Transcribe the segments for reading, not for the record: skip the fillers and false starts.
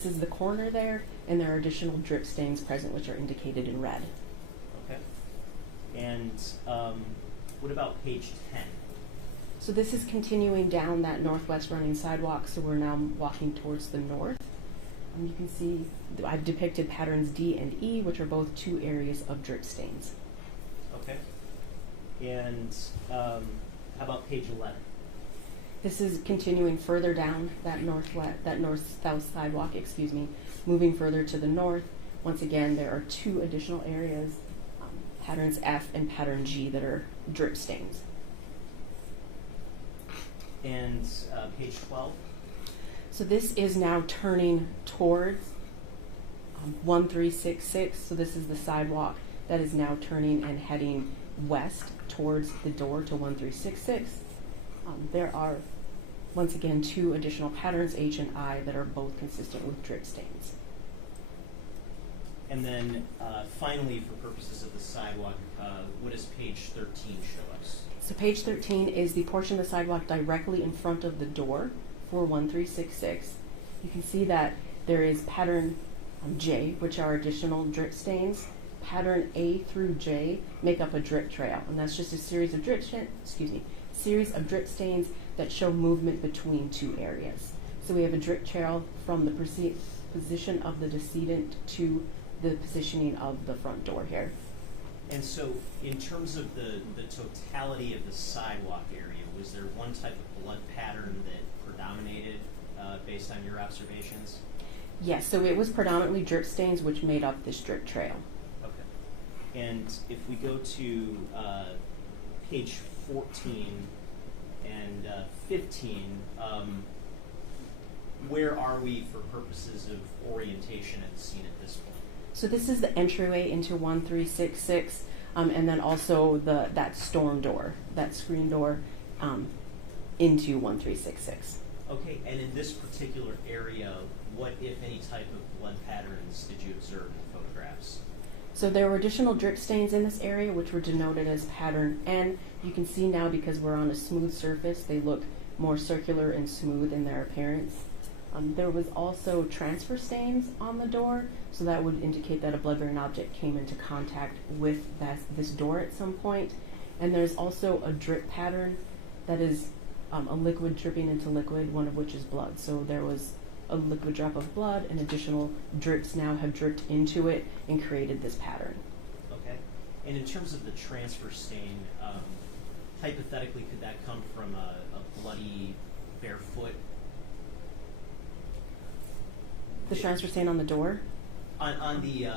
This is the corner there, and there are additional drip stains present which are indicated in red. Okay. And what about page 10? So this is continuing down that northwest running sidewalk, so we're now walking towards the north. You can see I've depicted patterns D and E, which are both 2 areas of drip stains. Okay. And how about page 11? This is continuing further down that north-south sidewalk, moving further to the north. Once again, there are 2 additional areas, patterns F and pattern G, that are drip stains. And page 12? So this is now turning towards 1366. So this is the sidewalk that is now turning and heading west towards the door to 1366. There are, once again, 2 additional patterns, H and I, that are both consistent with drip stains. And then finally, for purposes of the sidewalk, what does page 13 show us? So page 13 is the portion of the sidewalk directly in front of the door for 1366. You can see that there is pattern J, which are additional drip stains. Pattern A through J make up a drip trail, and that's just a series of drip stains that show movement between 2 areas. So we have a drip trail from the position of the decedent to the positioning of the front door here. And so in terms of the totality of the sidewalk area, was there one type of blood pattern that predominated based on your observations? Yes, so it was predominantly drip stains which made up this drip trail. Okay. And if we go to page 14 and 15, where are we for purposes of orientation at the scene at this point? So this is the entryway into 1366, and then also that storm door, that screen door into 1366. Okay, and in this particular area, what, if any, type of blood patterns did you observe in photographs? So there were additional drip stains in this area, which were denoted as pattern N. You can see now, because we're on a smooth surface, they look more circular and smooth in their appearance. There was also transfer stains on the door, so that would indicate that a blood-bearing object came into contact with this door at some point. And there's also a drip pattern that is a liquid dripping into liquid, one of which is blood. So there was a liquid drop of blood, and additional drips now have dripped into it and created this pattern. Okay. And in terms of the transfer stain, hypothetically, could that come from a bloody bare foot? The transfer stain on the door? On the,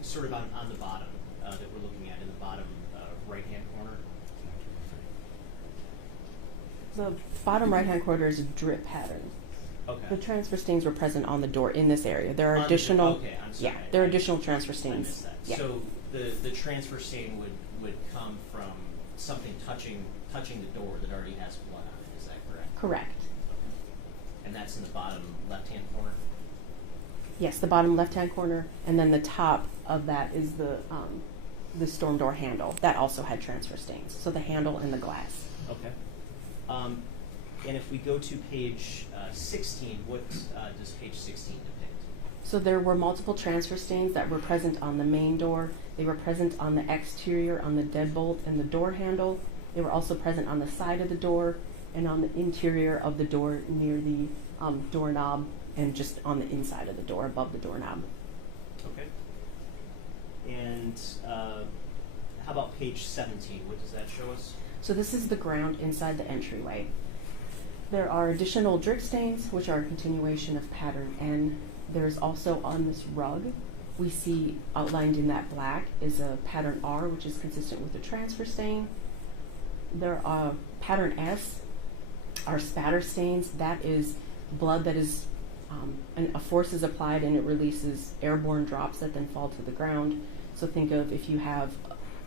sort of on the bottom that we're looking at, in the bottom right-hand corner? The bottom right-hand corner is a drip pattern. Okay. The transfer stains were present on the door in this area. There are additional. Okay, I'm sorry. Yeah, there are additional transfer I stains. missed that. Yeah. So the transfer stain would come from something touching the door that already has blood on it. Is that correct? Correct. Okay. And that's in the bottom left-hand corner? Yes, the bottom left-hand corner, and then the top of that is the storm door handle. That also had transfer stains. So the handle and the glass. Okay. And if we go to page 16, what does page 16 depict? So there were multiple transfer stains that were present on the main door. They were present on the exterior, on the deadbolt and the door handle. They were also present on the side of the door and on the interior of the door near the doorknob, and just on the inside of the door, above the doorknob. Okay. And how about page 17? What does that show us? So this is the ground inside the entryway. There are additional drip stains, which are a continuation of pattern N. There's also on this rug, we see outlined in that black is a pattern R, which is consistent with the transfer stain. There are pattern S, are spatter stains. That is blood that is, and a force is applied and it releases airborne drops that then fall to the ground. So think of if you have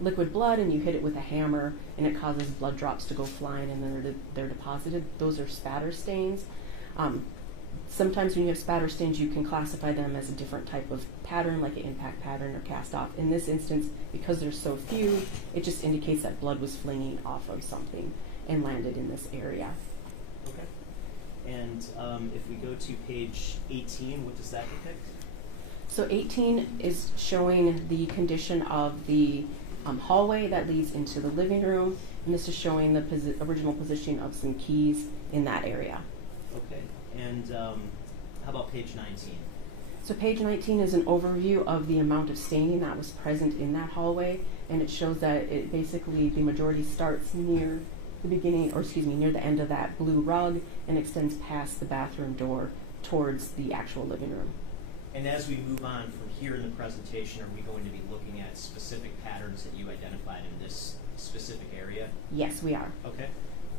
liquid blood and you hit it with a hammer and it causes blood drops to go flying and then they're deposited. Those are spatter stains. Sometimes when you have spatter stains, you can classify them as a different type of pattern, like an impact pattern or cast off. In this instance, because there's so few, it just indicates that blood was flinging off of something and landed in this area. Okay. And if we go to page 18, what does that depict? So 18 is showing the condition of the hallway that leads into the living room, and this is showing the original positioning of some keys in that area. Okay. And how about page 19? So page 19 is an overview of the amount of staining that was present in that hallway, and it shows that it basically, the majority starts near the beginning, or excuse me, near the end of that blue rug and extends past the bathroom door towards the actual living room. And as we move on from here in the presentation, are we going to be looking at specific patterns that you identified in this specific area? Yes, we are. Okay.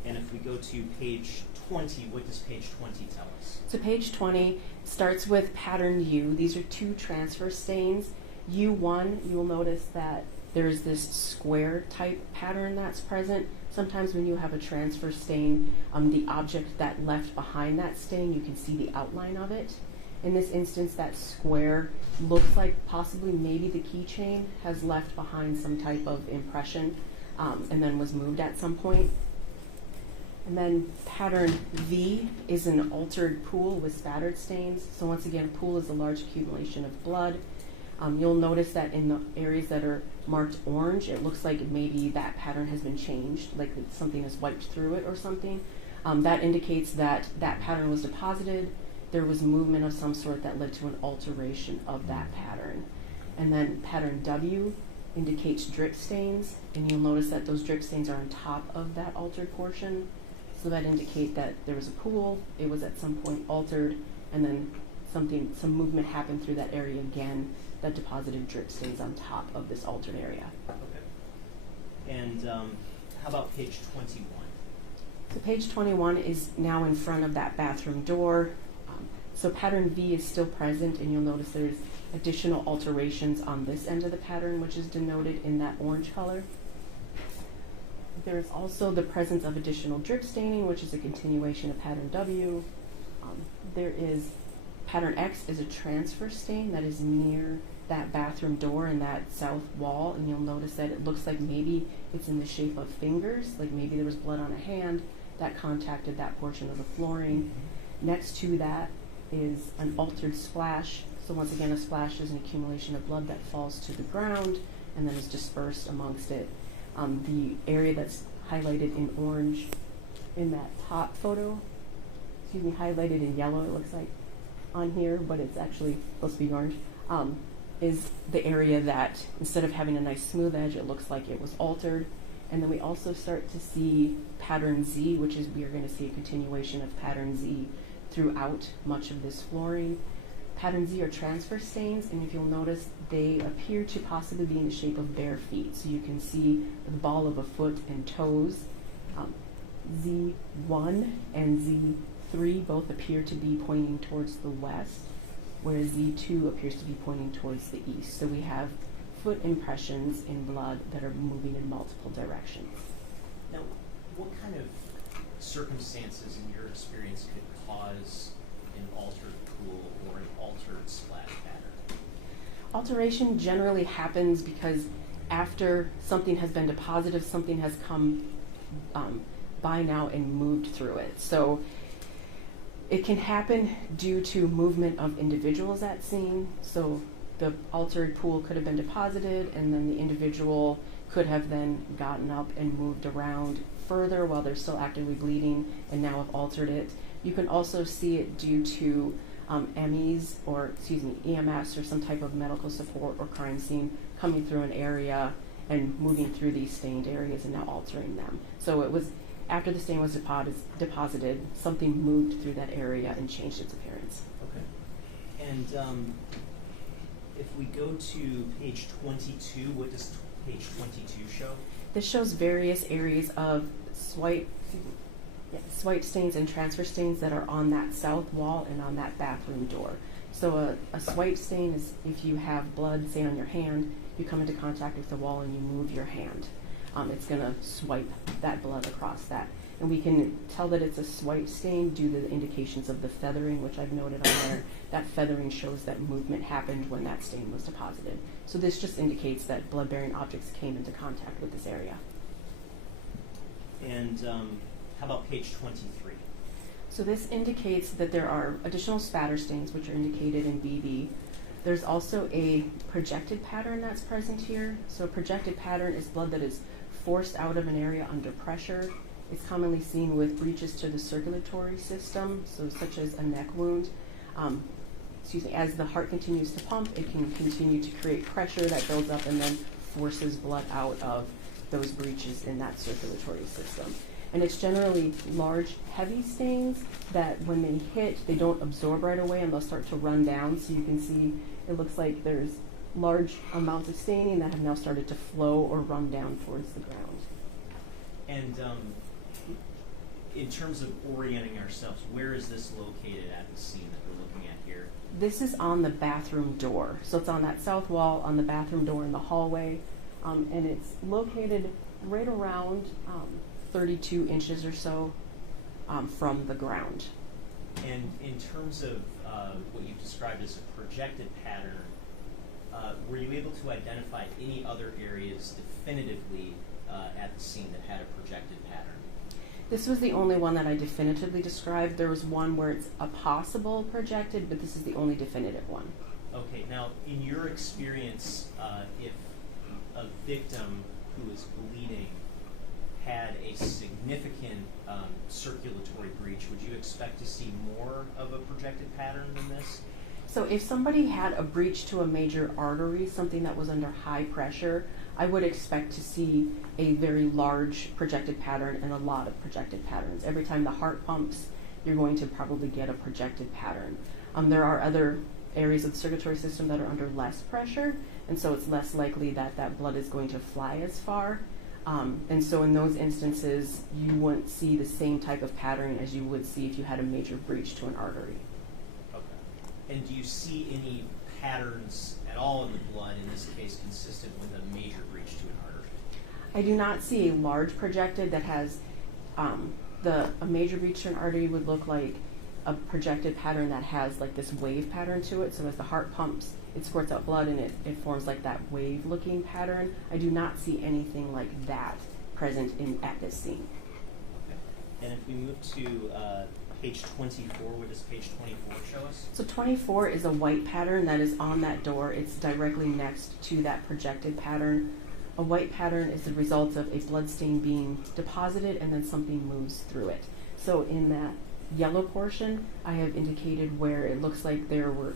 And if we go to page 20, what does page 20 tell us? So page 20 starts with pattern U. These are two transfer stains. U1, you will notice that there's this square type pattern that's present. Sometimes when you have a transfer stain, the object that left behind that stain, you can see the outline of it. In this instance, that square looks like possibly maybe the keychain has left behind some type of impression and then was moved at some point. And then pattern V is an altered pool with spattered stains. So once again, pool is a large accumulation of blood. You'll notice that in the areas that are marked orange, it looks like maybe that pattern has been changed, like something has wiped through it or something. That indicates that that pattern was deposited. There was movement of some sort that led to an alteration of that pattern. And then pattern W indicates drip stains, and you'll notice that those drip stains are on top of that altered portion. So that indicate that there was a pool, it was at some point altered, and then some movement happened through that area again that deposited drip stains on top of this altered area. Okay. And how about page 21? So page 21 is now in front of that bathroom door. So pattern V is still present, and you'll notice there's additional alterations on this end of the pattern, which is denoted in that orange color. There's also the presence of additional drip staining, which is a continuation of pattern W. There is pattern X is a transfer stain that is near that bathroom door and that south wall, and you'll notice that it looks like maybe it's in the shape of fingers, like maybe there was blood on a hand that contacted that portion of the flooring. Next to that is an altered splash. So once again, a splash is an accumulation of blood that falls to the ground and then is dispersed amongst it. The area that's highlighted in orange in that top photo, highlighted in yellow, it looks like on here, but it's actually supposed to be orange, is the area that instead of having a nice smooth edge, it looks like it was altered. And then we also start to see pattern Z, which is we are going to see a continuation of pattern Z throughout much of this flooring. Pattern Z are transfer stains, and if you'll notice, they appear to possibly be in the shape of bare feet. So you can see the ball of a foot and toes. Z1 and Z3 both appear to be pointing towards the west, whereas Z2 appears to be pointing towards the east. So we have foot impressions in blood that are moving in multiple directions. Now, what kind of circumstances in your experience could cause an altered pool or an altered splash pattern? Alteration generally happens because after something has been deposited, something has come by now and moved through it. So it can happen due to movement of individuals at scene. So the altered pool could have been deposited, and then the individual could have then gotten up and moved around further while they're still actively bleeding and now have altered it. You can also see it due to EMS or some type of medical support or crime scene coming through an area and moving through these stained areas and now altering them. So it was after the stain was deposited, something moved through that area and changed its appearance. Okay. And if we go to page 22, what does page 22 show? This shows various areas of swipe stains and transfer stains that are on that south wall and on that bathroom door. So a swipe stain is if you have blood, say, on your hand, you come into contact with the wall and you move your hand. It's going to swipe that blood across that. And we can tell that it's a swipe stain due to the indications of the feathering, which I've noted on there. That feathering shows that movement happened when that stain was deposited. So this just indicates that blood-bearing objects came into contact with this area. And how about page 23? So this indicates that there are additional spatter stains, which are indicated in BB. There's also a projected pattern that's present here. So a projected pattern is blood that is forced out of an area under pressure. It's commonly seen with breaches to the circulatory system, so such as a neck wound. As the heart continues to pump, it can continue to create pressure that builds up and then forces blood out of those breaches in that circulatory system. And it's generally large, heavy stains that when they hit, they don't absorb right away and they'll start to run down. So you can see it looks like there's large amounts of staining that have now started to flow or run down towards the ground. And in terms of orienting ourselves, where is this located at the scene that we're looking at here? This is on the bathroom door. So it's on that south wall, on the bathroom door in the hallway. And it's located right around 32 inches or so from the ground. And in terms of what you've described as a projected pattern, were you able to identify any other areas definitively at the scene that had a projected pattern? This was the only one that I definitively described. There was one where it's a possible projected, but this is the only definitive one. Okay, now in your experience, if a victim who is bleeding had a significant circulatory breach, would you expect to see more of a projected pattern than this? So if somebody had a breach to a major artery, something that was under high pressure, I would expect to see a very large projected pattern and a lot of projected patterns. Every time the heart pumps, you're going to probably get a projected pattern. There are other areas of the circulatory system that are under less pressure, and so it's less likely that that blood is going to fly as far. And so in those instances, you wouldn't see the same type of pattern as you would see if you had a major breach to an artery. Okay. And do you see any patterns at all in the blood, in this case, consistent with a major breach to an artery? I do not see a large projected that has a major breach to an artery would look like a projected pattern that has like this wave pattern to it. So as the heart pumps, it squirts out blood and it forms like that wave looking pattern. I do not see anything like that present at this scene. Okay. And if we move to page 24, what does page 24 show us? So 24 is a white pattern that is on that door. It's directly next to that projected pattern. A white pattern is the result of a blood stain being deposited and then something moves through it. So in that yellow portion, I have indicated where it looks like there were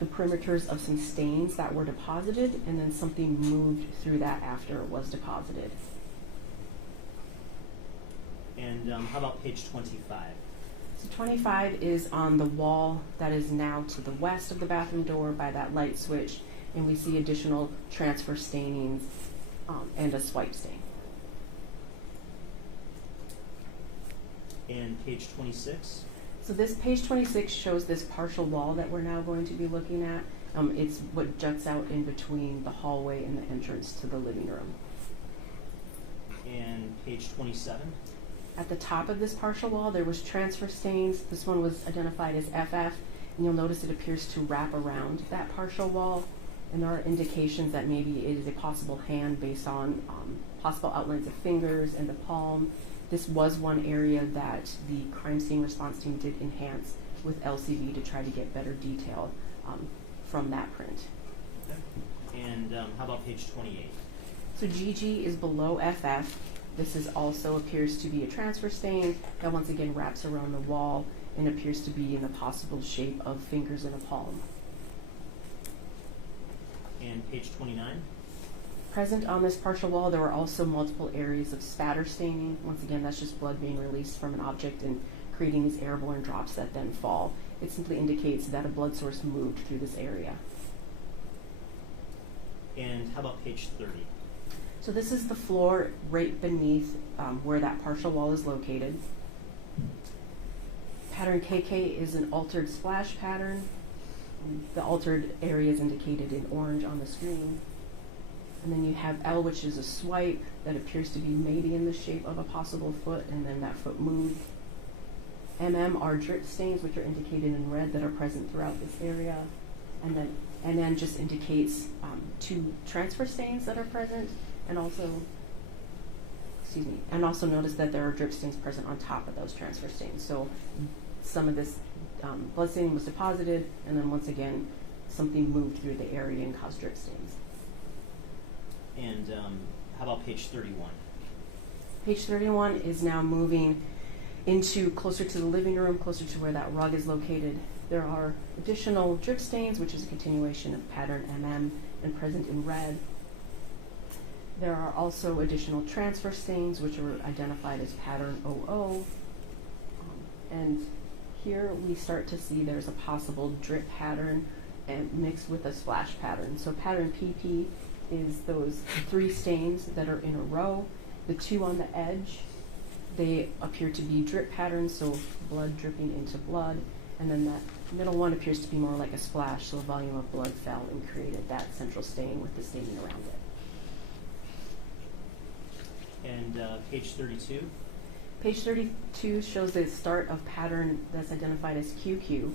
the perimeters of some stains that were deposited and then something moved through that after it was deposited. And how about page 25? So 25 is on the wall that is now to the west of the bathroom door by that light switch, and we see additional transfer stainings and a swipe stain. And page 26? So this page 26 shows this partial wall that we're now going to be looking at. It's what juts out in between the hallway and the entrance to the living room. And page 27? At the top of this partial wall, there was transfer stains. This one was identified as FF, and you'll notice it appears to wrap around that partial wall. And there are indications that maybe it is a possible hand based on possible outlines of fingers and the palm. This was one area that the crime scene response team did enhance with LCV to try to get better detail from that print. Okay. And how about page 28? So GG is below FF. This is also appears to be a transfer stain that once again wraps around the wall and appears to be in the possible shape of fingers in a palm. And page 29? Present on this partial wall, there were also multiple areas of spatter staining. Once again, that's just blood being released from an object and creating these airborne drops that then fall. It simply indicates that a blood source moved through this area. And how about page 30? So this is the floor right beneath where that partial wall is located. Pattern KK is an altered splash pattern. The altered area is indicated in orange on the screen. And then you have L, which is a swipe that appears to be maybe in the shape of a possible foot, and then that foot moved. MM are drip stains, which are indicated in red that are present throughout this area. And then NN just indicates 2 transfer stains that are present, and also notice that there are drip stains present on top of those transfer stains. So some of this blood staining was deposited, and then once again, something moved through the area and caused drip stains. And how about page 31? Page 31 is now moving into closer to the living room, closer to where that rug is located. There are additional drip stains, which is a continuation of pattern MM and present in red. There are also additional transfer stains, which are identified as pattern OO. And here we start to see there's a possible drip pattern and mixed with a splash pattern. So pattern PP is those 3 stains that are in a row. The 2 on the edge, they appear to be drip patterns, so blood dripping into blood. And then that middle one appears to be more like a splash, so a volume of blood fell and created that central stain with the staining around it. And page 32? Page 32 shows the start of pattern that's identified as QQ.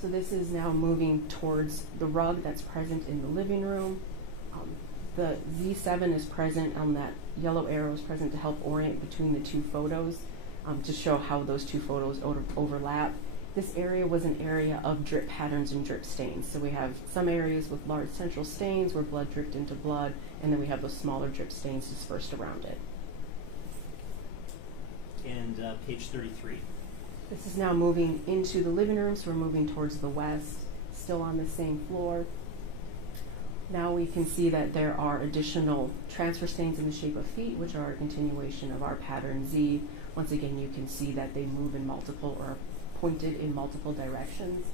So this is now moving towards the rug that's present in the living room. The Z7 is present on that yellow arrow is present to help orient between the 2 photos to show how those 2 photos overlap. This area was an area of drip patterns and drip stains. So we have some areas with large central stains where blood dripped into blood, and then we have those smaller drip stains dispersed around it. And page 33. This is now moving into the living room, so we're moving towards the west, still on the same floor. Now we can see that there are additional transfer stains in the shape of feet, which are a continuation of our pattern Z. Once again, you can see that they move in multiple or pointed in multiple directions.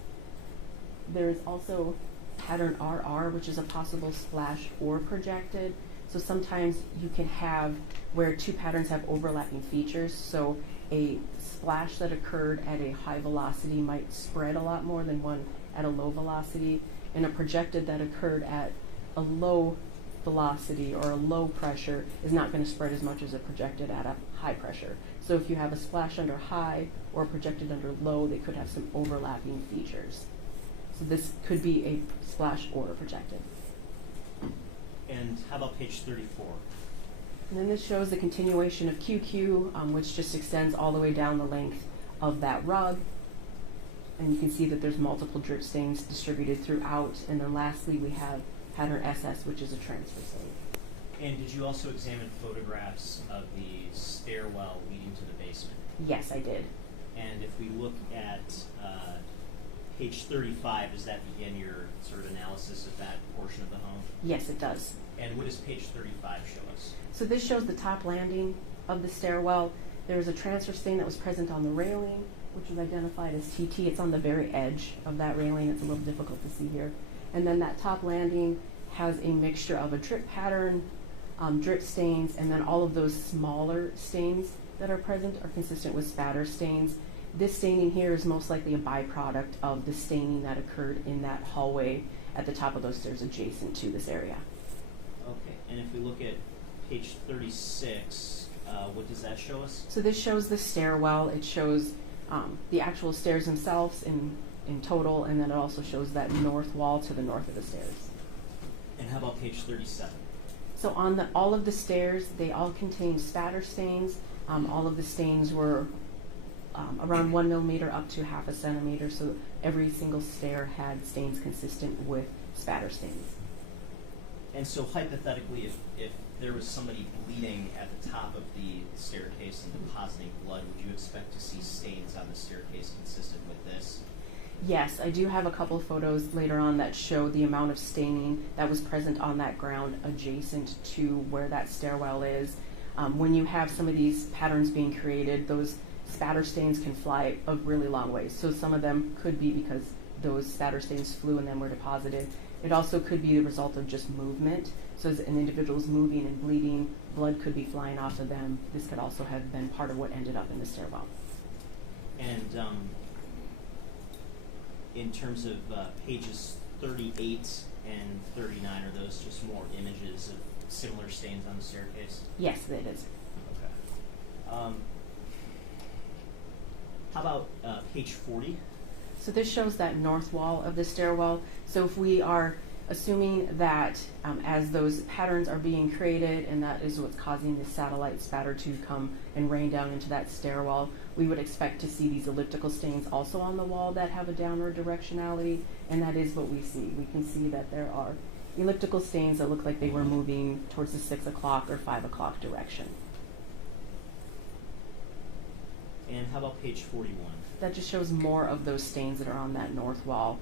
There is also pattern RR, which is a possible splash or projected. So sometimes you can have where 2 patterns have overlapping features. So a splash that occurred at a high velocity might spread a lot more than one at a low velocity, and a projected that occurred at a low velocity or a low pressure is not going to spread as much as a projected at a high pressure. So if you have a splash under high or projected under low, they could have some overlapping features. So this could be a splash or a projected. And how about page 34? And then this shows the continuation of QQ, which just extends all the way down the length of that rug. And you can see that there's multiple drip stains distributed throughout. And then lastly, we have pattern SS, which is a transfer stain. And did you also examine photographs of the stairwell leading to the basement? Yes, I did. And if we look at page 35, does that begin your sort of analysis of that portion of the home? Yes, it does. And what does page 35 show us? So this shows the top landing of the stairwell. There was a transfer stain that was present on the railing, which was identified as TT. It's on the very edge of that railing. It's a little difficult to see here. And then that top landing has a mixture of a drip pattern, drip stains, and then all of those smaller stains that are present are consistent with spatter stains. This staining here is most likely a byproduct of the staining that occurred in that hallway at the top of those stairs adjacent to this area. Okay, and if we look at page 36, what does that show us? So this shows the stairwell. It shows the actual stairs themselves in total, and then it also shows that north wall to the north of the stairs. And how about page 37? So on all of the stairs, they all contain spatter stains. All of the stains were around 1 millimeter up to half a centimeter, so every single stair had stains consistent with spatter stains. And so hypothetically, if there was somebody bleeding at the top of the staircase and depositing blood, would you expect to see stains on the staircase consistent with this? Yes, I do have a couple of photos later on that show the amount of staining that was present on that ground adjacent to where that stairwell is. When you have some of these patterns being created, those spatter stains can fly a really long ways. So some of them could be because those spatter stains flew and then were deposited. It also could be the result of just movement. So as an individual is moving and bleeding, blood could be flying off of them. This could also have been part of what ended up in the stairwell. And in terms of pages 38 and 39, are those just more images of similar stains on the staircase? Yes, it is. Okay. How about page 40? So this shows that north wall of the stairwell. So if we are Assuming that as those patterns are being created and that is what's causing the satellite spatter to come and rain down into that stairwell, we would expect to see these elliptical stains also on the wall that have a downward directionality, and that is what we see. We can see that there are elliptical stains that look like they were moving towards the 6 o'clock or 5 o'clock direction. And how about page 41? That just shows more of those stains that are on that north wall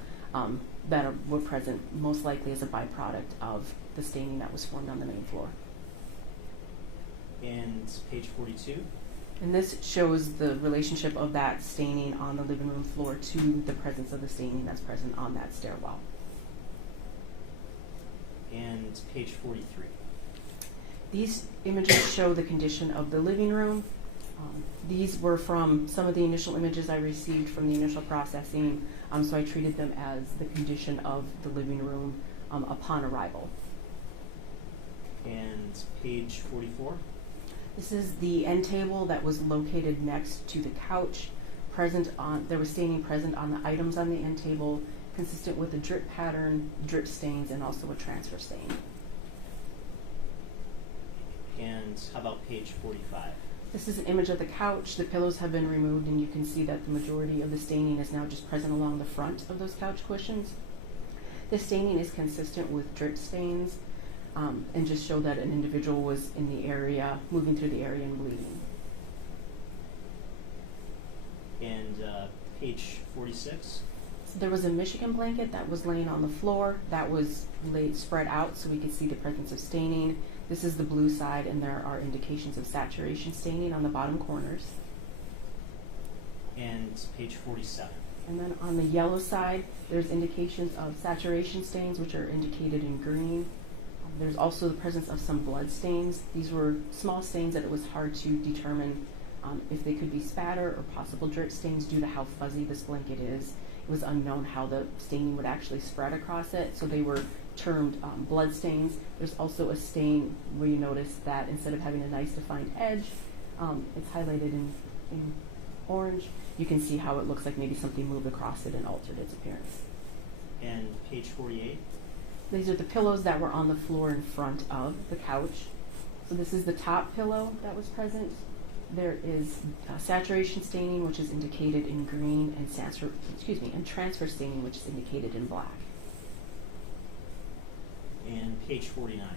that were present most likely as a byproduct of the staining that was formed on the main floor. And page 42? And this shows the relationship of that staining on the living room floor to the presence of the staining that's present on that stairwell. And page 43? These images show the condition of the living room. These were from some of the initial images I received from the initial processing, so I treated them as the condition of the living room upon arrival. And page 44? This is the end table that was located next to the couch. There was staining present on the items on the end table, consistent with a drip pattern, drip stains, and also a transfer stain. And how about page 45? This is an image of the couch. The pillows have been removed, and you can see that the majority of the staining is now just present along the front of those couch cushions. This staining is consistent with drip stains and just show that an individual was in the area, moving through the area and bleeding. And page 46? So there was a Michigan blanket that was laying on the floor that was spread out so we could see the presence of staining. This is the blue side, and there are indications of saturation staining on the bottom corners. And page 47? And then on the yellow side, there's indications of saturation stains, which are indicated in green. There's also the presence of some blood stains. These were small stains that it was hard to determine if they could be spatter or possible drip stains due to how fuzzy this blanket is. It was unknown how the staining would actually spread across it, so they were termed blood stains. There's also a stain where you notice that instead of having a nice defined edge, it's highlighted in orange. You can see how it looks like maybe something moved across it and altered its appearance. And page 48? These are the pillows that were on the floor in front of the couch. So this is the top pillow that was present. There is saturation staining, which is indicated in green, and transfer staining, which is indicated in black. And page 49?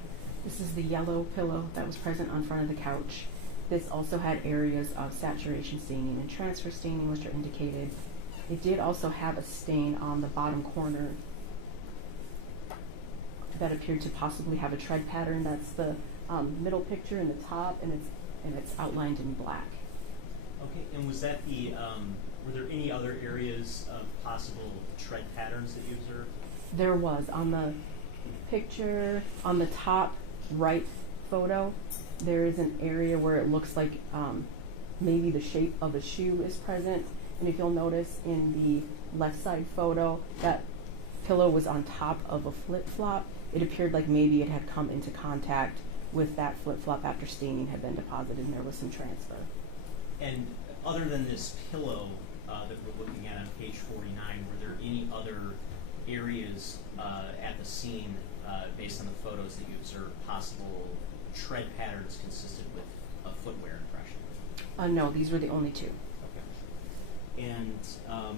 This is the yellow pillow that was present on front of the couch. This also had areas of saturation staining and transfer staining, which are indicated. It did also have a stain on the bottom corner that appeared to possibly have a tread pattern. That's the middle picture in the top, and it's outlined in black. Okay, and was that were there any other areas of possible tread patterns that you observed? There was. On the picture, on the top right photo, there is an area where it looks like maybe the shape of a shoe is present. And if you'll notice in the left side photo, that pillow was on top of a flip-flop. It appeared like maybe it had come into contact with that flip-flop after staining had been deposited and there was some transfer. And other than this pillow that we're looking at on page 49, were there any other areas at the scene based on the photos that you observed possible tread patterns consistent with a footwear impression? No, these were the only two. Okay. And how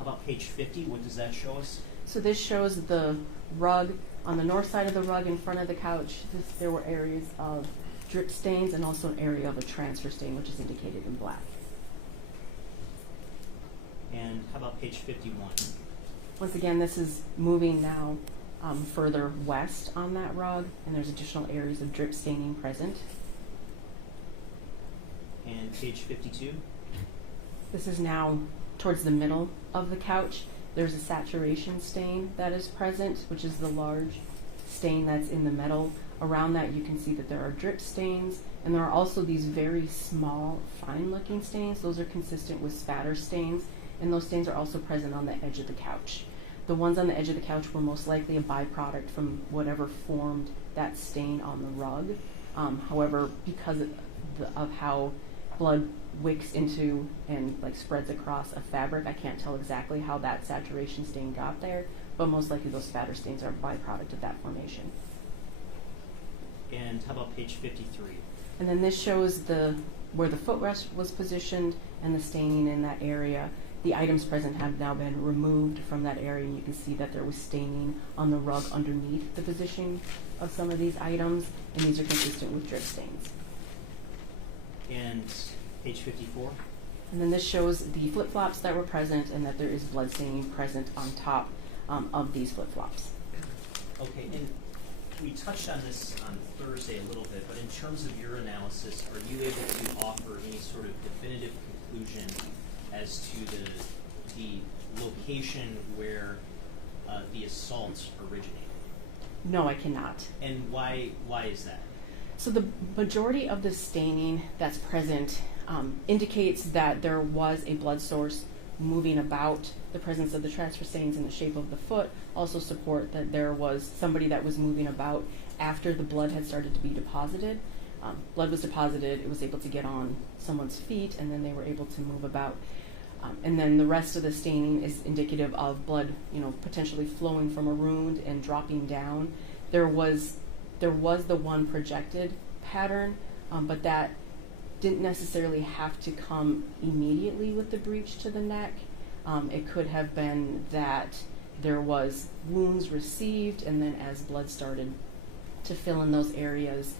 about page 50? What does that show us? So this shows the rug. On the north side of the rug in front of the couch, there were areas of drip stains and also an area of a transfer stain, which is indicated in black. And how about page 51? Once again, this is moving now further west on that rug, and there's additional areas of drip staining present. And page 52? This is now towards the middle of the couch. There's a saturation stain that is present, which is the large stain that's in the metal. Around that, you can see that there are drip stains, and there are also these very small, fine-looking stains. Those are consistent with spatter stains, and those stains are also present on the edge of the couch. The ones on the edge of the couch were most likely a byproduct from whatever formed that stain on the rug. However, because of how blood wicks into and spreads across a fabric, I can't tell exactly how that saturation stain got there, but most likely those spatter stains are a byproduct of that formation. And how about page 53? And then this shows where the footrest was positioned and the staining in that area. The items present have now been removed from that area, and you can see that there was staining on the rug underneath the positioning of some of these items, and these are consistent with drip stains. And page 54? And then this shows the flip-flops that were present and that there is blood staining present on top of these flip-flops. Okay, and we touched on this on Thursday a little bit, but in terms of your analysis, are you able to offer any sort of definitive conclusion as to the location where the assault originated? No, I cannot. And why is that? So the majority of the staining that's present indicates that there was a blood source moving about. The presence of the transfer stains in the shape of the foot also support that there was somebody that was moving about after the blood had started to be deposited. Blood was deposited, it was able to get on someone's feet, and then they were able to move about. And then the rest of the staining is indicative of blood, potentially flowing from a wound and dropping down. There was the one projected pattern, but that didn't necessarily have to come immediately with the breach to the neck. It could have been that there was wounds received, and then as blood started to fill in those areas,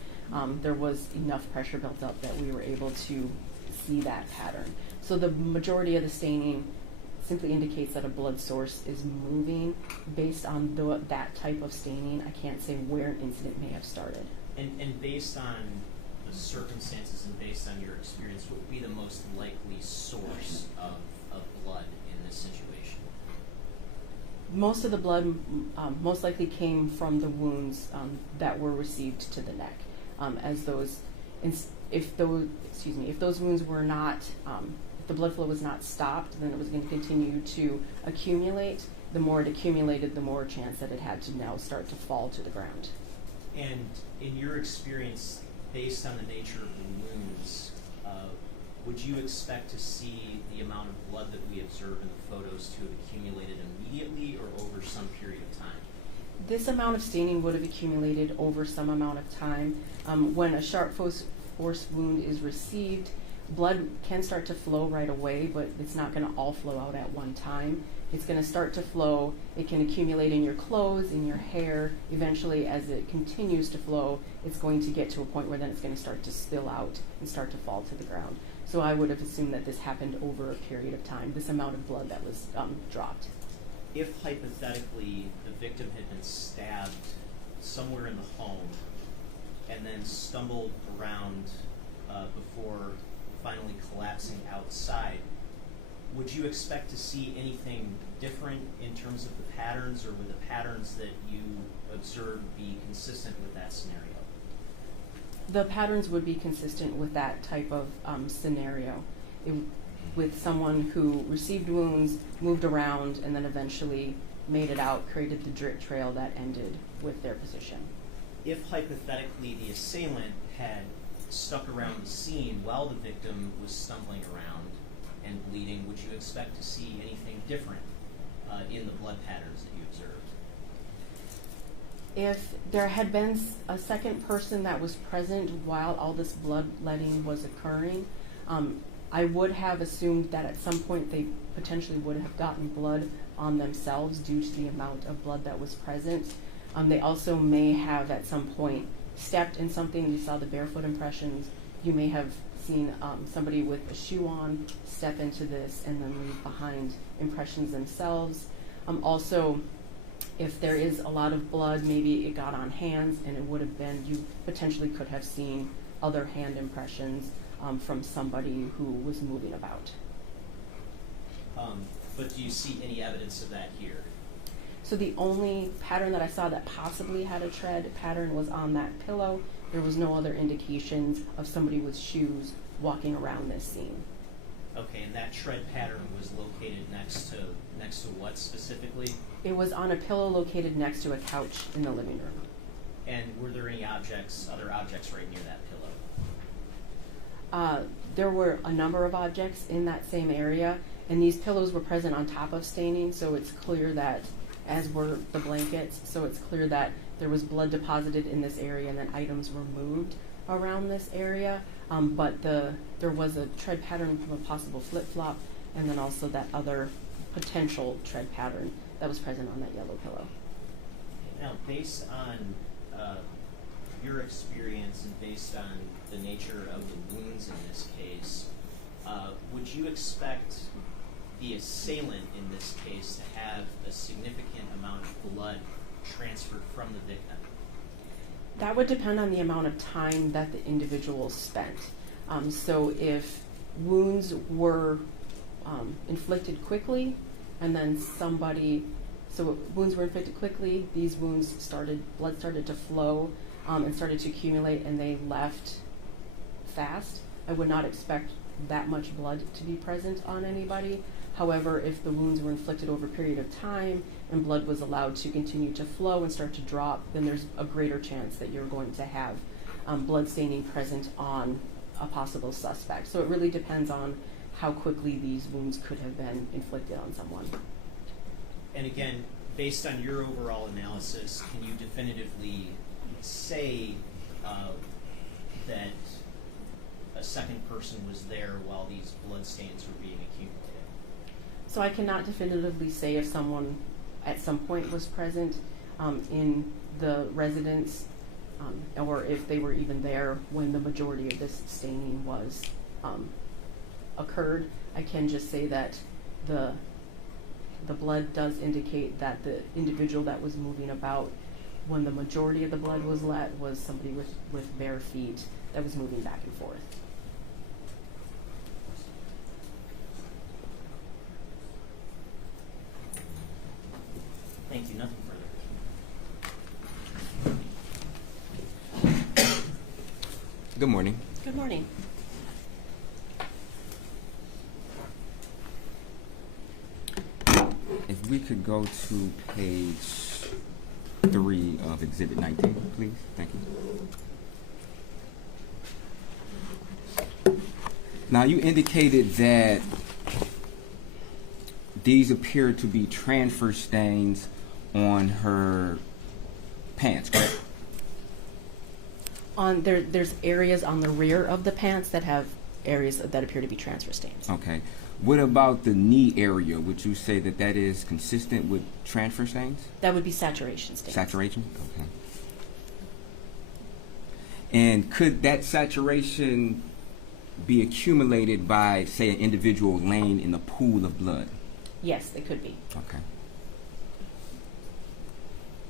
there was enough pressure built up that we were able to see that pattern. So the majority of the staining simply indicates that a blood source is moving. Based on that type of staining, I can't say where an incident may have started. And based on the circumstances and based on your experience, what would be the most likely source of blood in this situation? Most of the blood most likely came from the wounds that were received to the neck. If those wounds were not, if the blood flow was not stopped, then it was going to continue to accumulate. The more it accumulated, the more chance that it had to now start to fall to the ground. And in your experience, based on the nature of the wounds, would you expect to see the amount of blood that we observe in the photos to have accumulated immediately or over some period of time? This amount of staining would have accumulated over some amount of time. When a sharp force wound is received, blood can start to flow right away, but it's not going to all flow out at one time. It's going to start to flow. It can accumulate in your clothes, in your hair. Eventually, as it continues to flow, it's going to get to a point where then it's going to start to spill out and start to fall to the ground. So I would have assumed that this happened over a period of time, this amount of blood that was dropped. If hypothetically the victim had been stabbed somewhere in the home and then stumbled around before finally collapsing outside, would you expect to see anything different in terms of the patterns, or would the patterns that you observed be consistent with that scenario? The patterns would be consistent with that type of scenario, with someone who received wounds, moved around, and then eventually made it out, created the drip trail that ended with their position. If hypothetically the assailant had stuck around the scene while the victim was stumbling around and bleeding, would you expect to see anything different in the blood patterns that you observed? If there had been a second person that was present while all this bloodletting was occurring, I would have assumed that at some point they potentially would have gotten blood on themselves due to the amount of blood that was present. They also may have at some point stepped in something. You saw the barefoot impressions. You may have seen somebody with a shoe on step into this and then leave behind impressions themselves. Also, if there is a lot of blood, maybe it got on hands, and it would have been, you potentially could have seen other hand impressions from somebody who was moving about. But do you see any evidence of that here? So the only pattern that I saw that possibly had a tread pattern was on that pillow. There was no other indications of somebody with shoes walking around this scene. Okay, and that tread pattern was located next to what specifically? It was on a pillow located next to a couch in the living room. And were there any other objects right near that pillow? There were a number of objects in that same area, and these pillows were present on top of staining, so it's clear that as were the blankets. So it's clear that there was blood deposited in this area and then items were moved around this area. But there was a tread pattern from a possible flip-flop, and then also that other potential tread pattern that was present on that yellow pillow. Now, based on your experience and based on the nature of the wounds in this case, would you expect the assailant in this case to have a significant amount of blood transferred from the victim? That would depend on the amount of time that the individual spent. So if wounds were inflicted quickly, and then wounds were inflicted quickly, these wounds blood started to flow and started to accumulate, and they left fast, I would not expect that much blood to be present on anybody. However, if the wounds were inflicted over a period of time and blood was allowed to continue to flow and start to drop, then there's a greater chance that you're going to have blood staining present on a possible suspect. So it really depends on how quickly these wounds could have been inflicted on someone. And again, based on your overall analysis, can you definitively say that a second person was there while these blood stains were being accumulated? So I cannot definitively say if someone at some point was present in the residence or if they were even there when the majority of this staining was occurred. I can just say that the blood does indicate that the individual that was moving about when the majority of the blood was let was somebody with bare feet that was moving back and forth. Thank you. Nothing further. Good morning. Good morning. If we could go to page 3 of Exhibit 19, please. Thank you. Now, you indicated that these appear to be transfer stains on her pants, correct? There's areas on the rear of the pants that have areas that appear to be transfer stains. Okay. What about the knee area? Would you say that that is consistent with transfer stains? That would be saturation stains. Saturation? Okay. And could that saturation be accumulated by, say, an individual laying in a pool of blood? Yes, they could be. Okay.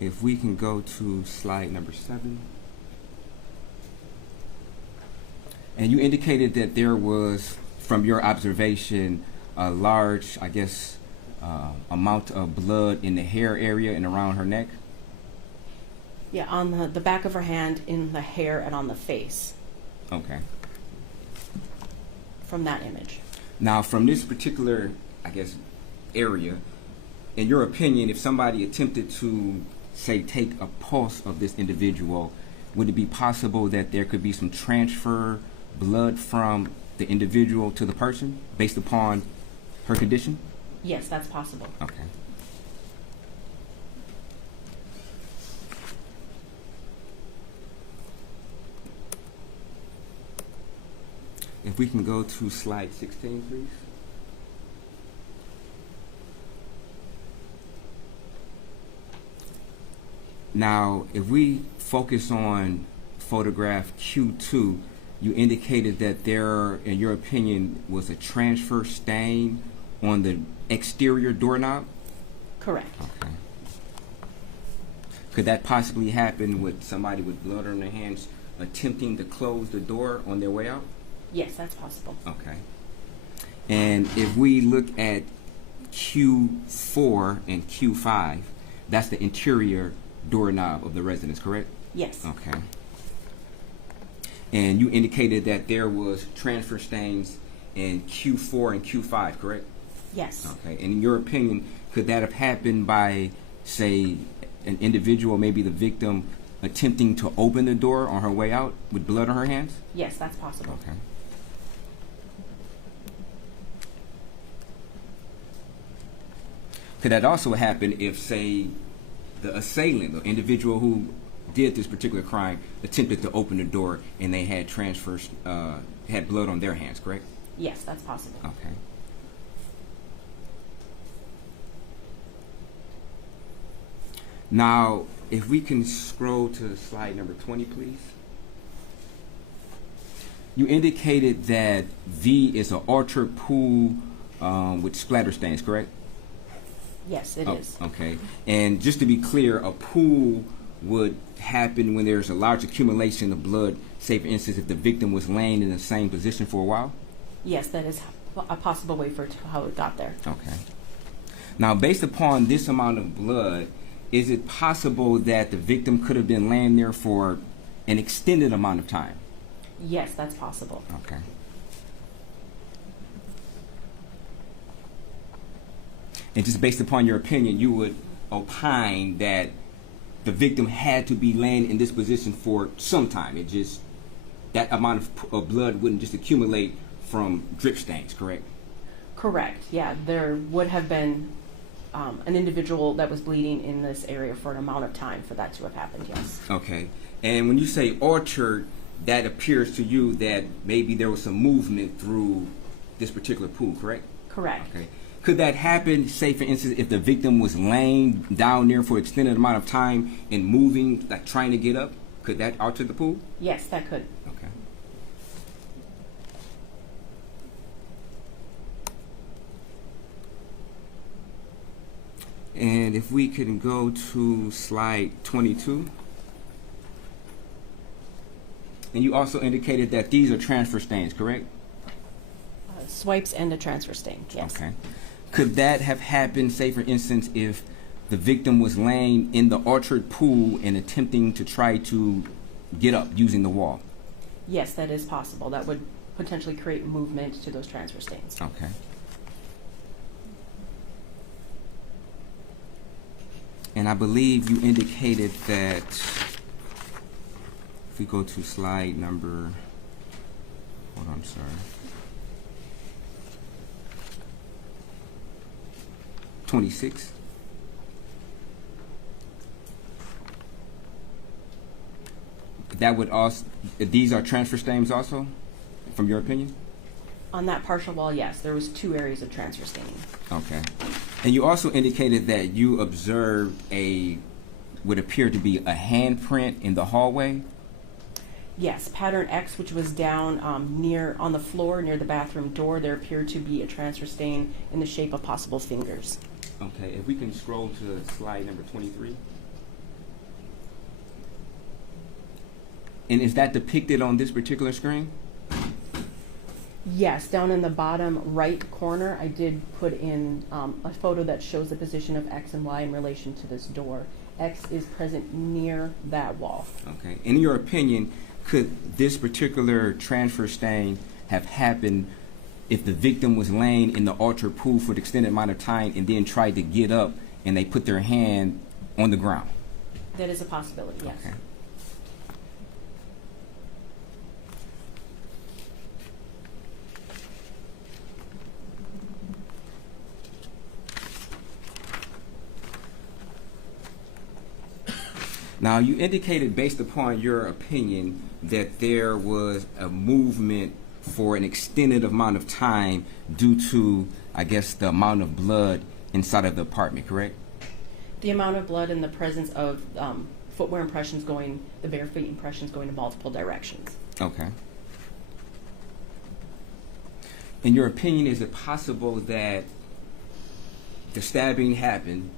If we can go to slide number 7. And you indicated that there was, from your observation, a large, I guess, amount of blood in the hair area and around her neck? Yeah, on the back of her hand, in the hair, and on the face. Okay. From that image. Now, from this particular, I guess, area, in your opinion, if somebody attempted to, say, take a pulse of this individual, would it be possible that there could be some transfer blood from the individual to the person based upon her condition? Yes, that's possible. Okay. If we can go to slide 16, please. Now, if we focus on photograph Q2, you indicated that there, in your opinion, was a transfer stain on the exterior doorknob? Correct. Okay. Could that possibly happen with somebody with blood on their hands attempting to close the door on their way out? Yes, that's possible. Okay. And if we look at Q4 and Q5, that's the interior doorknob of the residence, correct? Yes. Okay. And you indicated that there was transfer stains in Q4 and Q5, correct? Yes. Okay. And in your opinion, could that have happened by, say, an individual, maybe the victim, attempting to open the door on her way out with blood on her hands? Yes, that's possible. Okay. Could that also happen if, say, the assailant, the individual who did this particular crime, attempted to open the door and they had had blood on their hands, correct? Yes, that's possible. Okay. Now, if we can scroll to slide number 20, please. You indicated that V is an orchard pool with splatter stains, correct? Yes, it is. Okay. And just to be clear, a pool would happen when there's a large accumulation of blood, say, for instance, if the victim was laying in the same position for a while? Yes, that is a possible way for how it got there. Okay. Now, based upon this amount of blood, is it possible that the victim could have been laying there for an extended amount of time? Yes, that's possible. Okay. And just based upon your opinion, you would opine that the victim had to be laying in this position for some time. It just, that amount of blood wouldn't just accumulate from drip stains, correct? Correct. Yeah, there would have been an individual that was bleeding in this area for an amount of time for that to have happened, yes. Okay. And when you say orchard, that appears to you that maybe there was some movement through this particular pool, correct? Correct. Okay. Could that happen, say, for instance, if the victim was laying down there for an extended amount of time and moving, like trying to get up? Could that alter the pool? Yes, that could. Okay. And if we can go to slide 22. And you also indicated that these are transfer stains, correct? Swipes and a transfer stain, yes. Okay. Could that have happened, say, for instance, if the victim was laying in the orchard pool and attempting to try to get up using the wall? Yes, that is possible. That would potentially create movement to those transfer stains. Okay. And I believe you indicated that, if we go to slide number, hold on, sorry. 26. That would also, these are transfer stains also, from your opinion? On that partial wall, yes, there was 2 areas of transfer staining. Okay. And you also indicated that you observed would appear to be a handprint in the hallway? Yes, pattern X, which was down on the floor near the bathroom door, there appeared to be a transfer stain in the shape of possible fingers. Okay, if we can scroll to slide number 23. And is that depicted on this particular screen? Yes, down in the bottom right corner, I did put in a photo that shows the position of X and Y in relation to this door. X is present near that wall. Okay. In your opinion, could this particular transfer stain have happened if the victim was laying in the orchard pool for an extended amount of time and then tried to get up and they put their hand on the ground? That is a possibility, yes. Okay. Now, you indicated, based upon your opinion, that there was a movement for an extended amount of time due to, I guess, the amount of blood inside of the apartment, correct? The amount of blood and the presence of footwear impressions the bare feet impressions going in multiple directions. Okay. In your opinion, is it possible that the stabbing happened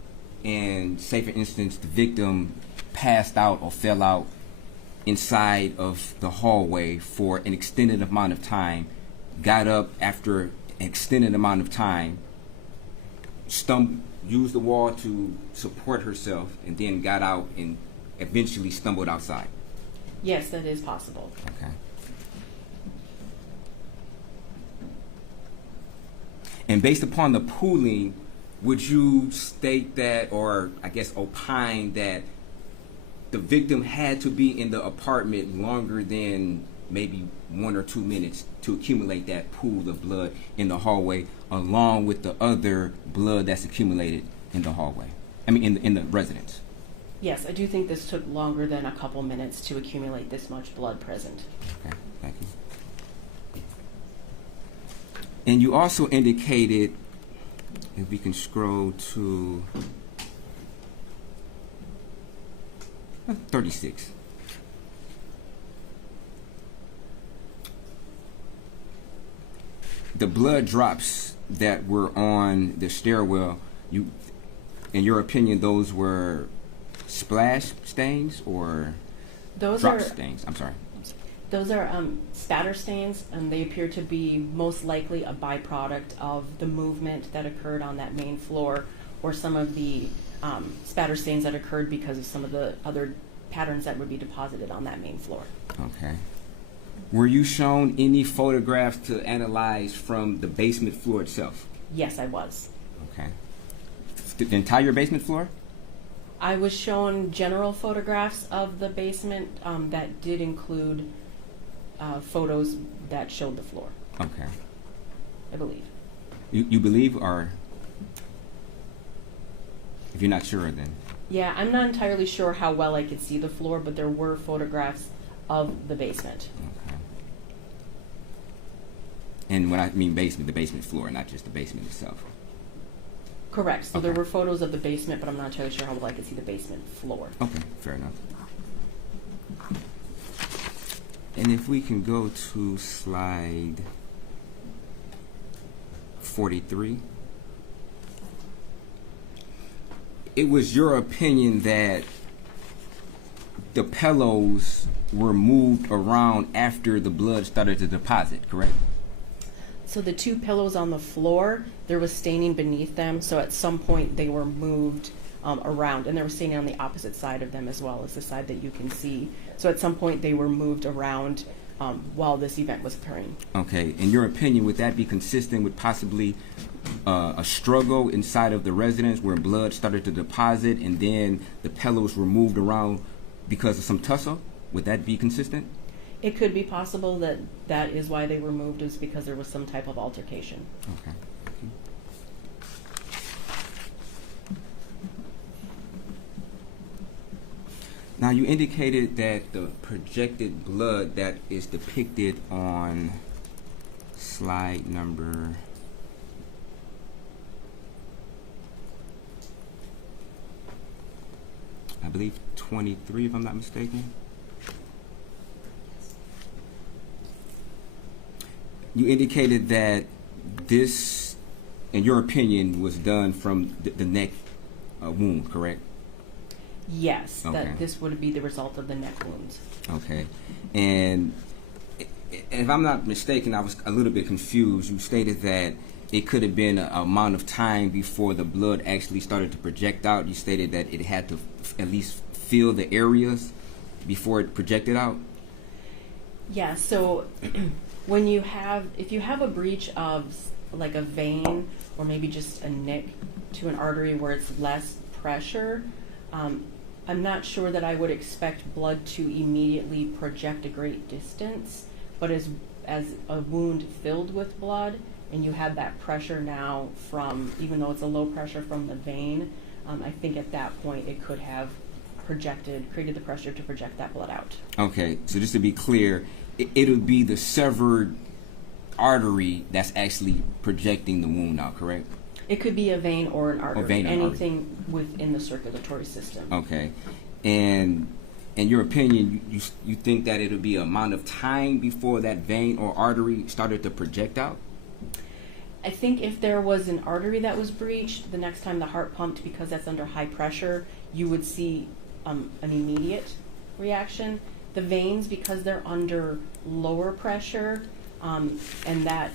and, say, for instance, the victim passed out or fell out inside of the hallway for an extended amount of time, got up after an extended amount of time, used the wall to support herself, and then got out and eventually stumbled outside? Yes, that is possible. Okay. And based upon the pooling, would you state that, or I guess opine that the victim had to be in the apartment longer than maybe 1 or 2 minutes to accumulate that pool of blood in the hallway, along with the other blood that's accumulated in the hallway? I mean, in the residence. Yes, I do think this took longer than a couple minutes to accumulate this much blood present. Okay, thank you. And you also indicated, if we can scroll to 36. The blood drops that were on the stairwell, in your opinion, those were splash stains or Those drop are stains? I'm sorry. those are spatter stains, and they appear to be most likely a byproduct of the movement that occurred on that main floor, or some of the spatter stains that occurred because of some of the other patterns that would be deposited on that main floor. Okay. Were you shown any photographs to analyze from the basement floor itself? Yes, I was. Okay. The entire basement floor? I was shown general photographs of the basement that did include photos that showed the floor, Okay. I believe. You believe, or if you're not sure, then? Yeah, I'm not entirely sure how well I could see the floor, but there were photographs of the basement. Okay. And when I mean basement, the basement floor, not just the basement itself. Correct. So there Okay. were photos of the basement, but I'm not entirely sure how well I could see the basement floor. Okay, fair enough. And if we can go to slide 43. It was your opinion that the pillows were moved around after the blood started to deposit, correct? So the two pillows on the floor, there was staining beneath them, so at some point they were moved around, and there was staining on the opposite side of them as well as the side that you can see. So at some point they were moved around while this event was occurring. Okay, in your opinion, would that be consistent with possibly a struggle inside of the residence where blood started to deposit and then the pillows were moved around because of some tussle? Would that be consistent? It could be possible that that is why they were moved, is because there was some type of altercation. Okay. Now, you indicated that the projected blood that is depicted on slide number I believe 23, if I'm not mistaken. You indicated that this, in your opinion, was done from the neck wound, correct? Yes, Okay. that this would be the result of the neck wounds. Okay. And if I'm not mistaken, I was a little bit confused. You stated that it could have been an amount of time before the blood actually started to project out. You stated that it had to at least fill the areas before it projected out. Yeah, so if you have a breach of like a vein or maybe just a nick to an artery where it's less pressure, I'm not sure that I would expect blood to immediately project a great distance, but as a wound filled with blood and you had that pressure now from, even though it's a low pressure from the vein, I think at that point it could have created the pressure to project that blood out. Okay, so just to be clear, it would be the severed artery that's actually projecting the wound out, correct? It could be a vein or an artery, vein or artery. anything within the circulatory system. Okay. And in your opinion, you think that it would be an amount of time before that vein or artery started to project out? I think if there was an artery that was breached, the next time the heart pumped, because that's under high pressure, you would see an immediate reaction. The veins, because they're under lower pressure, and that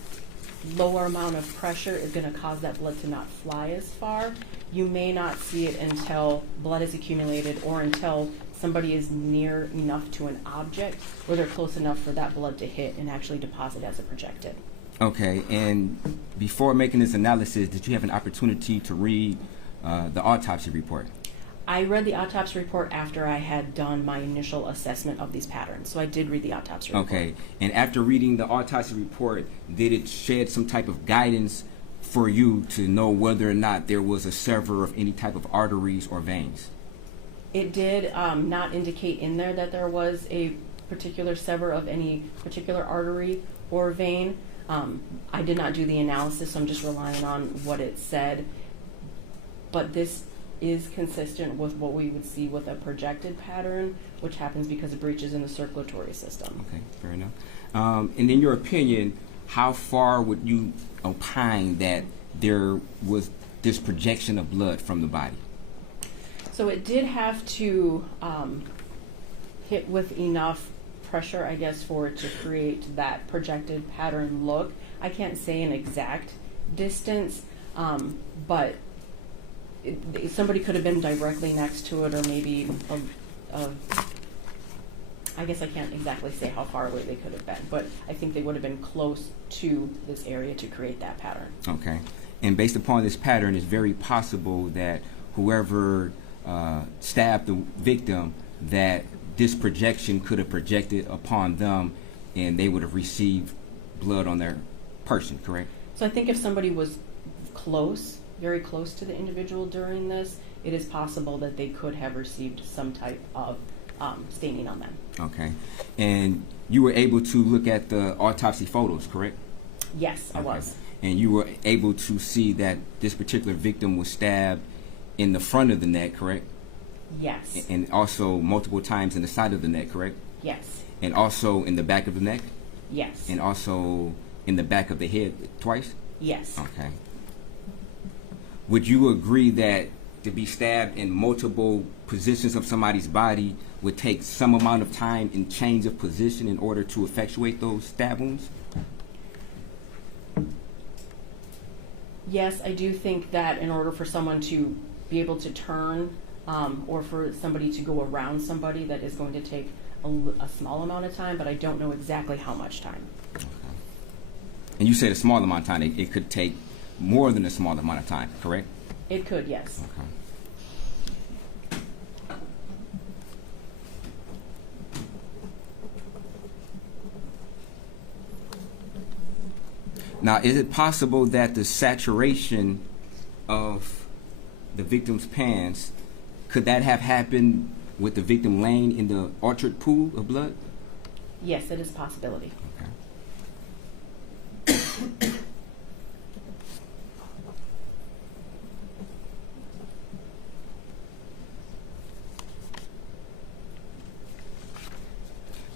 lower amount of pressure is going to cause that blood to not fly as far, you may not see it until blood is accumulated or until somebody is near enough to an object where they're close enough for that blood to hit and actually deposit as it projected. Okay, and before making this analysis, did you have an opportunity to read the autopsy report? I read the autopsy report after I had done my initial assessment of these patterns, so I did read the autopsy report. Okay, and after reading the autopsy report, did it shed some type of guidance for you to know whether or not there was a sever of any type of arteries or veins? It did not indicate in there that there was a particular sever of any particular artery or vein. I did not do the analysis, so I'm just relying on what it said. But this is consistent with what we would see with a projected pattern, which happens because of breaches in the circulatory system. Okay, fair enough. And in your opinion, how far would you opine that there was this projection of blood from the body? So it did have to hit with enough pressure, I guess, for it to create that projected pattern look. I can't say an exact distance, but somebody could have been directly next to it, or maybe I guess I can't exactly say how far away they could have been, but I think they would have been close to this area to create that pattern. Okay. And based upon this pattern, it's very possible that whoever stabbed the victim, that this projection could have projected upon them and they would have received blood on their person, correct? So I think if somebody was close, very close to the individual during this, it is possible that they could have received some type of staining on them. Okay. And you were able to look at the autopsy photos, correct? Yes, I Okay. was. And you were able to see that this particular victim was stabbed in the front of the neck, correct? Yes. And also multiple times in the side of the neck, correct? Yes. And also in the back of the neck? Yes. And also in the back of the head twice? Yes. Okay. Would you agree that to be stabbed in multiple positions of somebody's body would take some amount of time and change of position in order to effectuate those stab wounds? Yes, I do think that in order for someone to be able to turn, or for somebody to go around somebody, that is going to take a small amount of time, but I don't know exactly how much time. Okay. And you said a small amount of time. It could take more than a small amount of time, correct? It could, yes. Okay. Now, is it possible that the saturation of the victim's pants, could that have happened with the victim laying in the orchard pool of blood? Yes, it is a possibility. Okay.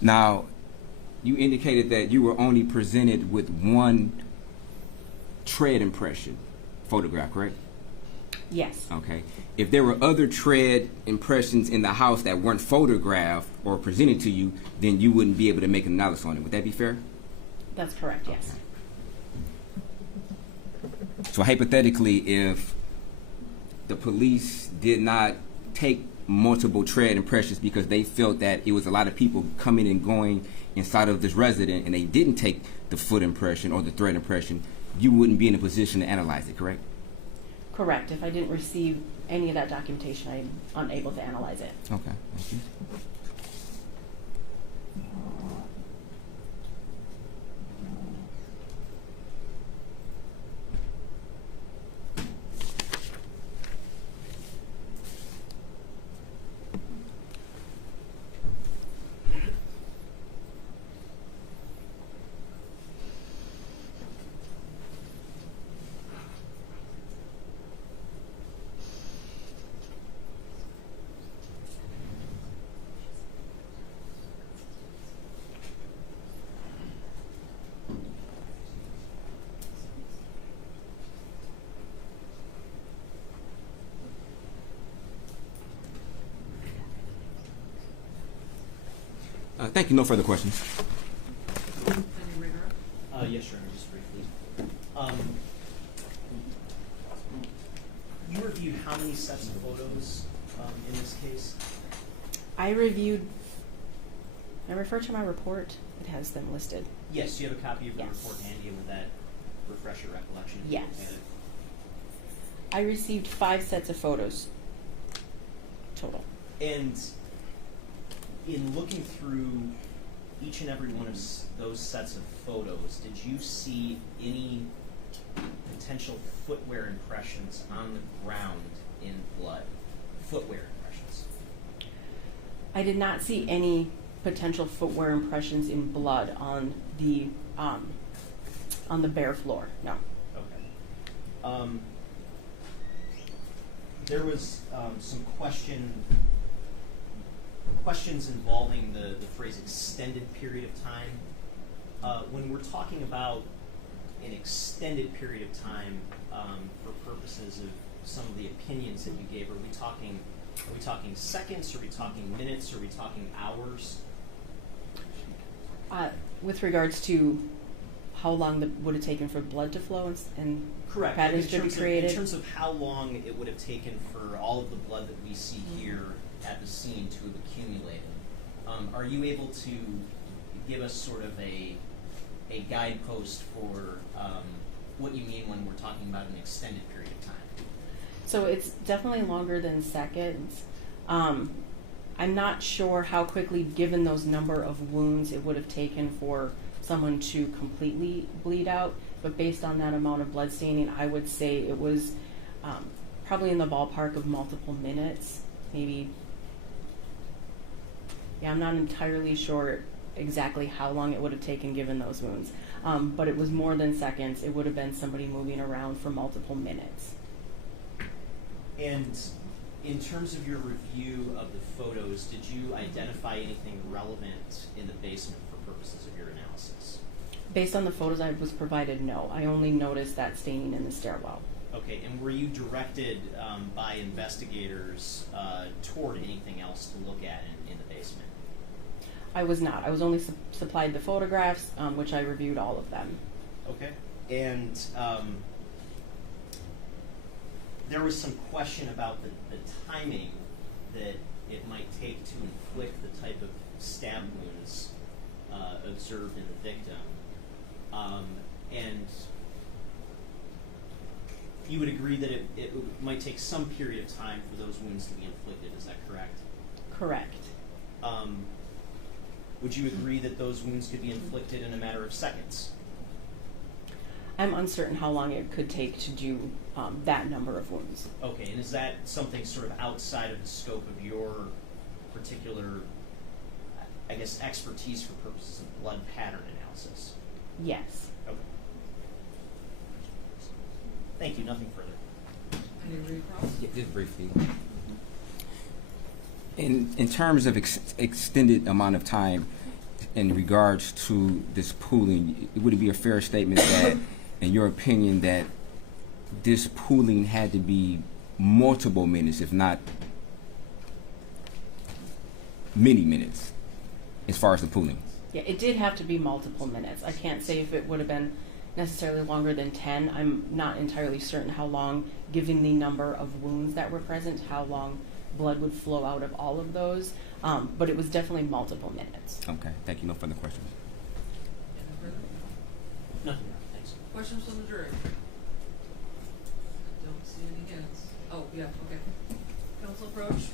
Now, you indicated that you were only presented with one tread impression photograph, correct? Yes. Okay. If there were other tread impressions in the house that weren't photographed or presented to you, then you wouldn't be able to make an analysis on it. Would that be fair? That's correct, yes. So hypothetically, if the police did not take multiple tread impressions because they felt that it was a lot of people coming and going inside of this resident and they didn't take the foot impression or the thread impression, you wouldn't be in a position to analyze it, correct? Correct. If I didn't receive any of that documentation, I'm unable to analyze it. Okay, thank you. Thank you. No further questions. Yes, Your Honor, just briefly. You reviewed how many sets of photos in this case? I reviewed, I refer to my report. It has them listed. Yes, you have a copy of the Yes. report handy, and with that, refresh your recollection. Yes. And I received 5 sets of photos total. And in looking through each and every one of those sets of photos, did you see any potential footwear impressions on the ground in blood? Footwear impressions. I did not see any potential footwear impressions in blood on the bare floor. No. Okay. There was some questions involving the phrase extended period of time. When we're talking about an extended period of time for purposes of some of the opinions that you gave, are we talking seconds? Are we talking minutes? Are we talking hours? With regards to how long would it taken for blood to flow and Correct. patterns to be created? In terms of how long it would have taken for all of the blood that we see here at the scene to have accumulated, are you able to give us sort of a guidepost for what you mean when we're talking about an extended period of time? So it's definitely longer than seconds. I'm not sure how quickly, given those number of wounds, it would have taken for someone to completely bleed out. But based on that amount of blood staining, I would say it was probably in the ballpark of multiple minutes, maybe. Yeah, I'm not entirely sure exactly how long it would have taken given those wounds. But it was more than seconds. It would have been somebody moving around for multiple minutes. And in terms of your review of the photos, did you identify anything relevant in the basement for purposes of your analysis? Based on the photos I was provided, no. I only noticed that staining in the stairwell. Okay, and were you directed by investigators toward anything else to look at in the basement? I was not. I was only supplied the photographs, which I reviewed all of them. Okay. And there was some question about the timing that it might take to inflict the type of stab wounds observed in the victim. And you would agree that it might take some period of time for those wounds to be inflicted, is that correct? Correct. Would you agree that those wounds could be inflicted in a matter of seconds? I'm uncertain how long it could take to do that number of wounds. Okay, and is that something sort of outside of the scope of your particular, I guess, expertise for purposes of blood pattern analysis? Yes. Okay. Thank you, nothing further. Any recalls? Yeah, just briefly. In terms of extended amount of time in regards to this pooling, would it be a fair statement that, in your opinion, that this pooling had to be multiple minutes, if not many minutes, as far as the pooling? Yeah, it did have to be multiple minutes. I can't say if it would have been necessarily longer than 10. I'm not entirely certain how long, given the number of wounds that were present, how long blood would flow out of all of those. But it was definitely multiple minutes. Okay, thank you. No further questions. Any further? Nothing, thanks. Questions from the jury? Don't see any hands. Oh, yeah, okay. Council approach?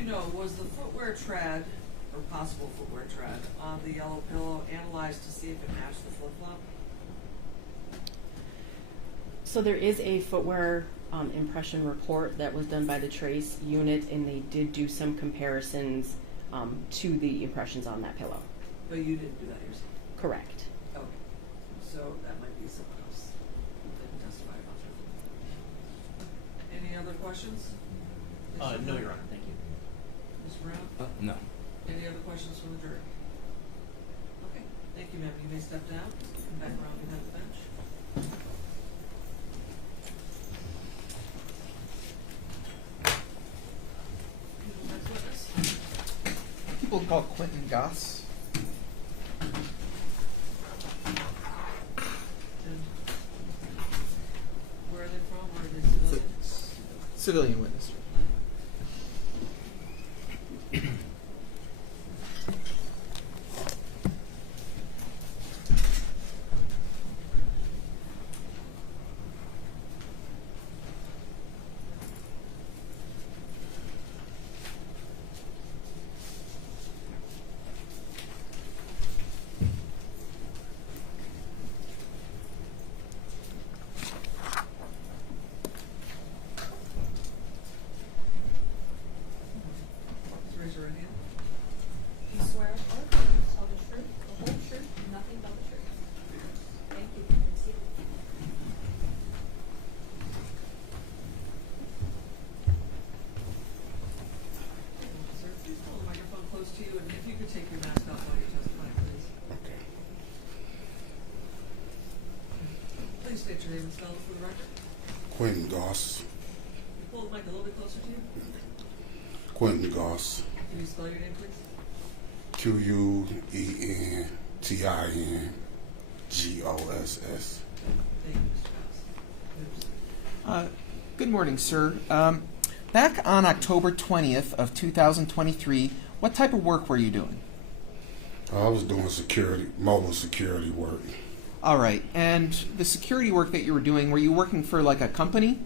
you know, was the footwear tread, or possible footwear tread, on the yellow pillow analyzed to see if it matched the flip-flop? So there is a footwear impression report that was done by the trace unit, and they did do some comparisons to the impressions on that pillow. But you didn't do that yourself? Correct. Okay, so that might be someone else who didn't testify about that. Any other questions? Mr. No, Brown? Your Honor, thank you. Mr. Brown? No. Any other questions from the jury? Okay, thank you, ma'am. You may step down, come back around behind the bench. Next witness. People call Quentin Goss. And where are they from? Where are they civilians? Civilian witness. Please raise your right hand. You swear or affirm to tell the truth, the whole truth, and nothing but the truth. Thank you. Proceed. Sir, please hold the microphone close to you, and if you could take your mask off while you're testifying, please. Okay. Please state your name and spell it for the record. Quentin Goss. You pull the mic a little bit closer to you. Quentin Goss. Can you spell your name, please? Quentengosss. Thank you, Mr. Goss. You may proceed. Good morning, sir. Back on October 20th of 2023, what type of work were you doing? I was doing mobile security work. All right, and the security work that you were doing, were you working for like a company?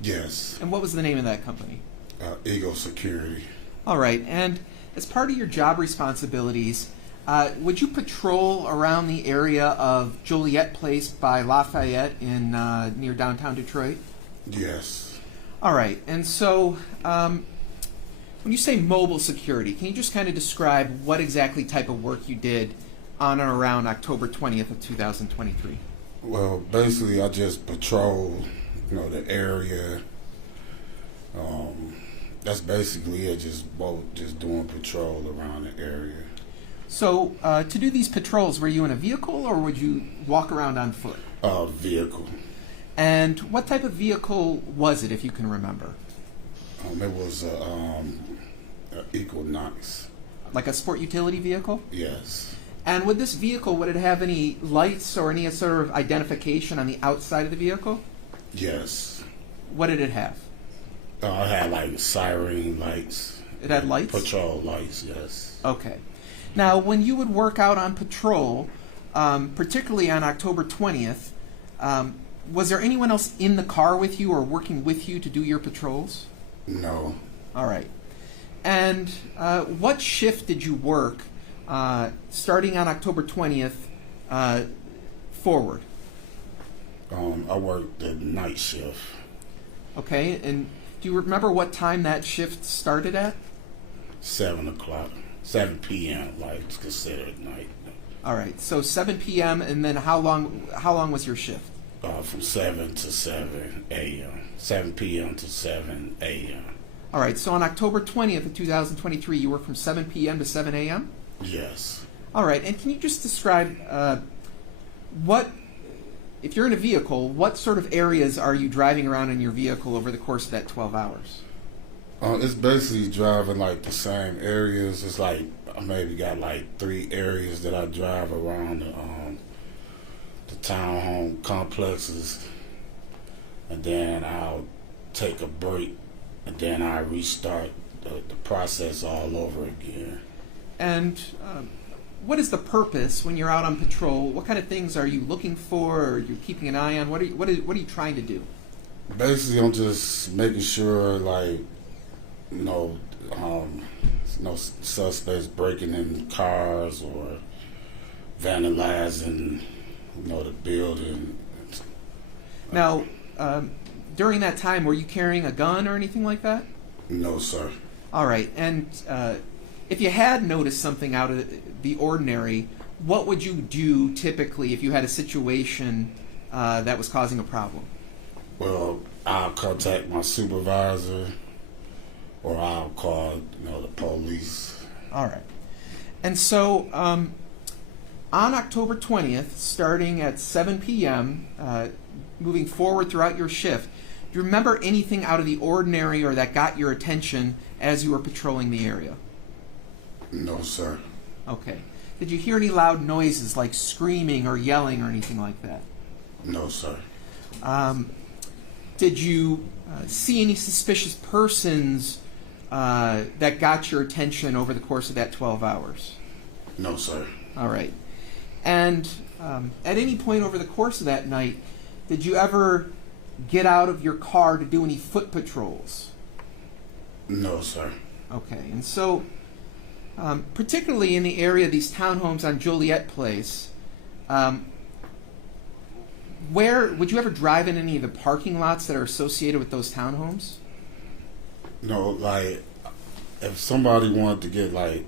Yes. And what was the name of that company? Eagle Security. All right, and as part of your job responsibilities, would you patrol around the area of Joliet Place by Lafayette in near downtown Detroit? Yes. All right, and so when you say mobile security, can you just kind of describe what exactly type of work you did on and around October 20th of 2023? Well, basically, I just patrol, the area. That's basically it. Just doing patrol around the area. So to do these patrols, were you in a vehicle or would you walk around on foot? Vehicle. And what type of vehicle was it, if you can remember? It was a Equinox. Like a sport utility vehicle? Yes. And would this vehicle, would it have any lights or any sort of identification on the outside of the vehicle? Yes. What did it have? I had like siren lights. It had lights? Patrol lights, yes. Okay. Now, when you would work out on patrol, particularly on October 20th, was there anyone else in the car with you or working with you to do your patrols? No. All right. And what shift did you work starting on October 20th forward? I worked the night shift. Okay. And do you remember what time that shift started at? 7 o'clock. 7 p.m. like it's considered night. All right. So 7 p.m. and then how long was your shift? From 7 to 7 a.m. 7 p.m. to 7 a.m. All right. So on October 20th of 2023, you worked from 7 p.m. to 7 a.m.? Yes. All right. And can you just describe what, if you're in a vehicle, what sort of areas are you driving around in your vehicle over the course of that 12 hours? It's basically driving like the same areas. It's like I maybe got like 3 areas that I drive around the townhome complexes, and then I'll take a break, and then I restart the process all over again. And what is the purpose when you're out on patrol? What kind of things are you looking for, or are you keeping an eye on? What are you trying to do? Basically, I'm just making sure, like, no suspects breaking in cars or vandalizing, the building. Now, during that time, were you carrying a gun or anything like that? No, sir. All right. And if you had noticed something out of the ordinary, what would you do typically if you had a situation that was causing a problem? Well, I'll contact my supervisor, or I'll call, the police. All right. And so on October 20th, starting at 7 p.m., moving forward throughout your shift, do you remember anything out of the ordinary or that got your attention as you were patrolling the area? No, sir. Okay. Did you hear any loud noises like screaming or yelling or anything like that? No, sir. Did you see any suspicious persons that got your attention over the course of that 12 hours? No, sir. All right. And at any point over the course of that night, did you ever get out of your car to do any foot patrols? No, sir. Okay. And so, particularly in the area of these townhomes on Joliet Place, where would you ever drive in any of the parking lots that are associated with those townhomes? No, like, if somebody wanted to get,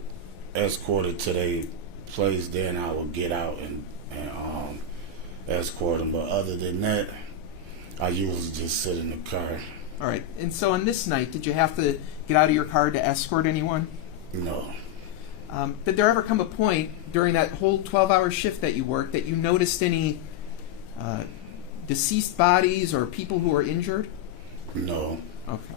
escorted to their place, then I would get out and escort them. But other than that, I usually just sit in the car. All right. And so on this night, did you have to get out of your car to escort anyone? No. Did there ever come a point during that whole 12-hour shift that you worked that you noticed any deceased bodies or people who were injured? No. Okay.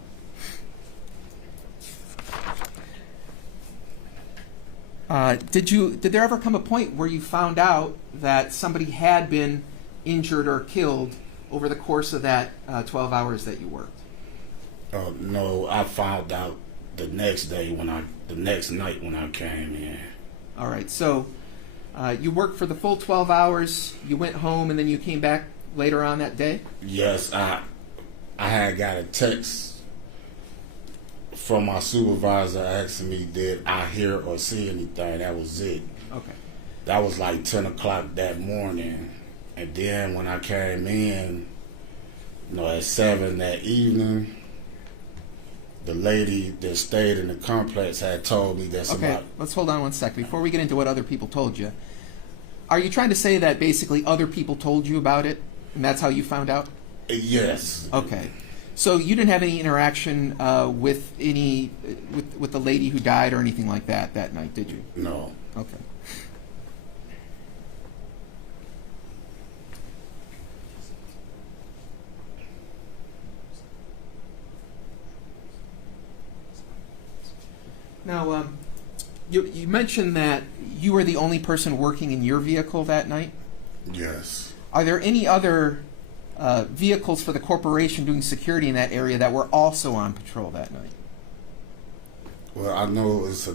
Did there ever come a point where you found out that somebody had been injured or killed over the course of that 12 hours that you worked? No, I found out the next night when I came in. All right. So you worked for the full 12 hours. You went home, and then you came back later on that day? Yes, I had got a text from my supervisor asking me, did I hear or see anything? That was it. Okay. That was like 10 o'clock that morning. And then when I came in, at 7 that evening, the lady that stayed in the complex had told me that somebody... Okay, let's hold on one sec. Before we get into what other people told you, are you trying to say that basically other people told you about it, and that's how you found out? Yes. Okay. So you didn't have any interaction with the lady who died or anything like that night, did you? No. Okay. Now, you mentioned that you were the only person working in your vehicle that night. Yes. Are there any other vehicles for the corporation doing security in that area that were also on patrol that night? Well, I know it's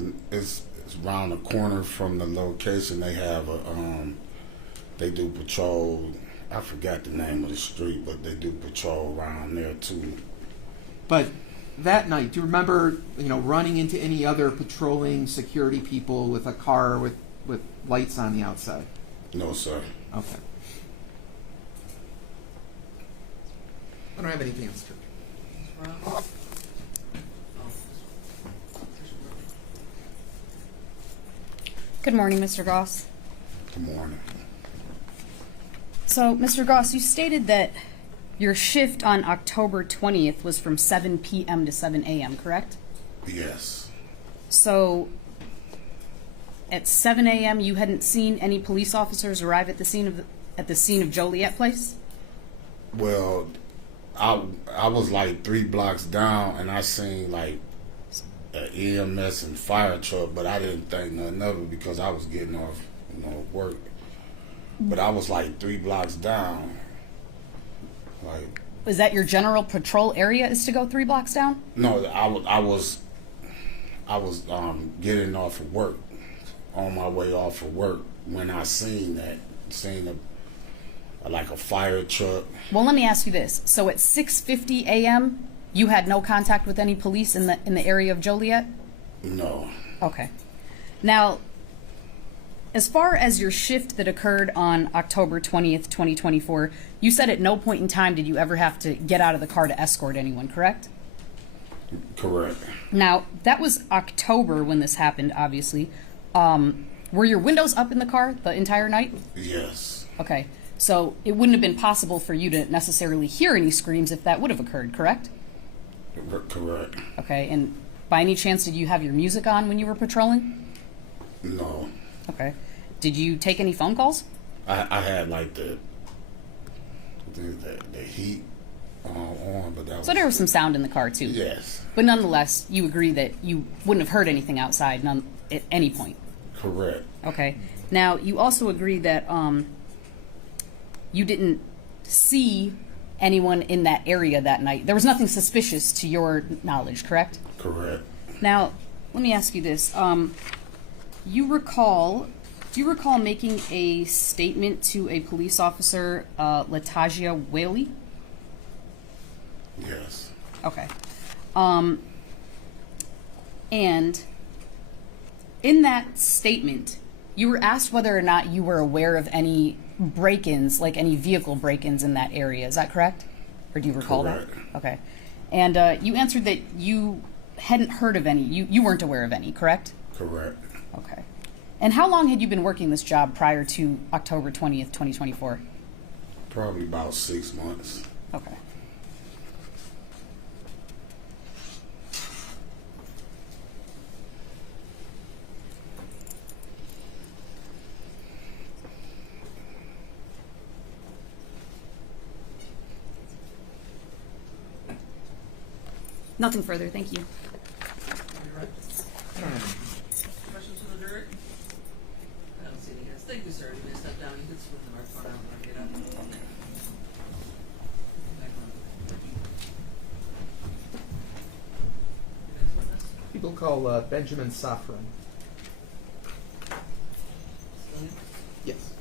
around the corner from the location. They have they do patrol. I forgot the name of the street, but they do patrol around there too. But that night, do you remember, running into any other patrolling security people with a car with lights on the outside? No, sir. Okay. I don't have anything else. Good morning, Mr. Goss. Good morning. So, Mr. Goss, you stated that your shift on October 20th was from 7 p.m. to 7 a.m., correct? Yes. So, at 7 a.m., you hadn't seen any police officers arrive at the scene of Joliet Place? Well, I was like 3 blocks down, and I seen like an EMS and fire truck, but I didn't think nothing of it because I was getting off, work. But I was like 3 blocks down. Like, Was that your general patrol area is to go 3 blocks down? no, I was getting off of work, on my way off of work when I seen like a fire truck. Well, let me ask you this. So at 6:50 a.m., You had no contact with any police in the area of Joliet? No. Okay. Now, as far as your shift that occurred on October 20th, 2024, you said at no point in time did you ever have to get out of the car to escort anyone, correct? Correct. Now, that was October when this happened, obviously. Were your windows up in the car the entire night? Yes. Okay. So it wouldn't have been possible for you to necessarily hear any screams if that would have occurred, correct? Correct. Okay. And by any chance, did you have your music on when you were patrolling? No. Okay. Did you take any phone calls? I had like the heat on, but that was. So there was some sound in the car too. Yes. But nonetheless, you agree that you wouldn't have heard anything outside at any point. Correct. Okay. Now you also agree that you didn't see anyone in that area that night. There was nothing suspicious to your knowledge, correct? Correct. Now, let me ask you this. Do you recall making a statement to a police officer, Latasia Whaley? Yes. Okay. And in that statement, you were asked whether or not you were aware of any break-ins, like any vehicle break-ins in that area. Is that correct? Or do you recall Correct. that? Okay. And you answered that you hadn't heard of any. You weren't aware of any, correct? Correct. Okay. And how long had you been working this job prior to October 20th, 2024? Probably about 6 months. Okay. Nothing further, thank you. You're right. Questions from the jury? I don't see any hands. Thank you, sir. You may step down. You can swing the microphone out and get up. Next witness. People call Benjamin Safran. Stillian? Yes.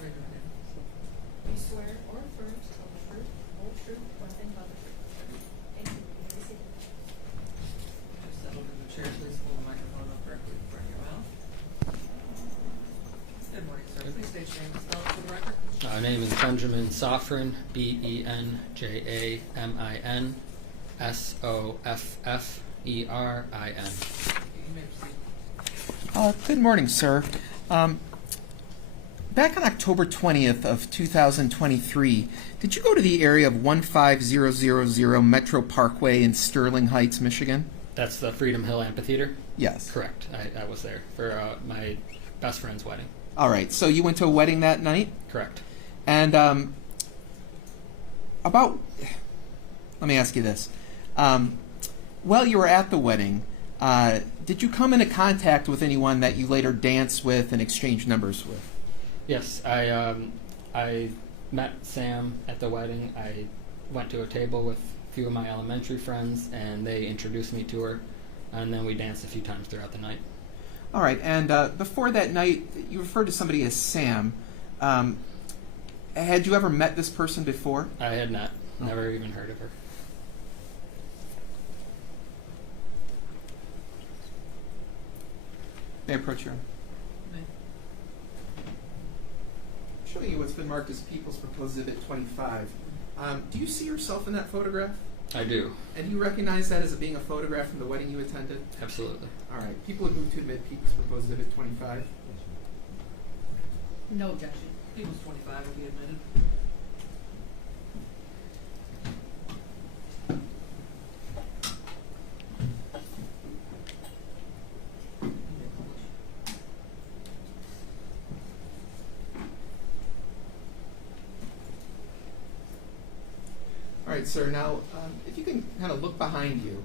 Raise your hand. You swear or affirm to tell the truth, the whole truth, nothing but the truth. Thank you. You may be seated. Just settle in the chair, please hold the microphone up directly in front of your mouth. Good morning, sir. Please state your name and spell it for the record. My name is Benjamin Sofrin, Benjamin Sofferin. You may proceed. Good morning, sir. Back on October 20th of 2023, did you go to the area of 15000 Metro Parkway in Sterling Heights, Michigan? That's the Freedom Hill Amphitheater? Yes. Correct. I was there for my best friend's wedding. All right. So you went to a wedding that night? Correct. And let me ask you this. While you were at the wedding, did you come into contact with anyone that you later danced with and exchanged numbers with? Yes, I met Sam at the wedding. I went to a table with a few of my elementary friends, and they introduced me to her, and then we danced a few times throughout the night. All right. And before that night, you referred to somebody as Sam. Had you ever met this person before? I had not, never even heard of her. May I approach you? May. Show you what's been marked as People's Proposed Exhibit 25. Do you see yourself in that photograph? I do, And do you recognize that as being a photograph from the wedding you attended? absolutely. All right. People would move to admit People's Proposed Exhibit 25. No objection. People's 25 will be admitted. You may publish. All right, sir. Now, if you can kind of look behind you.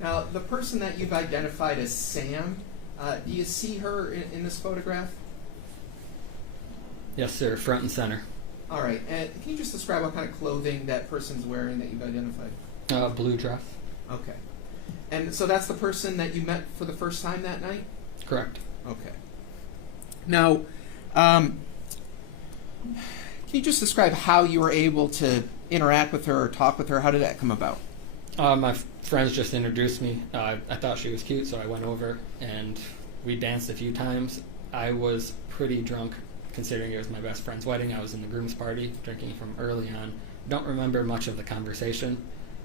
Now, the person that you've identified as Sam, do you see her in this photograph? Yes, sir. Front and center. All right. And can you just describe what kind of clothing that person's wearing that you've identified? Blue dress. Okay. And so that's the person that you met for the first time that night? Correct. Okay. Now, can you just describe how you were able to interact with her or talk with her? How did that come about? My friends just introduced me. I thought she was cute, so I went over and we danced a few times. I was pretty drunk, considering it was my best friend's wedding. I was in the groom's party, drinking from early on. Don't remember much of the conversation.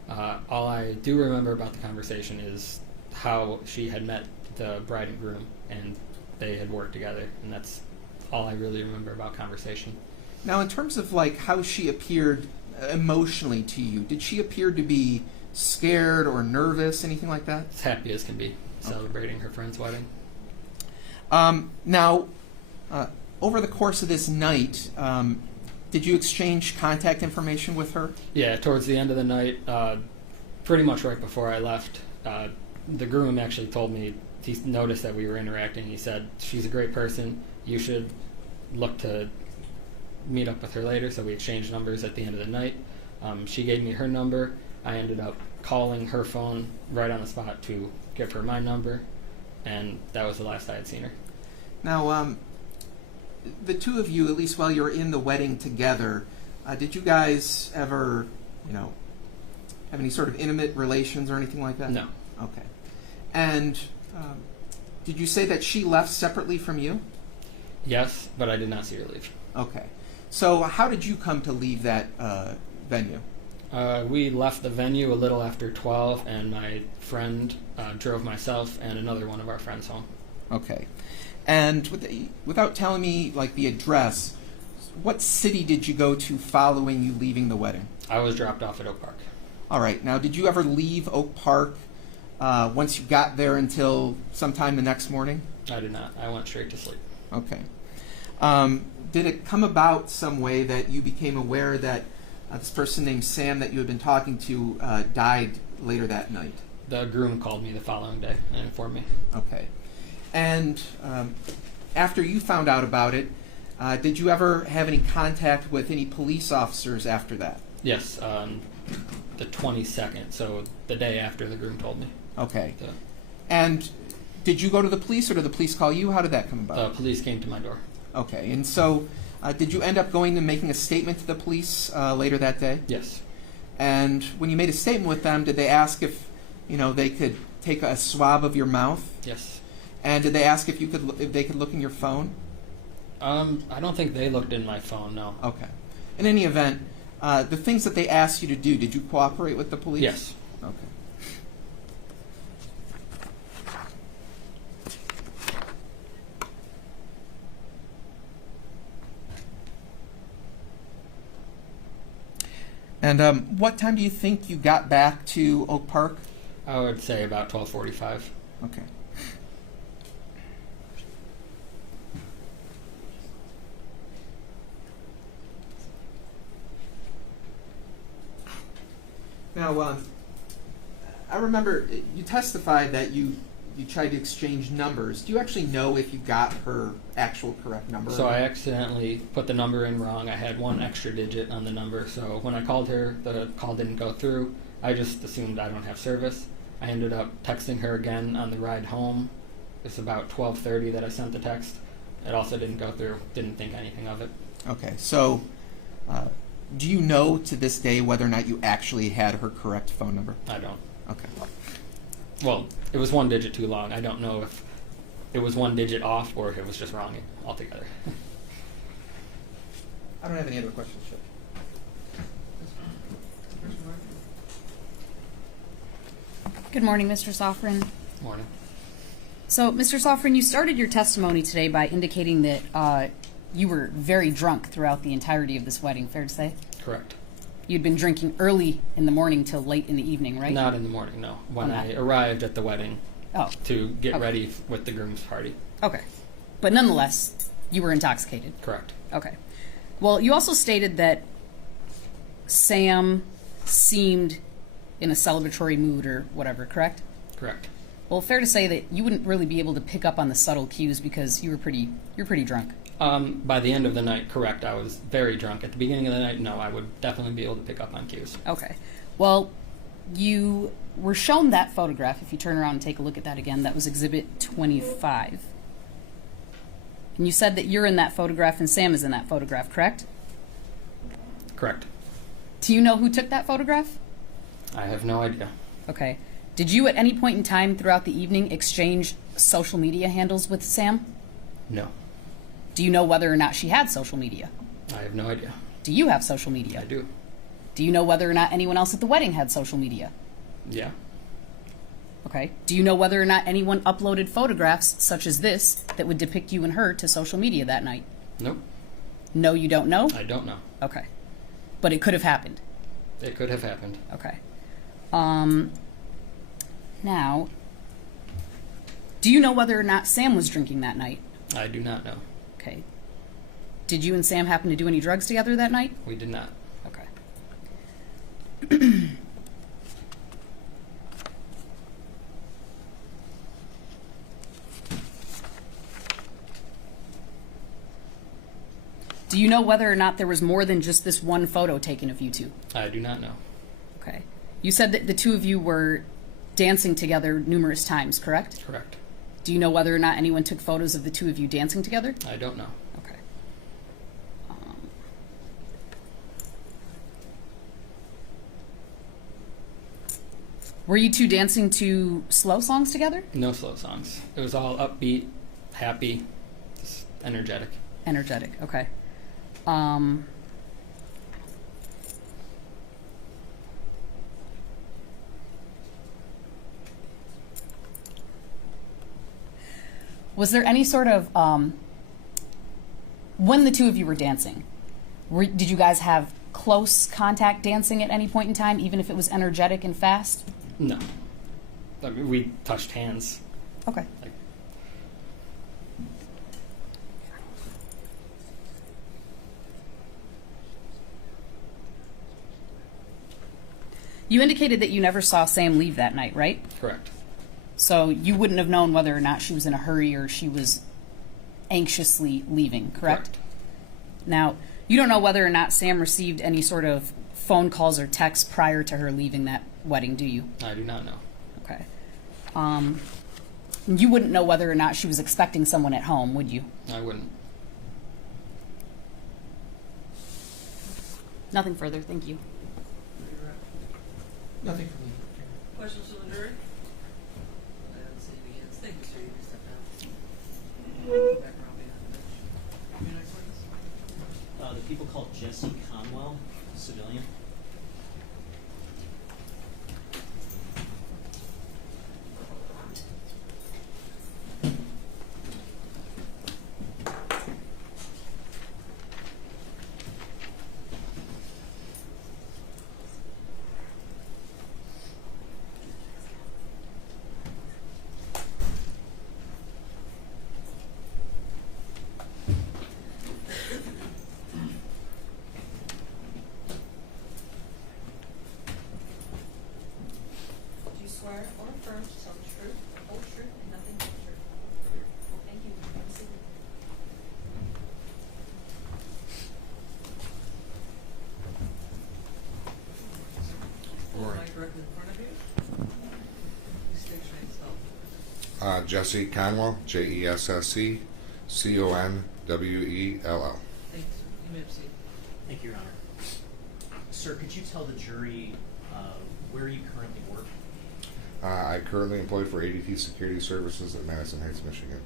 All I do remember about the conversation is how she had met the bride and groom, and they had worked together, and that's all I really remember about conversation. Now, in terms of like how she appeared emotionally to you, did she appear to be scared or nervous, anything like that? As happy as can be, celebrating her friend's wedding. Now, over the course of this night, did you exchange contact information with her? Yeah, towards the end of the night, pretty much right before I left, the groom actually told me, he noticed that we were interacting. He said, she's a great person. You should look to meet up with her later. So we exchanged numbers at the end of the night. She gave me her number. I ended up calling her phone right on the spot to give her my number, and that was the last I had seen her. Now, the two of you, at least while you were in the wedding together, did you guys ever, have any sort of intimate relations or anything like that? No. Okay. And did you say that she left separately from you? Yes, but I did not see her leave. Okay. So how did you come to leave that venue? We left the venue a little after 12, and my friend drove myself and another one of our friends home. Okay. And without telling me like the address, what city did you go to following you leaving the wedding? I was dropped off at Oak Park. All right. Now, did you ever leave Oak Park once you got there until sometime the next morning? I did not. I went straight to sleep. Okay. Did it come about some way that you became aware that this person named Sam that you had been talking to died later that night? The groom called me the following day and informed me. Okay. And after you found out about it, did you ever have any contact with any police officers after that? Yes, the 22nd, so the day after the groom told me. Okay. The, And did you go to the police, or did the police call you? How did that come about? the police came to my door. Okay. And so did you end up going and making a statement to the police later that day? Yes. And when you made a statement with them, did they ask if they could take a swab of your mouth? Yes. And did they ask if they could look in your phone? I don't think they looked in my phone, no. Okay. In any event, the things that they asked you to do, did you cooperate with the police? Yes. Okay. And what time do you think you got back to Oak Park? I would say about 12:45. Okay. Now, I remember you testified that you tried to exchange numbers. Do you actually know if you got her actual correct number? So I accidentally put the number in wrong. I had one extra digit on the number, so when I called her, the call didn't go through. I just assumed I don't have service. I ended up texting her again on the ride home. It's about 12:30 that I sent the text. It also didn't go through. Didn't think anything of it. Okay, so do you know to this day whether or not you actually had her correct phone number? I don't. Okay. Well, it was one digit too long. I don't know if it was one digit off or if it was just wrong altogether. I don't have any other questions, Chip. Good morning, Mr. Sofrin. Morning. So, Mr. Sofrin, you started your testimony today by indicating that you were very drunk throughout the entirety of this wedding, fair to say? Correct. You'd been drinking early in the morning till late in the evening, right? Not in the morning, no. When Oh, I arrived at the wedding Oh, to get Okay. ready with the groom's party. okay. But nonetheless, you were intoxicated. Correct. Okay. Well, you also stated that Sam seemed in a celebratory mood or whatever, correct? Correct. Well, fair to say that you wouldn't really be able to pick up on the subtle cues because you're pretty drunk. By the end of the night, correct. I was very drunk. At the beginning of the night, no, I would definitely be able to pick up on cues. Okay. Well, you were shown that photograph. If you turn around and take a look at that again, that was Exhibit 25. And you said that you're in that photograph and Sam is in that photograph, correct? Correct. Do you know who took that photograph? I have no idea. Okay. Did you at any point in time throughout the evening exchange social media handles with Sam? No. Do you know whether or not she had social media? I have no idea. Do you have social media? I do. Do you know whether or not anyone else at the wedding had social media? Yeah. Okay. Do you know whether or not anyone uploaded photographs such as this that would depict you and her to social media that night? Nope. No, you don't know? I don't know. Okay. But it could have happened. It could have happened. Okay. Now, do you know whether or not Sam was drinking that night? I do not know. Okay. Did you and Sam happen to do any drugs together that night? We did not. Okay. Do you know whether or not there was more than just this one photo taken of you two? I do not know. Okay. You said that the two of you were dancing together numerous times, correct? Correct. Do you know whether or not anyone took photos of the two of you dancing together? I don't know. Okay. Were you two dancing to slow songs together? No slow songs. It was all upbeat, happy, just energetic. Energetic, okay. Was there any sort of, when the two of you were dancing, did you guys have close contact dancing at any point in time, even if it was energetic and fast? No. I mean, we touched hands. Okay. Like, You indicated that you never saw Sam leave that night, right? correct. So you wouldn't have known whether or not she was in a hurry or she was anxiously leaving, correct? Now, you don't know whether or not Sam received any sort of phone calls or texts prior to her leaving that wedding, do you? I do not know. Okay. You wouldn't know whether or not she was expecting someone at home, would you? I wouldn't. Nothing further, thank you. Nothing from me. Questions from the jury? I don't see any hands. Thank you, sir. You may step down. Back around behind the bench. Your next witness? The people called Jesse Conwell, civilian. Do you swear or affirm to tell the truth, the whole truth, and nothing but the truth? Thank you. Have a seat. Hold the mic directly in front of you. Please state your name and spell. Jesse Conwell, Jesscconwell. Thank you, sir. You may proceed. Thank you, Your Honor. Sir, could you tell the jury where you currently work? I currently employed for ADT Security Services at Madison Heights, Michigan.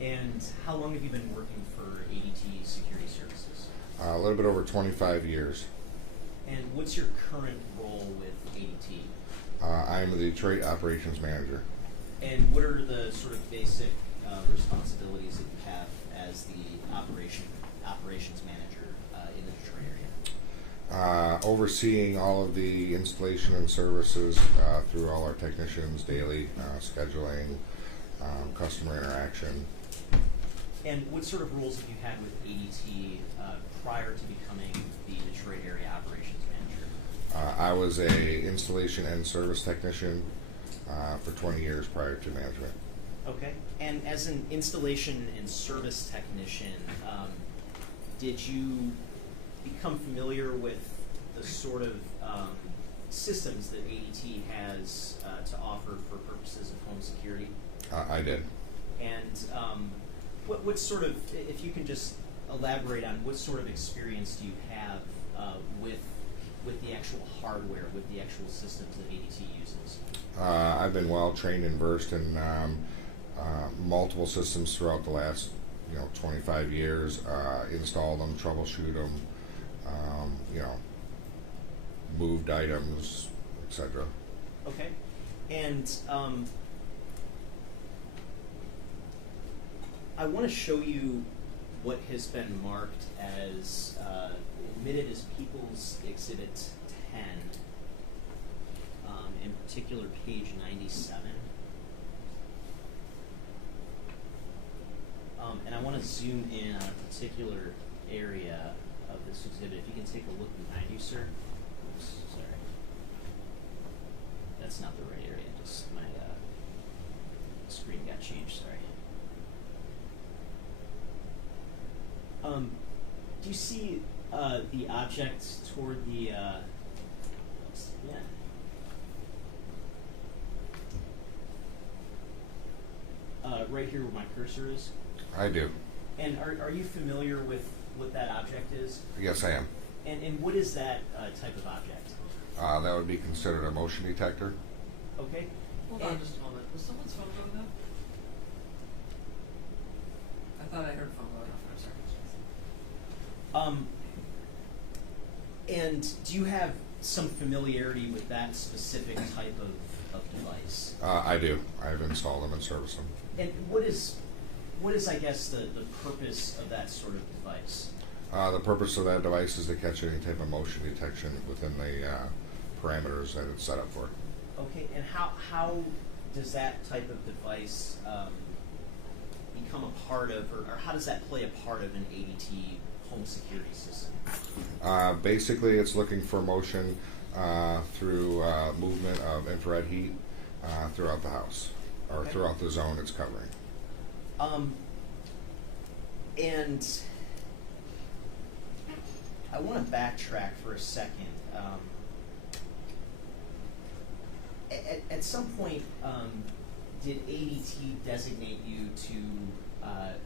And how long have you been working for ADT Security Services? A little bit over 25 years. And what's your current role with ADT? I'm the Detroit Operations Manager. And what are the sort of basic responsibilities that you have as the operations manager in the Detroit area? Overseeing all of the installation and services through all our technicians daily, scheduling, customer interaction. And what sort of roles have you had with ADT prior to becoming the Detroit area operations manager? I was a installation and service technician for 20 years prior to management. Okay. And as an installation and service technician, did you become familiar with the sort of systems that ADT has to offer for purposes of home security? I did. And what sort of, if you can just elaborate on what sort of experience do you have with the actual hardware, with the actual systems that ADT uses? I've been well trained and versed in multiple systems throughout the last 25 years. Install them, troubleshoot them, moved items, etc. Okay. And I want to show you what has been marked as admitted as People's Exhibit 10, in particular page 97. And I want to zoom in on a particular area of this exhibit. If you can take a look behind you, sir. Oops, sorry. That's not the right area. Just my screen got changed. Sorry. Do you see the object toward the? Yeah. Right here where my cursor is. I do. And are you familiar with what that object is? Yes, I am. And what is that type of object? That would be considered a motion detector. Okay. Hold on just a moment. Was someone's phone going off? I thought I heard a phone going off for a second. And do you have some familiarity with that specific type of device? I do. I've installed them and serviced them. And what is I guess the purpose of that sort of device? The purpose of that device is to catch any type of motion detection within the parameters that it's set up for. Okay, and how does that type of device become a part of, or how does that play a part of an ADT home security system? Basically, it's looking for motion through movement of infrared heat throughout the house, or Okay. throughout the zone it's covering. And I want to backtrack for a second. At some point, did ADT designate you to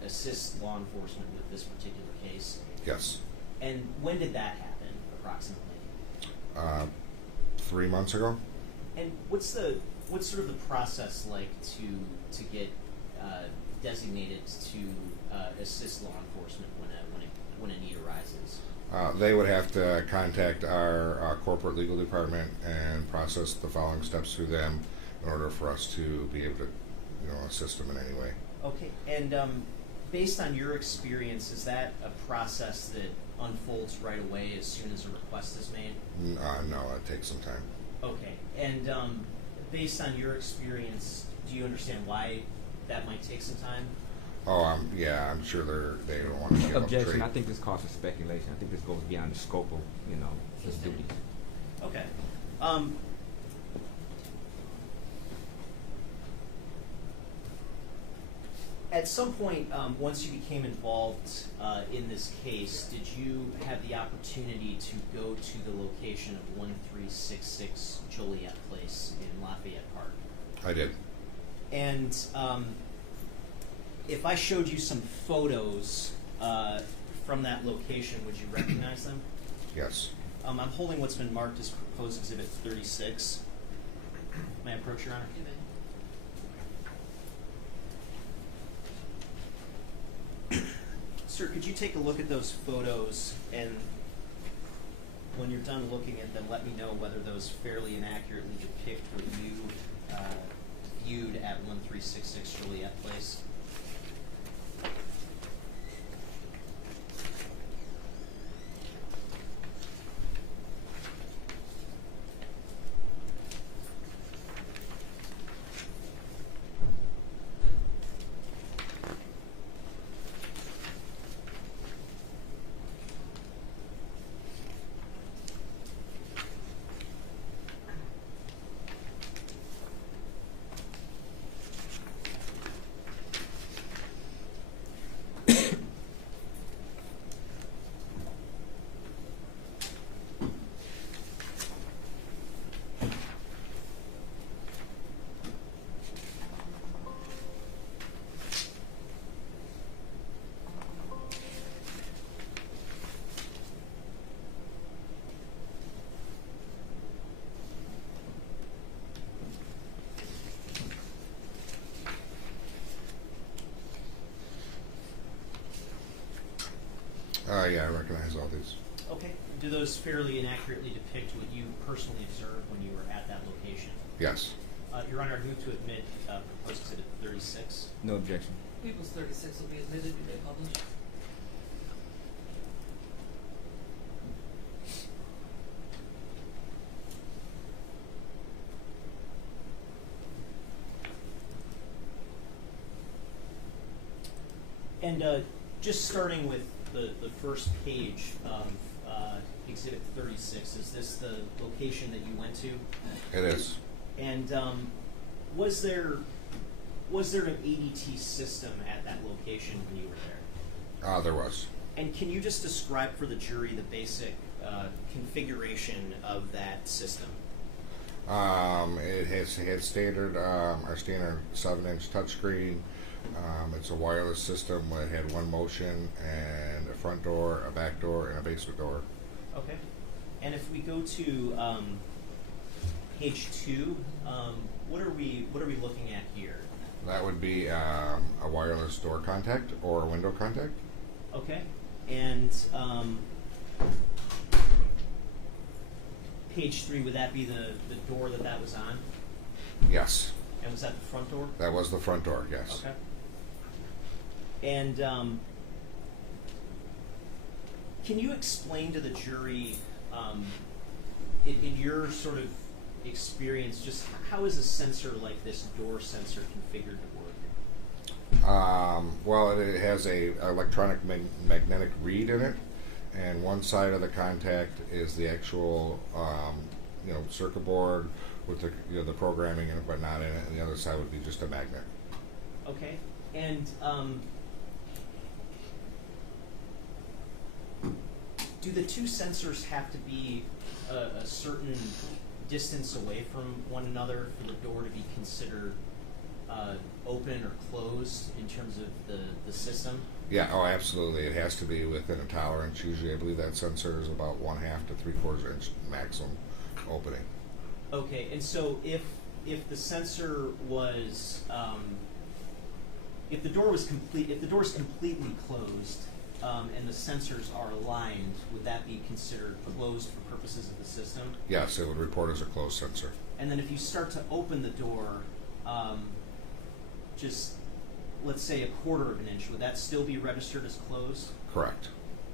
assist law enforcement with this particular case? Yes. And when did that happen, approximately? 3 months ago. And what's sort of the process like to get designated to assist law enforcement when a need arises? They would have to contact our corporate legal department and process the following steps through them in order for us to be able to, assist them in any way. Okay, and based on your experience, is that a process that unfolds right away as soon as a request is made? No, it takes some time. Okay, and based on your experience, do you understand why that might take some time? Oh, yeah, I'm sure they don't want to give up Objection. trade. I think this calls for speculation. I think this goes beyond the scope of his duties. Okay. At some point, once you became involved in this case, did you have the opportunity to go to the location of 1366 Joliet Place in Lafayette Park? I did. And if I showed you some photos from that location, would you recognize them? Yes. I'm holding what's been marked as proposed exhibit 36. May I approach, Your Honor? You may. Sir, could you take a look at those photos, and when you're done looking at them, let me know whether those fairly and accurately depict what you viewed at 1366 Joliet Place? Yeah, I recognize all these. Okay. Do those fairly and accurately depict what you personally observed when you were at that location? Yes. Your Honor, I move to admit proposed exhibit 36. No objection. People's 36 will be admitted to be published. And just starting with the first page of exhibit 36, is this the location that you went to? It is. And was there an ADT system at that location when you were there? There was. And can you just describe for the jury the basic configuration of that system? It had standard our standard 7-inch touchscreen. It's a wireless system. It had one motion and a front door, a back door, and a basement door. Okay. And if we go to page 2, what are we looking at here? That would be a wireless door contact or a window contact. Okay. And page 3, would that be the door that was on? Yes. And was that the front door? That was the front door, yes. Okay. And can you explain to the jury, in your sort of experience, just how is a sensor like this door sensor configured to work? Well, it has a electronic magnetic reed in it, and one side of the contact is the actual circuit board with the programming and whatnot in it, and the other side would be just a magnet. Okay. And do the two sensors have to be a certain distance away from one another for the door to be considered open or closed in terms of the system? Yeah, oh, absolutely. It has to be within a tolerance. Usually, I believe that sensor is about 1/2 to 3/4 inch maximum opening. Okay, and so if the sensor was if the door is completely closed and the sensors are aligned, would that be considered closed for purposes of the system? Yes, it would report as a closed sensor. And then if you start to open the door, just let's say 1/4 inch, would that still be registered as closed? Correct.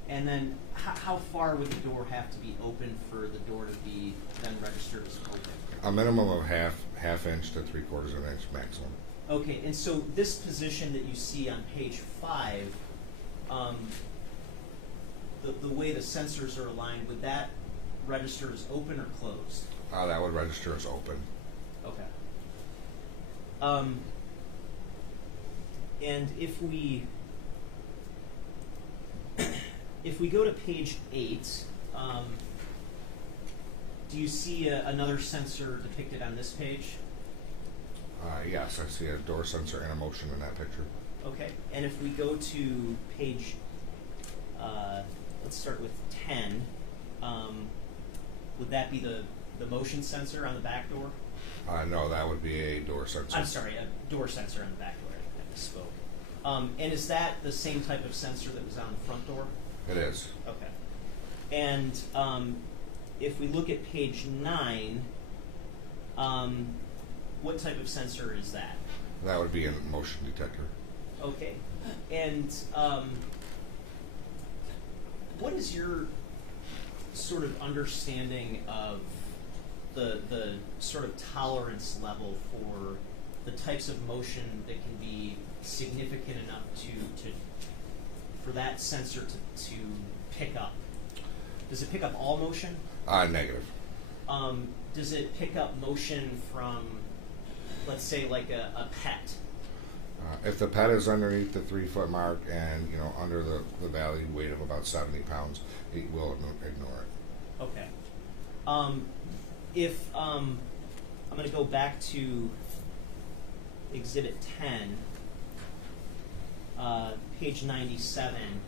And then how far would the door have to be open for the door to be then registered as open? A minimum of half inch to 3/4 inch maximum. Okay, and so this position that you see on page 5, the way the sensors are aligned, would that register as open or closed? That would register as open. Okay. And if we go to page 8, do you see another sensor depicted on this page? Yes, I see a door sensor and a motion in that picture. Okay. And if we go to page, let's start with 10, would that be the motion sensor on the back door? No, that would be a door sensor. I'm sorry, a door sensor on the back door. I misspoke. And is that the same type of sensor that was on the front door? It is. Okay. And if we look at page 9, what type of sensor is that? That would be a motion detector. Okay. And what is your sort of understanding of the sort of tolerance level for the types of motion that can be significant enough for that sensor to pick up? Does it pick up all motion? Negative. Does it pick up motion from, let's say, like a pet? If the pet is underneath the 3-foot mark and under the value weight of about 70 pounds, it will ignore it. Okay. If I'm going to go back to Exhibit 10, page 97.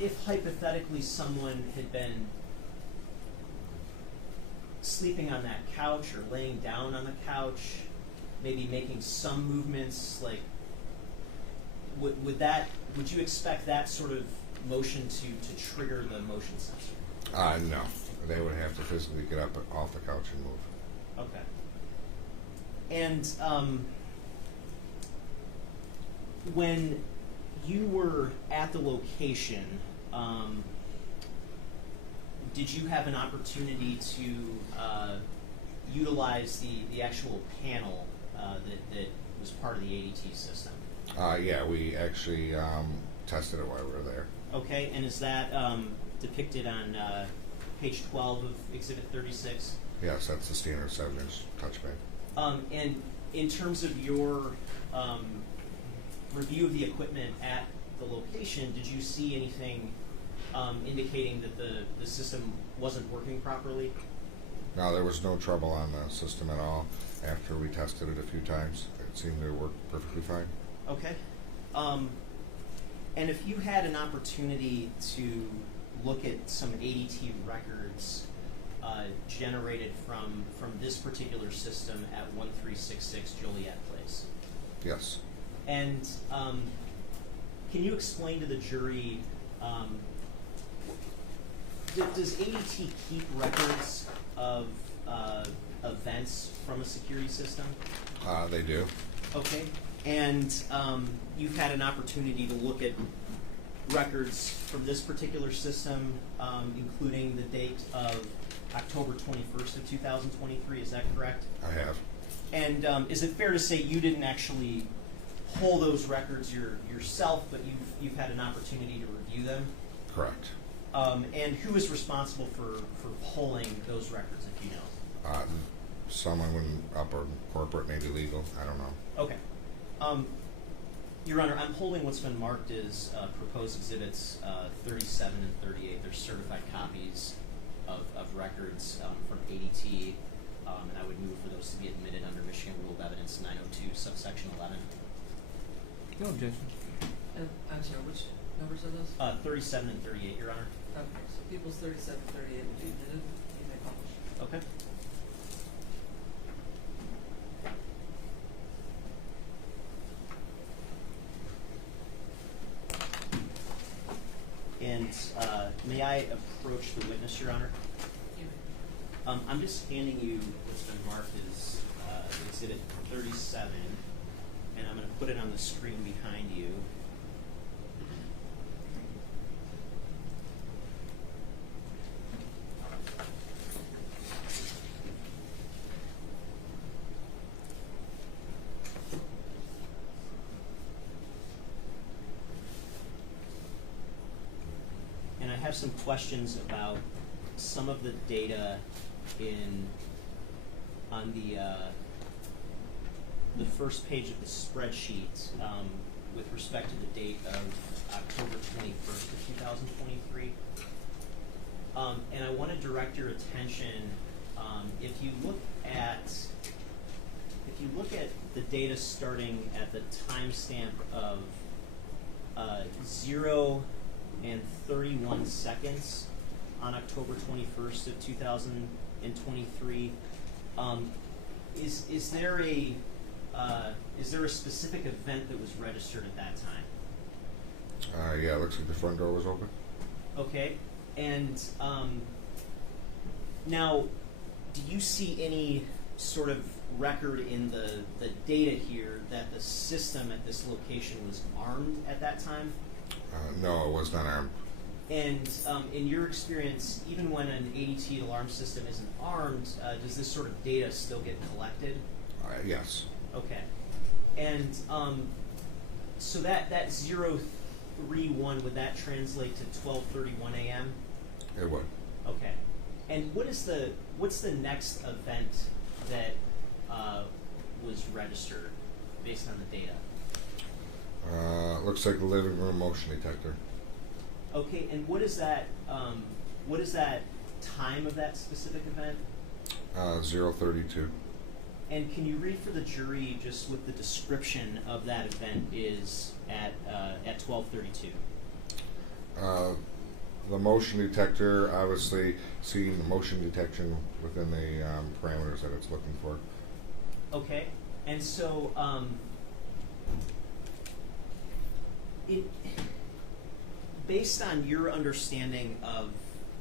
If hypothetically someone had been sleeping on that couch or laying down on the couch, maybe making some movements, like would that would you expect that sort of motion to trigger the motion sensor? No. They would have to physically get up off the couch and move. Okay. And when you were at the location, did you have an opportunity to utilize the actual panel that was part of the ADT system? Yeah, we actually tested it while we were there. Okay, and is that depicted on page 12 of Exhibit 36? Yes, that's the standard 7-inch touchpad. And in terms of your review of the equipment at the location, did you see anything indicating that the system wasn't working properly? No, there was no trouble on the system at all. After we tested it a few times, it seemed to work perfectly fine. Okay. And if you had an opportunity to look at some ADT records generated from this particular system at 1366 Joliet Place. Yes. And can you explain to the jury, does ADT keep records of events from a security system? They do. Okay. And you've had an opportunity to look at records from this particular system, including the date of October 21st of 2023, is that correct? I have. And is it fair to say you didn't actually pull those records yourself, but you've had an opportunity to review them? Correct. And who is responsible for pulling those records, if you know? Someone when upper corporate, maybe legal, I don't know. Okay. Your Honor, I'm holding what's been marked as proposed exhibits 37 and 38. They're certified copies of records from ADT, and I would move for those to be admitted under Michigan Rule of Evidence 902, subsection 11. No objection. I'm sorry, which numbers are those? 37 and 38, Your Honor. Okay, so People's 37, 38 would be admitted, you may publish. Okay. And may I approach the witness, Your Honor? You may. I'm just handing you what's been marked as Exhibit 37, and I'm going to put it on the screen behind you. And I have some questions about some of the data on the first page of the spreadsheet with respect to the date of October 21st of 2023. And I want to direct your attention, if you look at the data starting at the timestamp of 0 and 31 seconds on October 21st of 2023, is there a specific event that was registered at that time? Yeah, it looks like the front door was open. Okay, and now, do you see any sort of record in the data here that the system at this location was armed at that time? No, it was not armed. And in your experience, even when an ADT alarm system isn't armed, does this sort of data still get collected? Yes. Okay. And so that 031, would that translate to 12:31 a.m.? It would. Okay. And what's the next event that was registered based on the data? Looks like the living room motion detector. Okay, and what is that time of that specific event? 032. And can you read for the jury just what the description of that event is at 12:32? The motion detector, obviously seeing the motion detection within the parameters that it's looking for. Okay, and so Based on your understanding of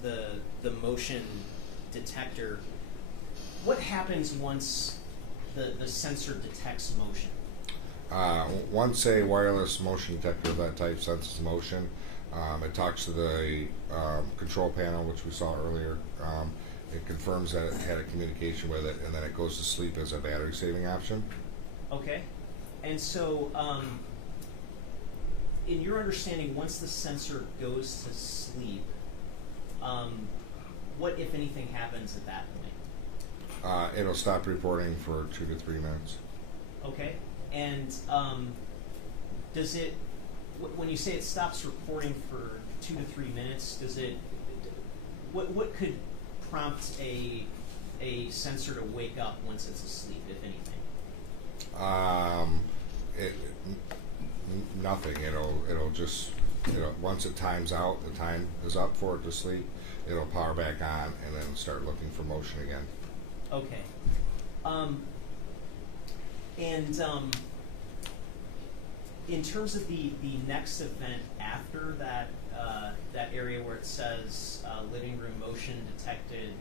the motion detector, what happens once the sensor detects motion? Once a wireless motion detector of that type senses motion, it talks to the control panel, which we saw earlier. It confirms that it had a communication with it, and then it goes to sleep as a battery saving option. Okay. And so, in your understanding, once the sensor goes to sleep, what, if anything, happens at that point? It'll stop reporting for 2 to 3 minutes. Okay. And does it, when you say it stops reporting for 2 to 3 minutes, does it, what could prompt a sensor to wake up once it's asleep, if anything? Nothing. It'll just, once it times out, the time is up for it to sleep, it'll power back on and then start looking for motion again. Okay. In terms of the next event after that, that area where it says living room motion detected,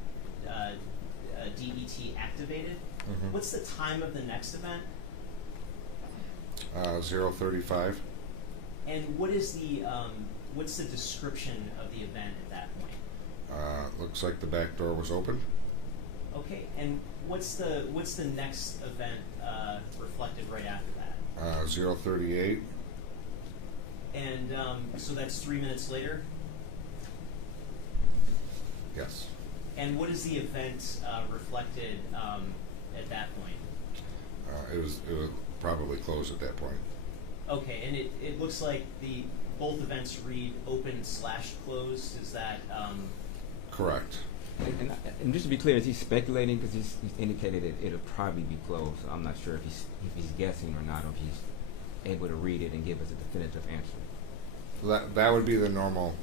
DET activated, what's the time of the next event? 0:35. And what is what's the description of the event at that point? Looks like the back door was open. Okay, and what's the next event reflected right after that? 0:38. And so that's 3 minutes later. Yes. And what is the event reflected at that point? It was probably closed at that point. Okay, and it looks like both events read open/closed. Is that Correct. And just to be clear, is he speculating? Because he's indicated it'll probably be closed. So I'm not sure if he's guessing or not, or if he's able to read it and give us a definitive answer. That would be the normal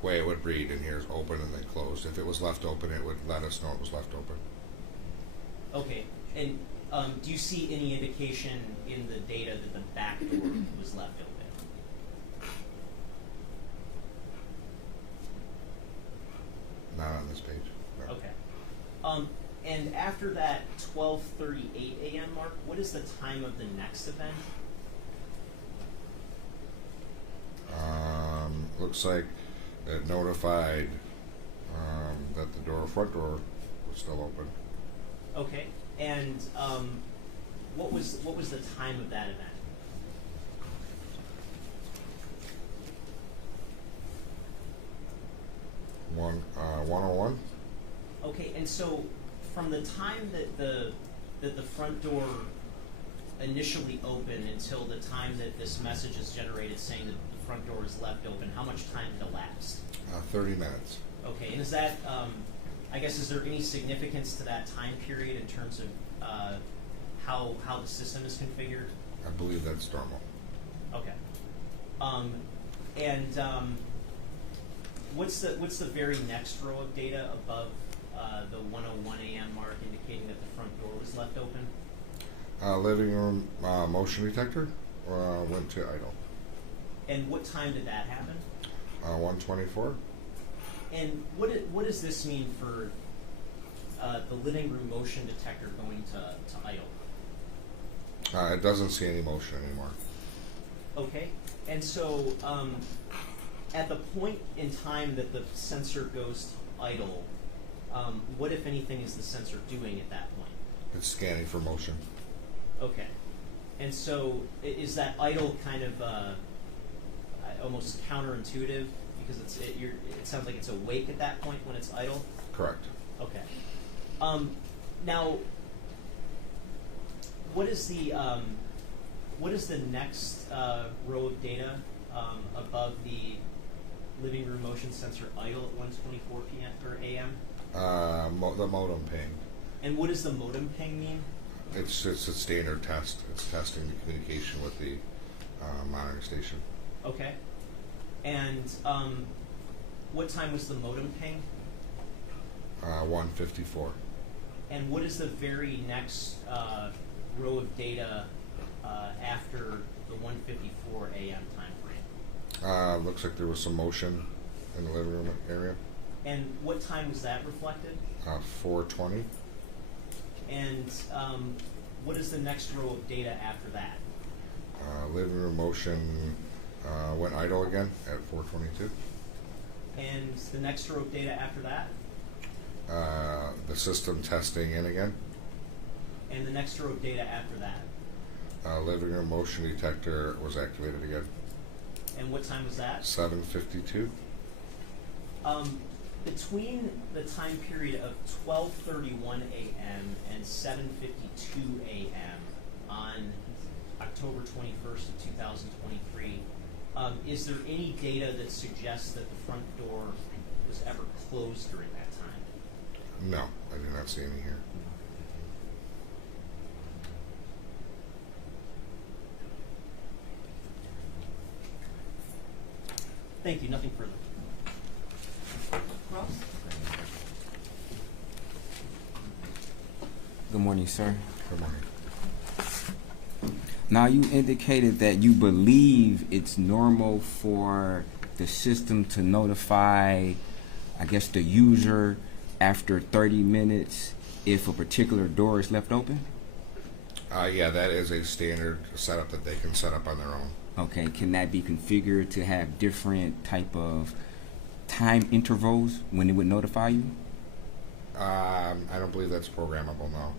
way it would read. In here is open and then closed. If it was left open, it would let us know it was left open. okay? And do you see any indication in the data that the back door was left open? Not on this page. No. Okay. And after that 12:38 a.m. mark, what is the time of the next event? Looks like it notified that the front door was still open. Okay. And what was the time of that event? One 101. Okay, and so from the time that the front door initially opened until the time that this message is generated saying that the front door is left open, how much time had elapsed? 30 minutes. Okay, and is that, I guess, is there any significance to that time period in terms of how the system is configured? I believe that's normal. Okay. What's the very next row of data above the 1:01 a.m. mark indicating that the front door was left open? Living room motion detector went to idle. And what time did that happen? 124. And what does this mean for the living room motion detector going to idle? It doesn't see any motion anymore. Okay, and so at the point in time that the sensor goes to idle, what, if anything, is the sensor doing at that point? It's scanning for motion. Okay, and so is that idle kind of almost counterintuitive because it sounds like it's awake at that point when it's idle? Correct. Okay. Now, what is the next row of data above the living room motion sensor idle at 1:24 p.m. or a.m.? The modem ping. And what does the modem ping mean? It's a standard test. It's testing the communication with the monitoring station. Okay. And what time was the modem ping? 1:54. And what is the very next row of data after the 1:54 a.m. time frame? Looks like there was some motion in the living room area. And what time was that reflected? 4:20. And what is the next row of data after that? Living room motion went idle again at 4:22. And the next row of data after that? The system testing in again. And the next row of data after that? Living room motion detector was activated again. And what time was that? 7:52. Between the time period of 12:31 a.m. and 7:52 a.m. on October 21st of 2023, is there any data that suggests that the front door was ever closed during that time? No, I do not see any here. Thank you. Nothing further. Ross? Good morning, sir. Good morning. Now, you indicated that you believe it's normal for the system to notify, I guess, the user after 30 minutes if a particular door is left open? Yeah, that is a standard setup that they can set up on their own. Okay, can that be configured to have different type of time intervals when it would notify you? I don't believe that's programmable, no.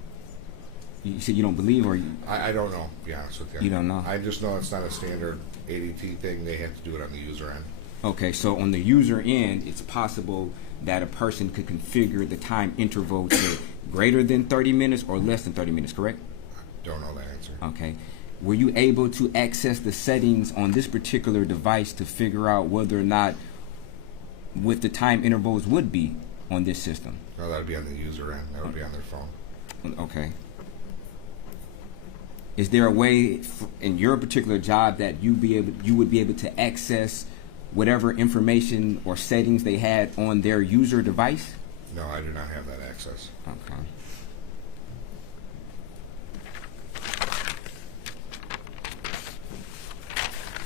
You said you don't believe, or you I don't know, to be honest with you. You don't know? I just know it's not a standard ADT thing. They have to do it on the user end. Okay, so on the user end, it's possible that a person could configure the time interval to greater than 30 minutes or less than 30 minutes, correct? Don't know that answer. Okay. Were you able to access the settings on this particular device to figure out whether or not what the time intervals would be on this system? No, that would be on the user end. That would be on their phone. Okay. Is there a way in your particular job that you would be able to access whatever information or settings they had on their user device? No, I do not have that access. Okay.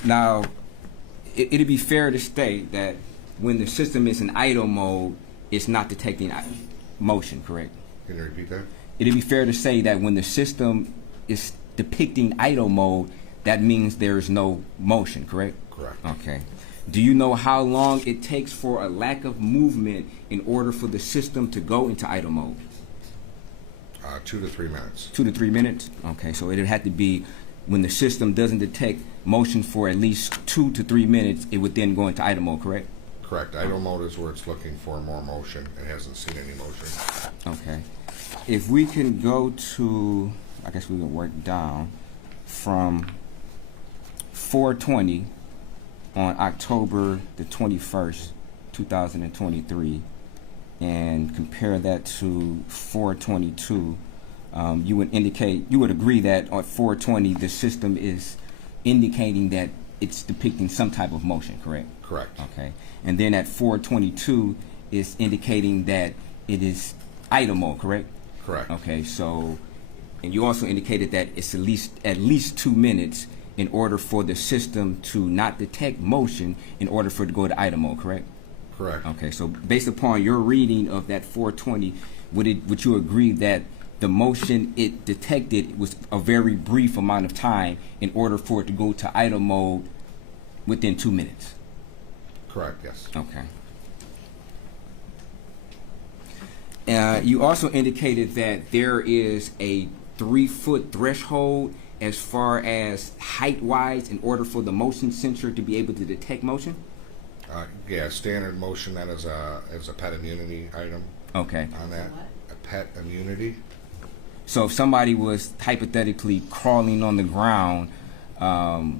Now, it'd be fair to state that when the system is in idle mode, it's not detecting motion, correct? Can you repeat that? It'd be fair to say that when the system is depicting idle mode, that means there's no motion, correct? Correct. Okay. Do you know how long it takes for a lack of movement in order for the system to go into idle mode? 2 to 3 minutes. 2 to 3 minutes? Okay, so it would have to be when the system doesn't detect motion for at least 2 to 3 minutes, it would then go into idle mode, correct? Correct. Idle mode is where it's looking for more motion. It hasn't seen any motion. Okay. If we can go to, I guess we can work down from 4:20 on October the 21st, 2023, and compare that to 4:22, you would agree that on 4:20 the system is indicating that it's depicting some type of motion, correct? Correct. Okay. And then at 4:22 is indicating that it is idle mode, correct? Correct. Okay, so, and you also indicated that it's at least 2 minutes in order for the system to not detect motion in order for it to go to idle mode, correct? Correct. Okay, so based upon your reading of that 4:20, would you agree that the motion it detected was a very brief amount of time in order for it to go to idle mode within 2 minutes? Correct, yes. Okay. You also indicated that there is a 3-foot threshold as far as height-wise in order for the motion sensor to be able to detect motion? Yeah, standard motion, that is a pet immunity item Okay. on that. What? A pet immunity. So if somebody was hypothetically crawling on the ground or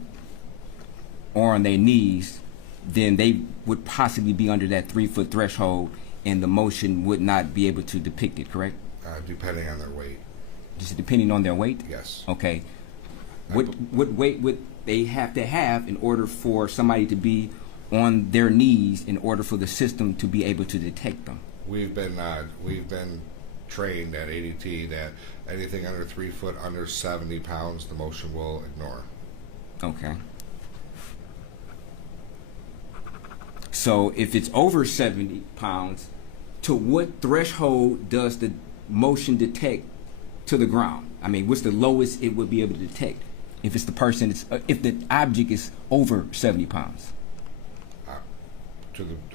on their knees, then they would possibly be under that 3-foot threshold and the motion would not be able to depict it, correct? Depending on their weight. Just depending on their weight? Yes. Okay. What weight would they have to have in order for somebody to be on their knees in order for the system to be able to detect them? We've been trained at ADT that anything under 3 foot, under 70 pounds, the motion will ignore. Okay. So if it's over 70 pounds, to what threshold does the motion detect to the ground? I mean, what's the lowest it would be able to detect if it's the person, if the object is over 70 pounds?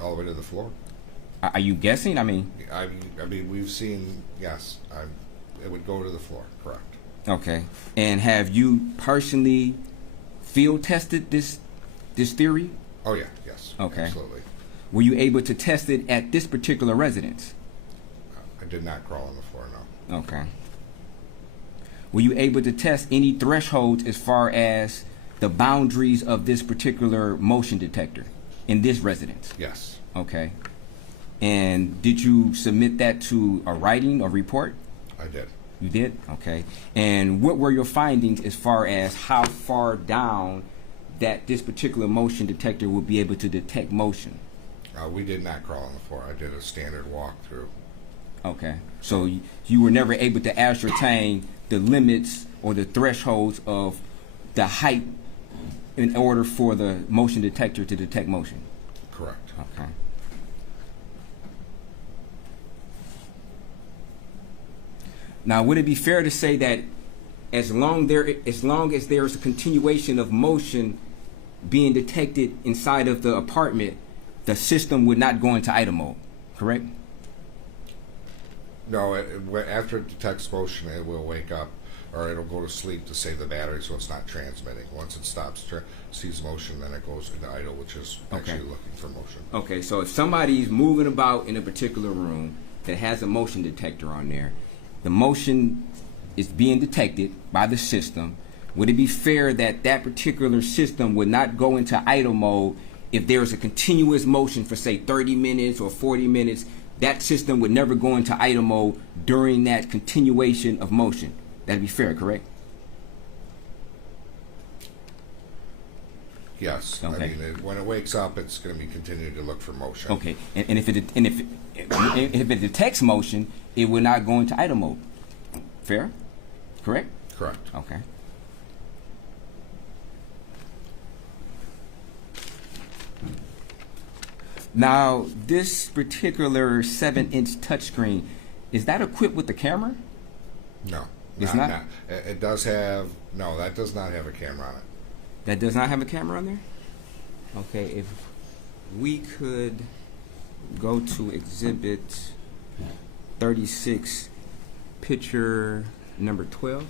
All the way to the floor. Are you guessing? I mean, we've seen, yes, it would go to the floor, correct. okay. And have you personally field tested this theory? Oh, yeah, yes. Okay. Absolutely. Were you able to test it at this particular residence? I did not crawl on the floor, no. Okay. Were you able to test any thresholds as far as the boundaries of this particular motion detector in this residence? Yes. Okay. And did you submit that to a writing or report? I did. You did? Okay. And what were your findings as far as how far down that this particular motion detector would be able to detect motion? We did not crawl on the floor. I did a standard walkthrough. Okay. So you were never able to ascertain the limits or the thresholds of the height in order for the motion detector to detect motion? Correct. Okay. Now, would it be fair to say that as long as there's a continuation of motion being detected inside of the apartment, the system would not go into idle mode, correct? No, after it detects motion, it will wake up, or it'll go to sleep to save the battery so it's not transmitting. Once it stops, sees motion, then it goes into idle, which is actually looking for motion. Okay, so if somebody's moving about in a particular room that has a motion detector on there, the motion is being detected by the system, would it be fair that that particular system would not go into idle mode if there's a continuous motion for, say, 30 minutes or 40 minutes? That system would never go into idle mode during that continuation of motion. That'd be fair, correct? Yes. Okay. I mean, when it wakes up, it's going to be continuing to look for motion. Okay, and if it detects motion, it will not go into idle mode. Fair? Correct? Correct. Okay. Now, this particular 7-inch touchscreen, is that equipped with the camera? No. It's not? It does have, no, that does not have a camera on it. That does not have a camera on there? Okay, if we could go to exhibit 36, picture number 12.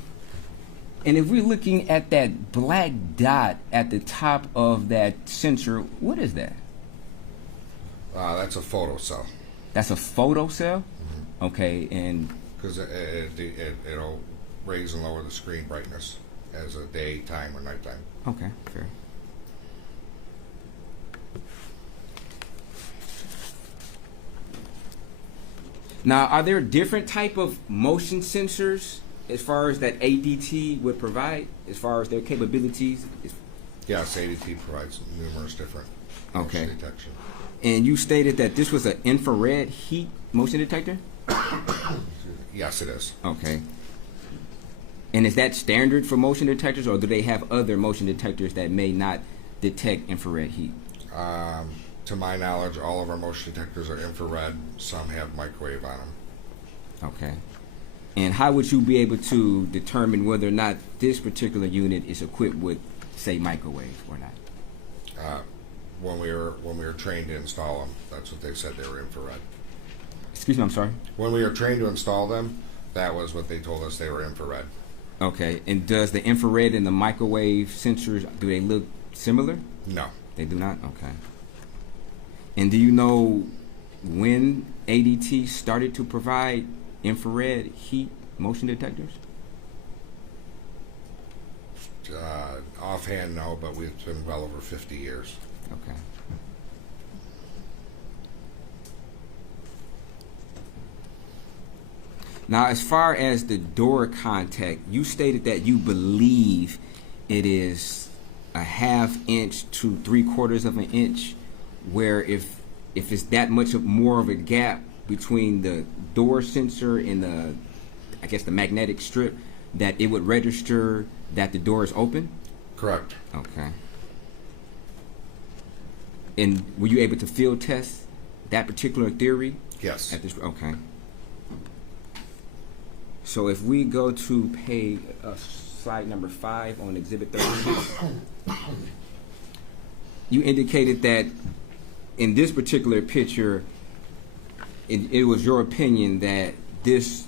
And if we're looking at that black dot at the top of that sensor, what is that? That's a photo cell. That's a photo cell? Mm-hmm. Okay, and Because it'll raise and lower the screen brightness as a daytime or nighttime. okay, fair. Now, are there different type of motion sensors as far as that ADT would provide, as far as their capabilities? Yes, ADT provides numerous different Okay. motion detection. And you stated that this was an infrared heat motion detector? Yes, it is. Okay. And is that standard for motion detectors, or do they have other motion detectors that may not detect infrared heat? To my knowledge, all of our motion detectors are infrared. Some have microwave on them. Okay. And how would you be able to determine whether or not this particular unit is equipped with, say, microwave or not? When we were trained to install them, that's what they said, they were infrared. Excuse me, I'm sorry? When we were trained to install them, that was what they told us, they were infrared. Okay. And does the infrared and the microwave sensors, do they look similar? No. They do not? Okay. And do you know when ADT started to provide infrared heat motion detectors? Offhand, no, but it's been well over 50 years. Okay. Now, as far as the door contact, you stated that you believe it is a 1/2 inch to 3/4 of an inch, where if it's that much more of a gap between the door sensor and the, I guess, the magnetic strip, that it would register that the door is open? Correct. Okay. And were you able to field test that particular theory? Yes. At this, okay. So if we go to page slide number 5 on Exhibit 36, you indicated that in this particular picture, it was your opinion that this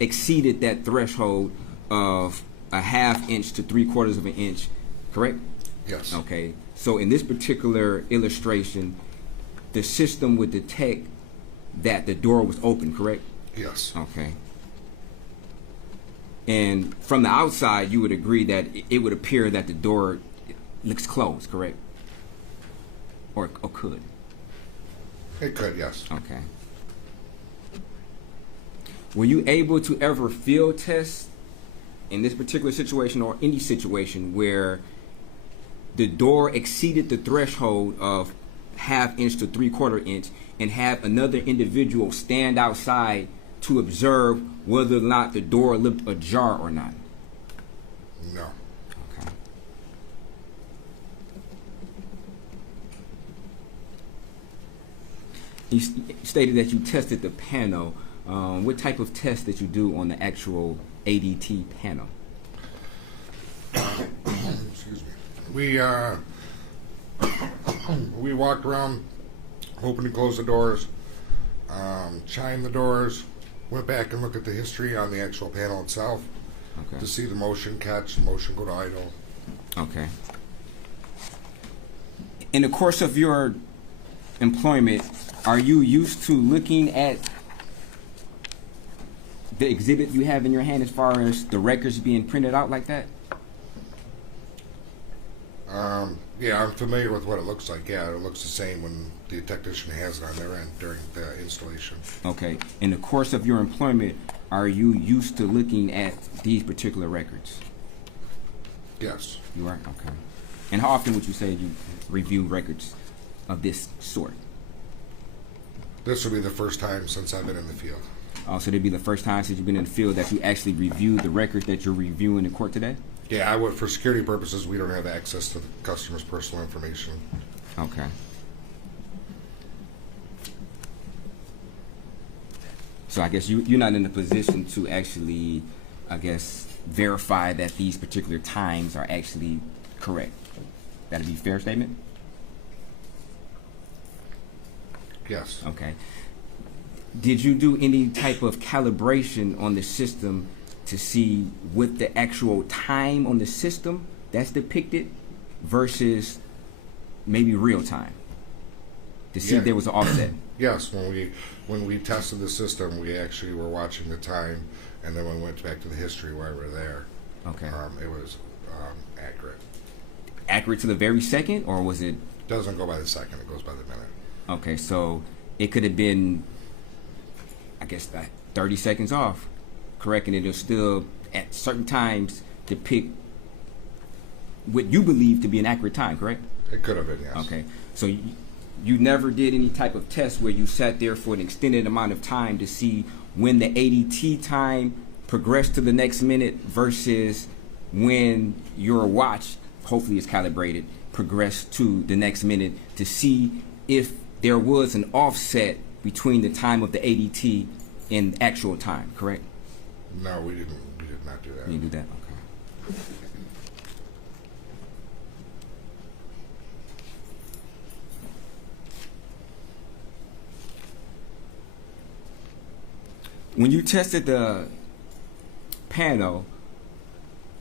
exceeded that threshold of a ½ inch to 3/4 of an inch, correct? Yes. Okay. So in this particular illustration, the system would detect that the door was open, correct? Yes. Okay. And from the outside, you would agree that it would appear that the door looks closed, correct? Or could? It could, yes. Okay. Were you able to ever field test in this particular situation or any situation where the door exceeded the threshold of ½ inch to 3/4 inch and have another individual stand outside to observe whether or not the door looked ajar or not? No. Okay. You stated that you tested the panel. What type of test did you do on the actual ADT panel? Excuse me. We walked around, opened and closed the doors, chimed the doors, went back and looked at the history on the actual panel itself Okay. to see the motion catch, the motion go to idle. Okay. In the course of your employment, are you used to looking at the exhibit you have in your hand as far as the records being printed out like that? Yeah, I'm familiar with what it looks like. Yeah, it looks the same when the technician has it on their end during the installation. Okay. In the course of your employment, are you used to looking at these particular records? Yes. You are? Okay. And how often would you say you review records of this sort? This will be the first time since I've been in the field. Oh, so it'd be the first time since you've been in the field that you actually reviewed the records that you're reviewing in court today? Yeah, I would. For security purposes, we don't have access to the customer's personal information. Okay. So I guess you're not in a position to actually, I guess, verify that these particular times are actually correct. That'd be a fair statement? Yes. Okay. Did you do any type of calibration on the system to see what the actual time on the system that's depicted versus maybe real time? To see if there was an offset? Yes, when we tested the system, we actually were watching the time, and then when we went back to the history while we were there, Okay. it was accurate. Accurate to the very second, or was it? Doesn't go by the second; it goes by the minute. Okay, so it could have been, I guess, 30 seconds off, correct? And it'll still, at certain times, depict what you believe to be an accurate time, correct? It could have been, yes. Okay, so you never did any type of test where you sat there for an extended amount of time to see when the ADT time progressed to the next minute versus when your watch, hopefully it's calibrated, progressed to the next minute to see if there was an offset between the time of the ADT and actual time, correct? No, we didn't. We did not do that. You didn't do that? Okay. When you tested the panel,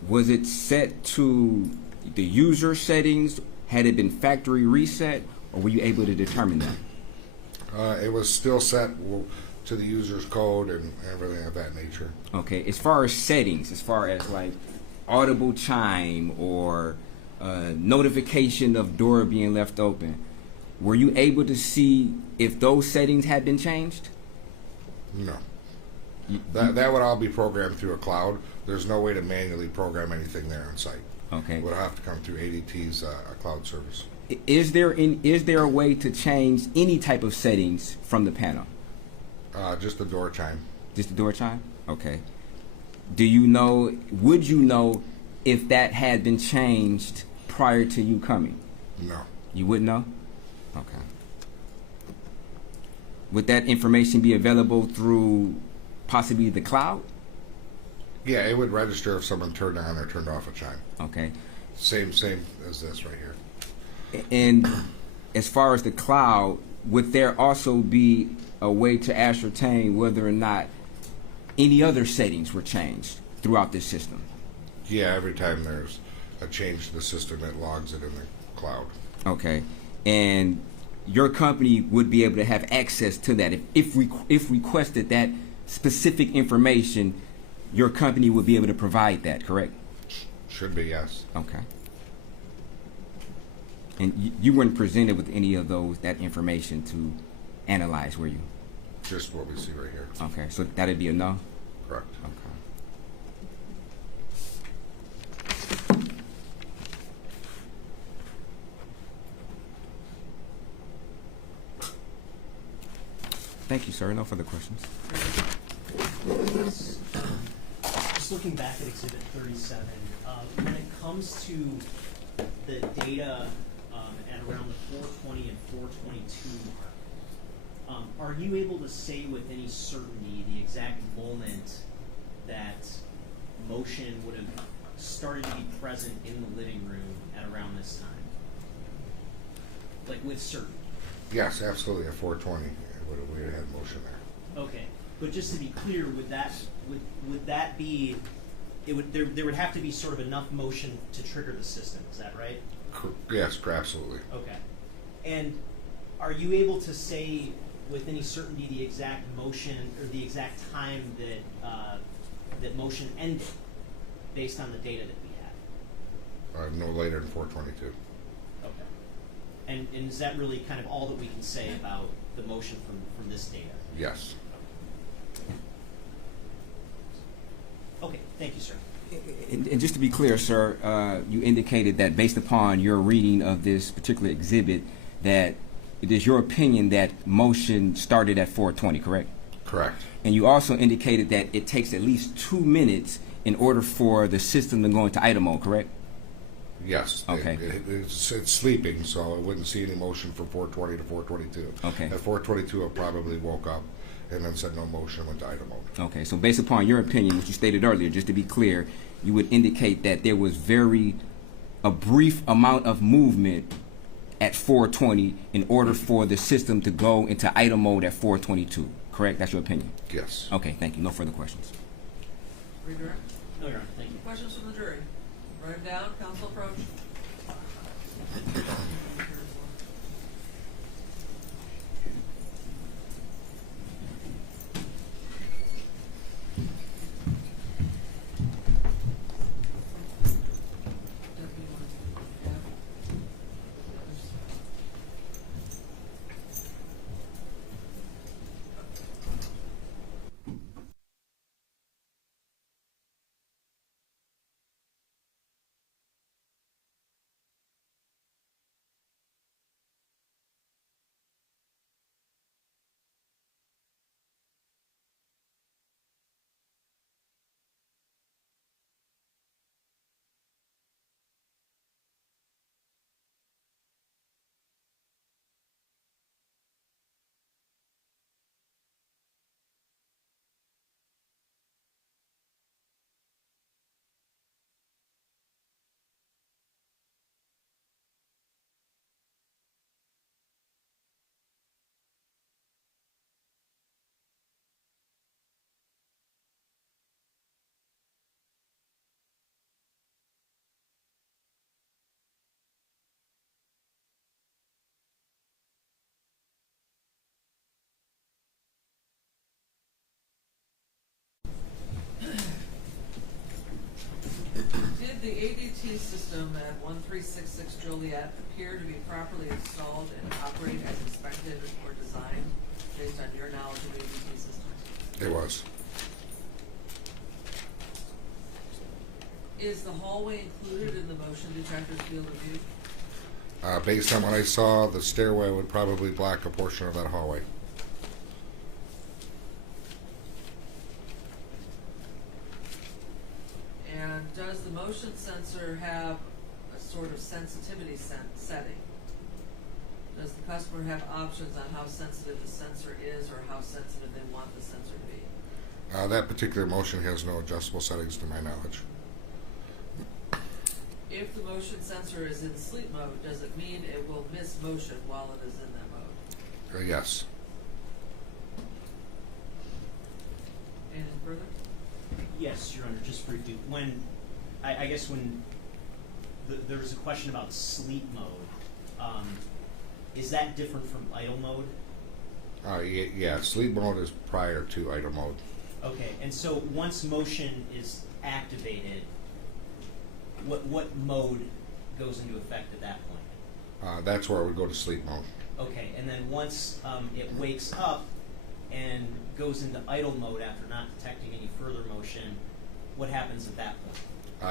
was it set to the user settings? Had it been factory reset, or were you able to determine that? It was still set to the user's code and everything of that nature. Okay, as far as settings, as far as like audible chime or notification of door being left open, were you able to see if those settings had been changed? No. That would all be programmed through a cloud. There's no way to manually program anything there on site. Okay. It would have to come through ADT's cloud service. Is there a way to change any type of settings from the panel? Just the door chime. Just the door chime? Okay. Would you know if that had been changed prior to you coming? No. You wouldn't know? Okay. Would that information be available through possibly the cloud? Yeah, it would register if someone turned on or turned off a chime. Okay. Same as this right here. And as far as the cloud, would there also be a way to ascertain whether or not any other settings were changed throughout this system? Yeah, every time there's a change to the system, it logs it in the cloud. Okay. And your company would be able to have access to that. If requested that specific information, your company would be able to provide that, correct? Should be, yes. Okay. And you weren't presented with any of that information to analyze, were you? Just what we see right here. Okay, so that'd be a no? Correct. Okay. Thank you, sir. No further questions. Just looking back at Exhibit 37, when it comes to the data at around the 420 and 422 mark, are you able to say with any certainty the exact moment that motion would have started to be present in the living room at around this time? Like with certainty? Yes, absolutely. At 420, we would have had motion there. Okay, but just to be clear, would that be? There would have to be sort of enough motion to trigger the system. Is that right? Yes, absolutely. Okay, and are you able to say with any certainty the exact motion or the exact time that that motion ended, based on the data that we have? No later than 422. Okay, and is that really kind of all that we can say about the motion from this data? Yes. Okay, thank you, sir. And just to be clear, sir, you indicated that based upon your reading of this particular exhibit, that it is your opinion that motion started at 420, correct? Correct. And you also indicated that it takes at least 2 minutes in order for the system to go into idle mode, correct? Yes. Okay. It's sleeping, so it wouldn't see any motion from 420 to 422. Okay. At 422, it probably woke up and then said no motion, went to idle mode. Okay, so based upon your opinion, which you stated earlier, just to be clear, you would indicate that there was a brief amount of movement at 420 in order for the system to go into idle mode at 422, correct? That's your opinion? Yes. Okay, thank you. No further questions. Redirect. No, Your Honor, thank you. Questions from the jury? Write them down. Counsel approach. Did the ADT system at 1366 Joliet appear to be properly installed and operate as expected or designed based on your knowledge of ADT systems? It was. Is the hallway included in the motion detector's field of view? Based on what I saw, the stairway would probably block a portion of that hallway. And does the motion sensor have a sort of sensitivity setting? does the customer have options on how sensitive the sensor is or how sensitive they want the sensor to be? That particular motion has no adjustable settings to my knowledge. If the motion sensor is in sleep mode, does it mean it will miss motion while it is in that mode? Yes. Anything further? Yes, Your Honor, just briefly. When, I guess when there was a question about sleep mode, is that different from idle mode? Yeah, sleep mode is prior to idle mode. Okay, and so once motion is activated, what mode goes into effect at that point? That's where it would go to sleep mode. Okay, and then once it wakes up and goes into idle mode after not detecting any further motion, what happens at that point?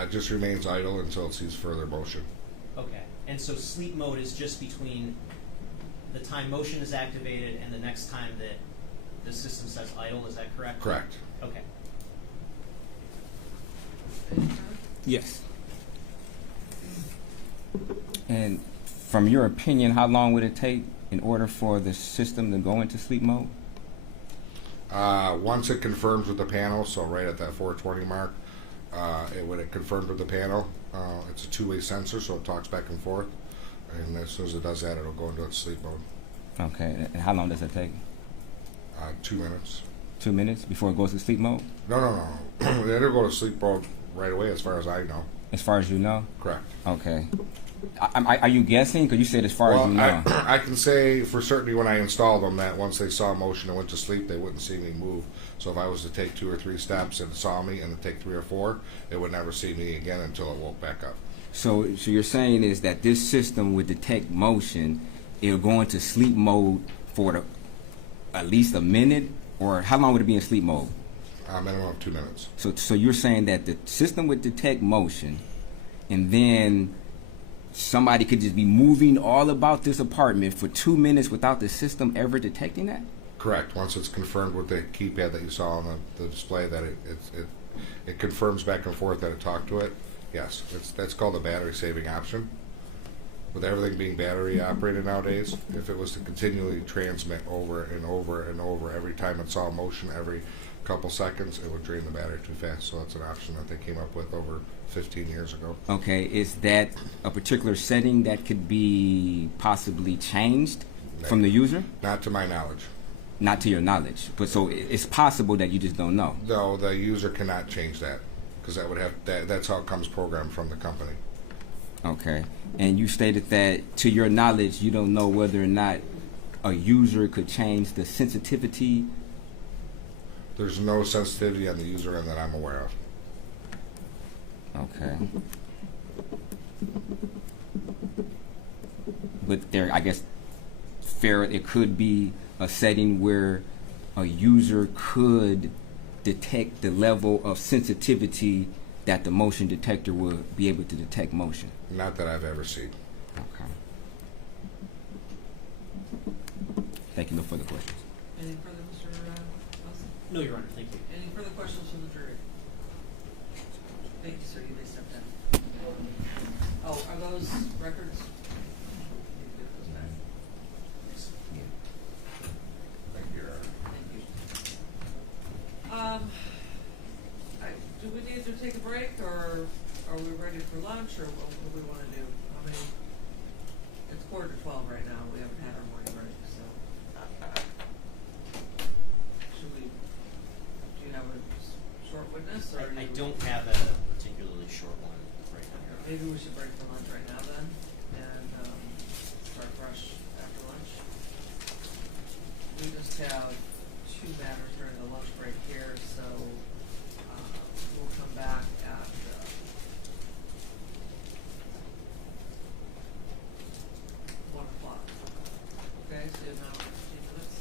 It just remains idle until it sees further motion. Okay, and so sleep mode is just between the time motion is activated and the next time that the system says idle, is that correct? Correct. Okay. Any further? Yes. And from your opinion, how long would it take in order for the system to go into sleep mode? Once it confirms with the panel, so right at that 420 mark, when it confirmed with the panel, it's a two-way sensor, so it talks back and forth. And as soon as it does that, it'll go into its sleep mode. Okay, and how long does it take? 2 minutes. 2 minutes before it goes to sleep mode? No. It'll go to sleep mode right away, as far as I know. As far as you know? Correct. Okay. Are you guessing? Because you said as far as you know. I can say for certainty when I installed them that once they saw motion and went to sleep, they wouldn't see me move. So if I was to take 2 or 3 steps and it saw me and take 3 or 4, it would never see me again until it woke back up. So you're saying is that this system would detect motion, it'll go into sleep mode for at least a minute, or how long would it be in sleep mode? A minimum of 2 minutes. So you're saying that the system would detect motion, and then somebody could just be moving all about this apartment for 2 minutes without the system ever detecting that? Correct. Once it's confirmed with the keypad that you saw on the display that it confirms back and forth that it talked to it. Yes, that's called a battery saving option. With everything being battery operated nowadays, if it was to continually transmit over and over and over every time it saw motion every couple seconds, it would drain the battery too fast. So that's an option that they came up with over 15 years ago. Okay, is that a particular setting that could be possibly changed from the user? Not to my knowledge. Not to your knowledge, but so it's possible that you just don't know. No, the user cannot change that because that's how it comes programmed from the company. Okay, and you stated that to your knowledge, you don't know whether or not a user could change the sensitivity. There's no sensitivity on the user end that I'm aware of. Okay. But there, I guess, it could be a setting where a user could detect the level of sensitivity that the motion detector would be able to detect motion. Not that I've ever seen. Okay. Thank you. No further questions. Any further, Mr. Wilson? No, Your Honor, thank you. Any further questions from the jury? Thank you, sir. You may step down. Oh, are those records? You can get those back. Thank you, Your Honor. Thank you. Do we need to take a break, or are we ready for lunch, or what do we want to do? I mean, it's 11:45 right now. We haven't had our morning break, so. Should we, do you have a short witness, or? I don't have a particularly short one right now, Your Honor. Maybe we should break for lunch right now then, and start fresh after lunch. We just have 2 matters during the lunch break here, so we'll come back at 1 o'clock. Okay, so you have now 15 minutes.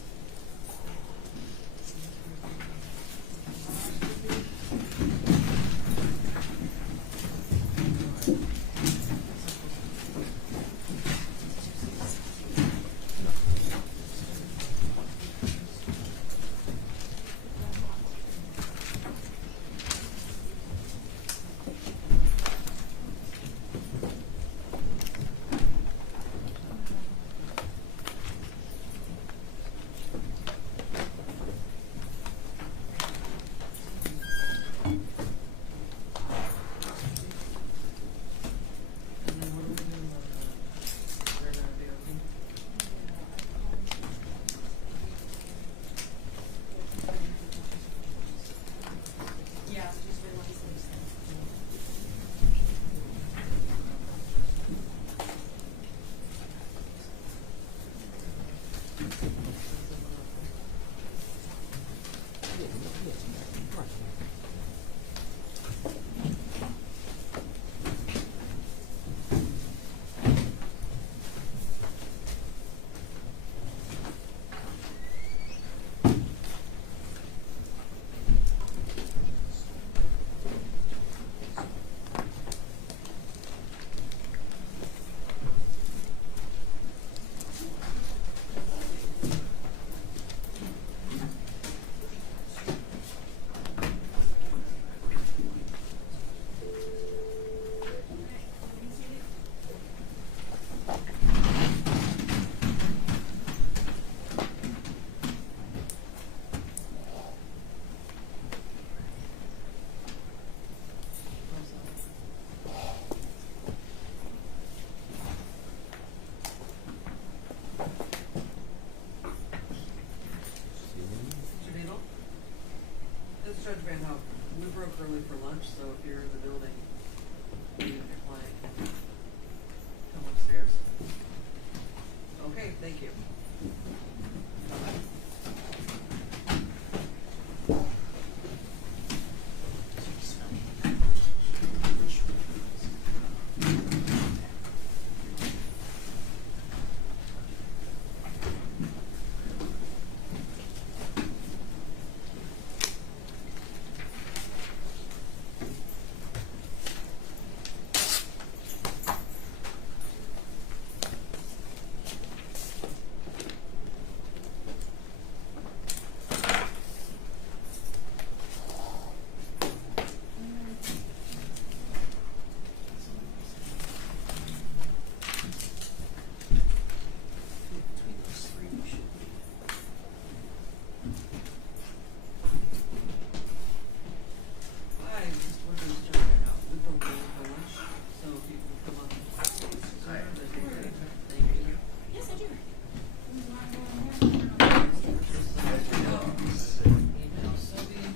early for lunch, so if you're in the building, meeting with your client, come upstairs. Okay, thank you. Between those three, we should be. Hi, we're gonna start right now. We can go for lunch, so if you can come up. Hi. Thank you. Yes, I do. Email Sylvie.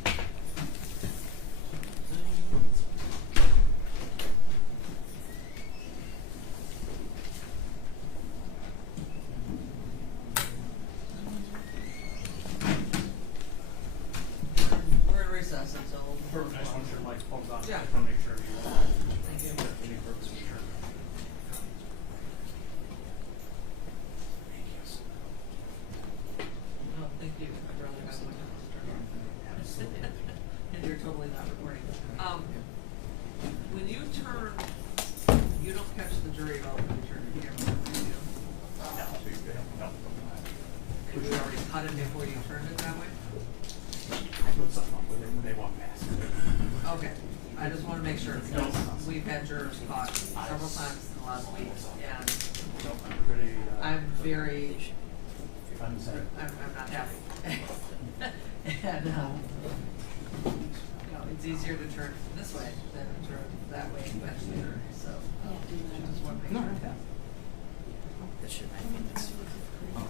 We're in recess until. Perfect. I just want your mic phones on. Yeah. I just want to make sure you Thank you. any purpose for sure. No, thank you. I'd rather have my house turned on. And you're totally not recording. When you turn, you don't catch the jury at all when you turn your camera on, do you? No. And you already cut it before you turned it that way? I put something up with it when they walk past. Okay, I just wanna make sure, because we've had jurors caught several times in the last week, and So I'm pretty, I'm very, unsaid. I'm not happy. And, you know, it's easier to turn this way than to turn that way eventually, so, I just wanna make sure. That should, I mean, that's. Oh,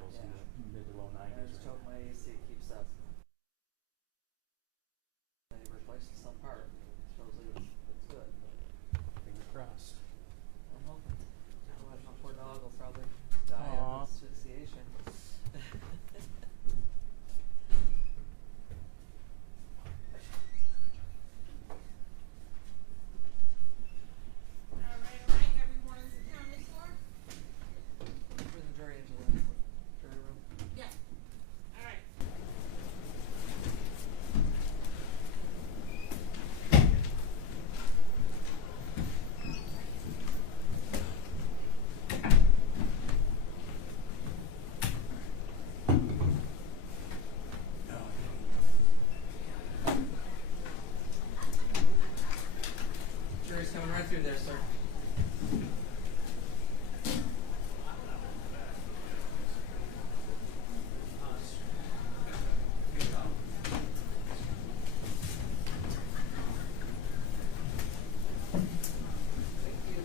feels in Yeah. the mid to low I 90s just right hope now. my AC keeps up. They replaced some part, supposedly it's good, but Fingers crossed. I'm hoping. Otherwise my poor dog will probably die Aw. of asphyxiation. All right, everyone's accounted for? Bring the jury into the jury room. Yeah. All right. Jury's coming right through there, sir. Thank you.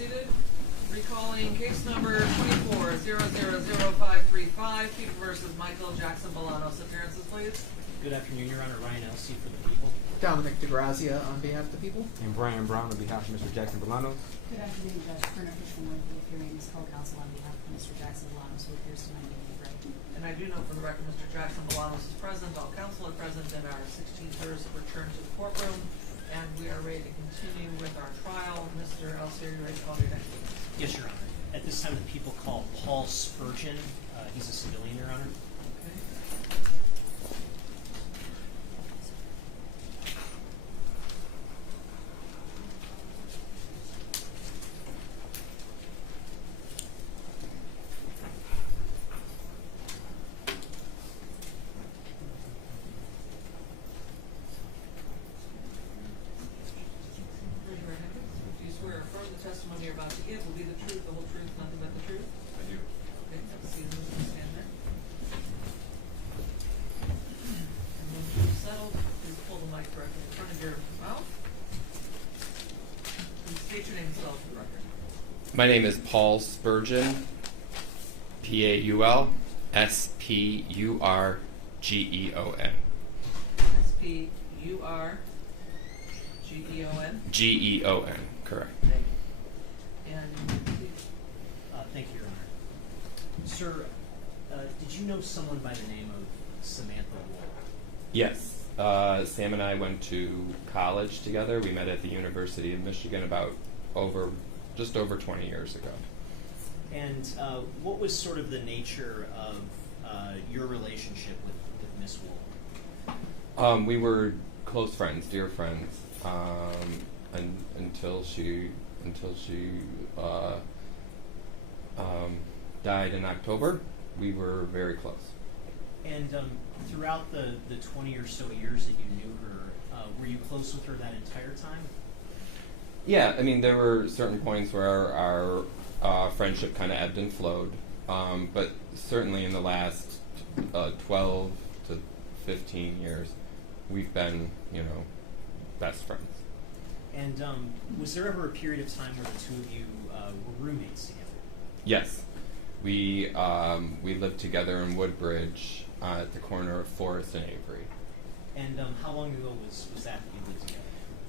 seated. Recalling case number 24-000535, People versus Michael Jackson-Bolanos. Appearances, please. Good afternoon, Your Honor. Ryan Elsey for the people. Dominic DeGrazia on behalf of the people. And Brian Brown on behalf of Mr. Jackson-Bolanos. Good afternoon, Judge. Turner Fisher-North, the appearing as co-counsel on behalf of Mr. Jackson-Bolanos, who appears tonight in the right. And I do know for the record, Mr. Jackson-Bolanos is present, all counsel are present, and our 16 jurors have returned to the courtroom, and we are ready to continue with our trial. Mr. Elsey, are you ready to call your next witness? Yes, Your Honor. At this time, the people call Paul Spurgeon. He's a civilian, Your Honor. Okay. Raise your right hand. Do you swear or affirm the testimony you're about to give will be the truth, the whole truth, nothing but the truth? I do. Okay, have a seat and stand there. And when you're settled, please pull the mic directly in front of your mouth. Please state your name and spell it for the record. My name is Paul Spurgeon, Paul Spurgeon. S-P-U-R-G-E-O-N? Geon, correct. Thank you. And please. Thank you, Your Honor. Sir, did you know someone by the name of Samantha Woll? Yes, Sam and I went to college together. We met at the University of Michigan just over 20 years ago. And what was sort of the nature of your relationship with Miss Woll? We were close friends, dear friends, until she died in October. We were very close. And throughout the 20 or so years that you knew her, were you close with her that entire time? Yeah, I mean, there were certain points where our friendship kind of ebbed and flowed, but certainly in the last 12 to 15 years, we've been, best friends. And was there ever a period of time where the two of you were roommates together? Yes, we lived together in Woodbridge at the corner of Forest and Avery. And how long ago was that you lived together?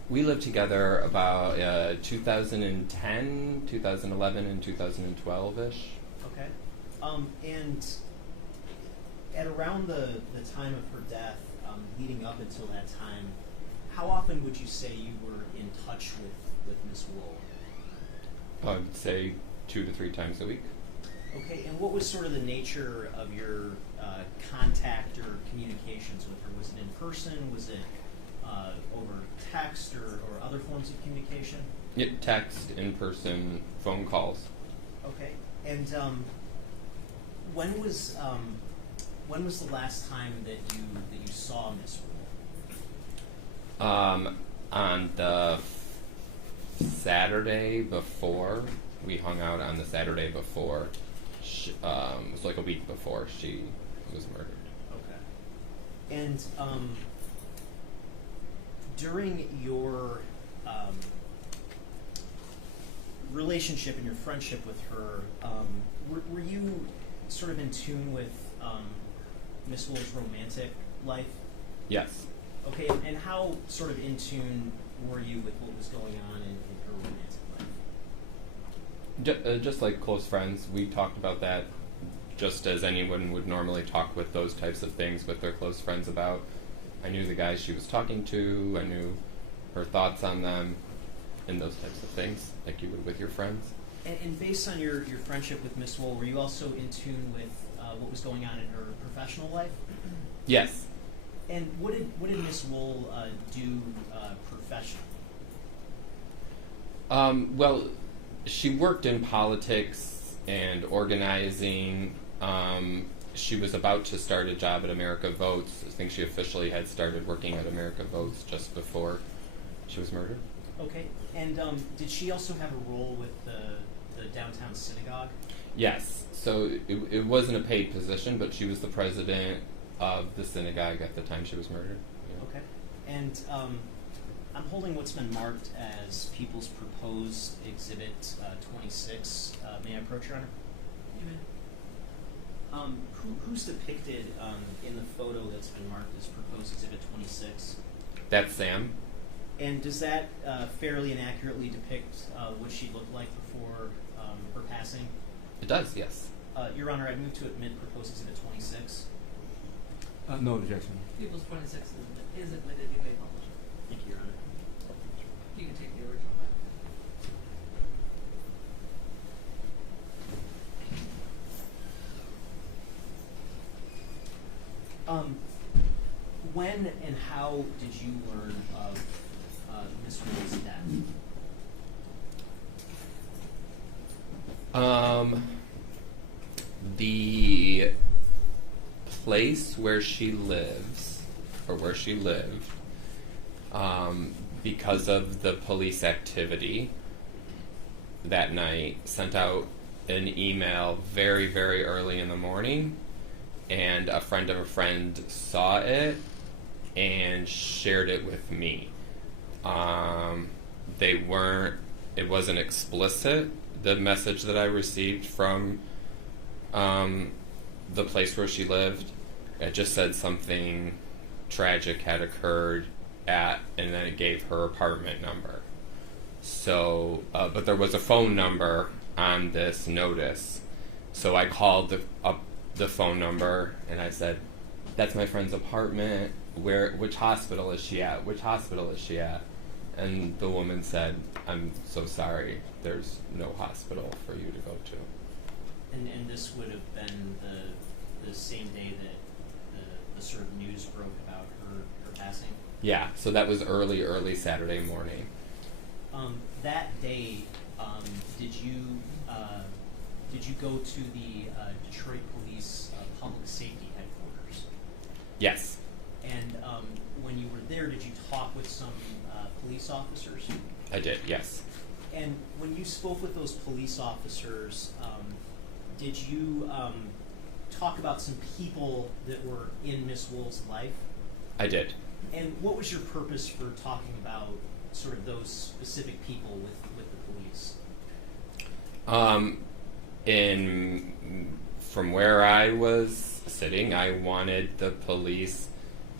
We lived together about 2010, 2011, and 2012-ish. Okay. And at around the time of her death, leading up until that time, how often would you say you were in touch with Miss Woll? I would say 2 to 3 times a week. Okay, and what was sort of the nature of your contact or communications with her? Was it in person? Was it over text or other forms of communication? Yeah, text, in person, phone calls. Okay, and when was the last time that you saw Miss Woll? On the Saturday before, we hung out on the Saturday before. It was like a week before she was murdered. Okay. And during your relationship and your friendship with her, were you sort of in tune with Miss Woll's romantic life? Yes. Okay, and how sort of in tune were you with what was going on in her romantic life? Just like close friends, we talked about that just as anyone would normally talk with those types of things with their close friends about. I knew the guys she was talking to, I knew her thoughts on them, and those types of things, like you would with your friends. And based on your friendship with Miss Woll, were you also in tune with what was going on in her professional life? Yes. And what did Miss Woll do professionally? Well, she worked in politics and organizing. She was about to start a job at America Votes. I think she officially had started working at America Votes just before she was murdered. Okay. And did she also have a role with the downtown synagogue? Yes. So it wasn't a paid position, but she was the president of the synagogue at the time she was murdered. Yeah. Okay. And I'm holding what's been marked as People's Proposed Exhibit 26. May I approach, Your Honor? You may. Who's depicted in the photo that's been marked as Proposed Exhibit 26? That's Sam. And does that fairly and accurately depict what she looked like before her passing? It does, yes. Your Honor, I move to admit Proposed Exhibit 26. No objection. People's 26 is admitted, you may publish it. Thank you, Your Honor. You can take the original back. When and how did you learn of Miss Woll's death? The place where she lives, or where she lived, because of the police activity that night, sent out an email very, very early in the morning, and a friend of a friend saw it and shared it with me. It wasn't explicit, the message that I received from the place where she lived. It just said something tragic had occurred and then it gave her apartment number. So, but there was a phone number on this notice. So I called up the phone number and I said, "That's my friend's apartment. Which hospital is she at? Which hospital is she at?" And the woman said, "I'm so sorry. There's no hospital for you to go to." And this would have been the same day that the sort of news broke about her passing? Yeah, so that was early Saturday morning. That day, did you go to the Detroit Police Public Safety Headquarters? Yes. And when you were there, did you talk with some police officers? I did, yes. And when you spoke with those police officers, did you talk about some people that were in Miss Woll's life? I did. And what was your purpose for talking about sort of those specific people with the police? From where I was sitting, I wanted the police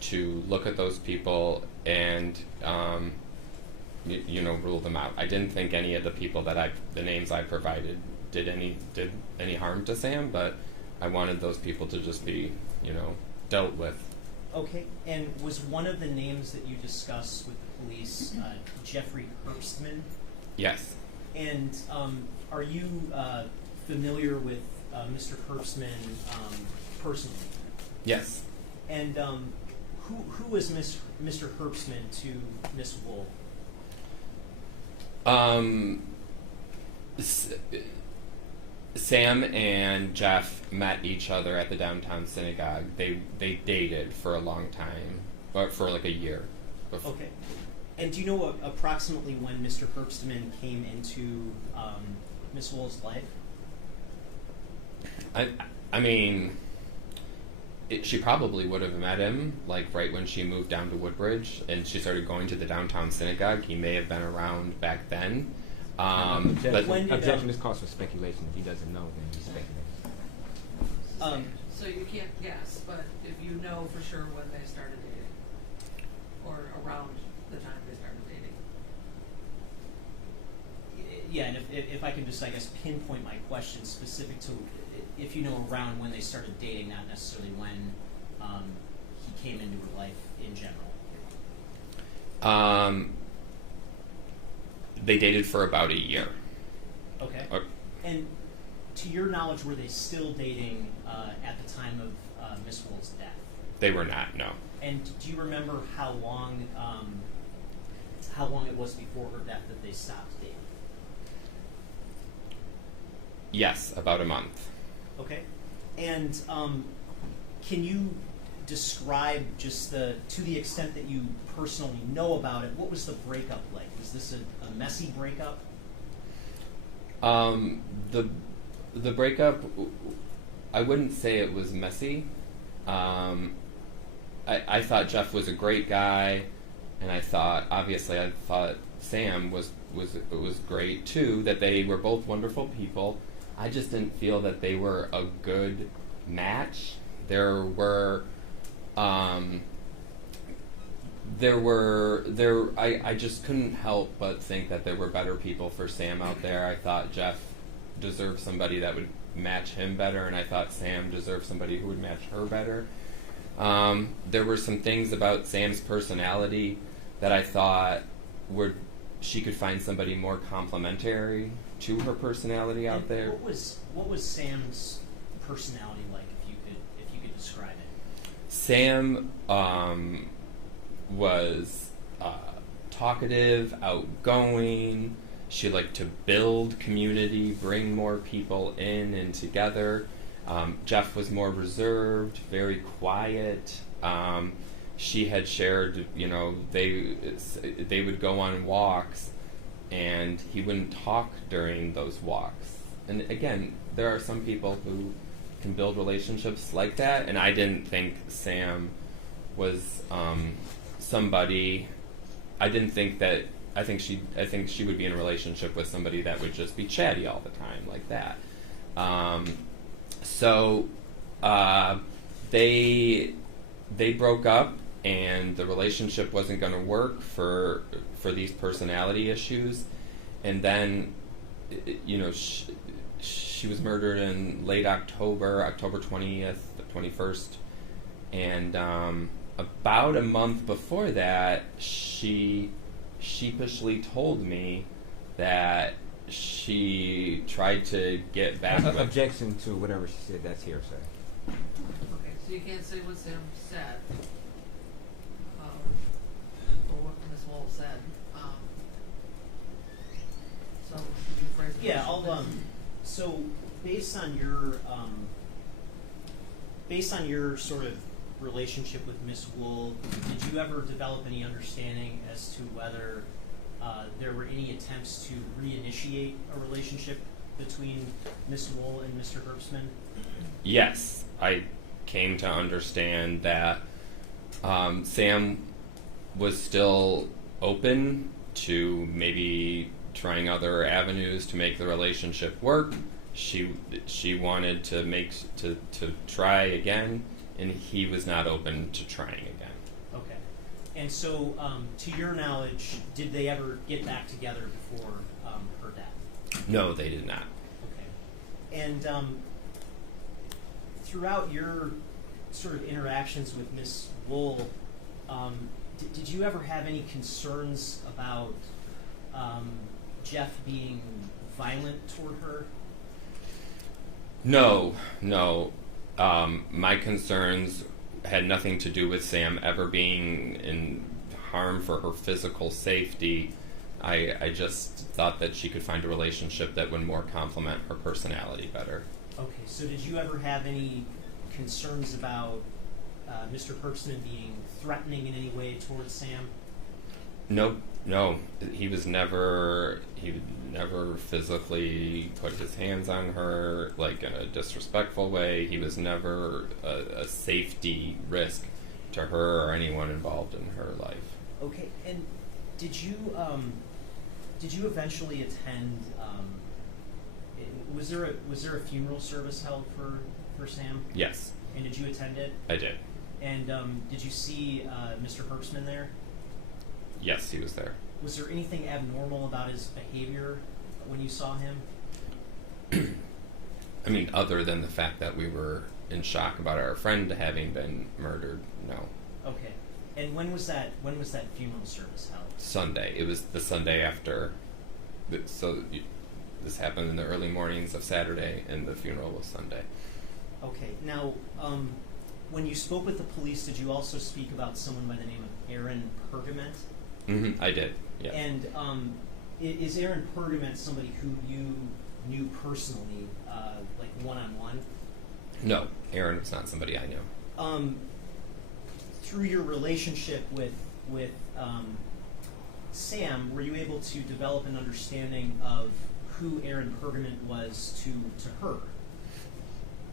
to look at those people and rule them out. I didn't think any of the people the names I provided did any harm to Sam, but I wanted those people to just be dealt with. Okay, and was one of the names that you discussed with the police Jeffrey Herbstman? Yes. And are you familiar with Mr. Herbstman personally? Yes. And who was Mr. Herbstman to Miss Woll? Sam and Jeff met each other at the downtown synagogue. They dated for a long time, but for like a year. Okay. And do you know approximately when Mr. Herbstman came into Miss Woll's life? I mean, she probably would have met him like right when she moved down to Woodbridge and she started going to the downtown synagogue. He may have been around back then. Objection is cause for speculation. If he doesn't know, then he's speculating. So you can't guess, but if you know for sure when they started dating, or around the time they started dating. Yeah, and if I can just, I guess, pinpoint my question specific to if you know around when they started dating, not necessarily when he came into her life in general. They dated for about a year. Okay. And to your knowledge, were they still dating at the time of Miss Woll's death? They were not, no. And do you remember how long it was before her death that they stopped dating? Yes, about a month. Okay. And can you describe just to the extent that you personally know about it, what was the breakup like? Was this a messy breakup? The breakup, I wouldn't say it was messy. I thought Jeff was a great guy. and I thought Sam was great too. That they were both wonderful people. I just didn't feel that they were a good match. I just couldn't help but think that there were better people for Sam out there. I thought Jeff deserved somebody that would match him better, and I thought Sam deserved somebody who would match her better. There were some things about Sam's personality that I thought she could find somebody more complimentary to her personality out And there. What was Sam's personality like? If you could describe it. Sam was talkative, outgoing. She liked to build community, bring more people in and together. Jeff was more reserved, very quiet. She had shared, they would go on walks, and he wouldn't talk during those walks. And again, there are some people who can build relationships like that, and I didn't think Sam was somebody. I think she would be in a relationship with somebody that would just be chatty all the time like that. So they broke up, and the relationship wasn't going to work for these personality issues. And then, she was murdered in late October 20th, 21st, and about a month before that, she sheepishly told me that she tried to get back with... Objection to whatever she said. That's hearsay. Okay, so you can't say what Sam said, or what Ms. Woll said. So could you phrase it? Yeah, so based on your sort of relationship with Miss Woll, did you ever develop any understanding as to whether there were any attempts to reinitiate a relationship between Miss Woll and Mr. Herbstman? Yes, I came to understand that Sam was still open to maybe trying other avenues to make the relationship work. She wanted to try again, and he was not open to trying again. Okay. And so, to your knowledge, did they ever get back together before her death? No, they did not. Okay. And throughout your sort of interactions with Miss Woll, did you ever have any concerns about Jeff being violent toward her? No. My concerns had nothing to do with Sam ever being in harm for her physical safety. I just thought that she could find a relationship that would more complement her personality better. Okay, so did you ever have any concerns about Mr. Herbstman being threatening in any way towards Sam? No. He would never physically put his hands on her, like in a disrespectful way. He was never a safety risk to her or anyone involved in her life. Okay, and did you eventually attend? Was there a funeral service held for Sam? Yes. And did you attend it? I did. And did you see Mr. Herbstman there? Yes, he was there. Was there anything abnormal about his behavior when you saw him? I mean, other than the fact that we were in shock about our friend having been murdered, no. Okay. And when was that funeral service held? Sunday. It was the Sunday after. This happened in the early mornings of Saturday, and the funeral was Sunday. Okay. Now, when you spoke with the police, did you also speak about someone by the name of Aaron Pergament? Mm-hmm, I did, yeah. And is Aaron Pergament somebody who you knew personally, like one-on-one? No, Aaron was not somebody I knew. Through your relationship with Sam, were you able to develop an understanding of who Aaron Pergament was to her?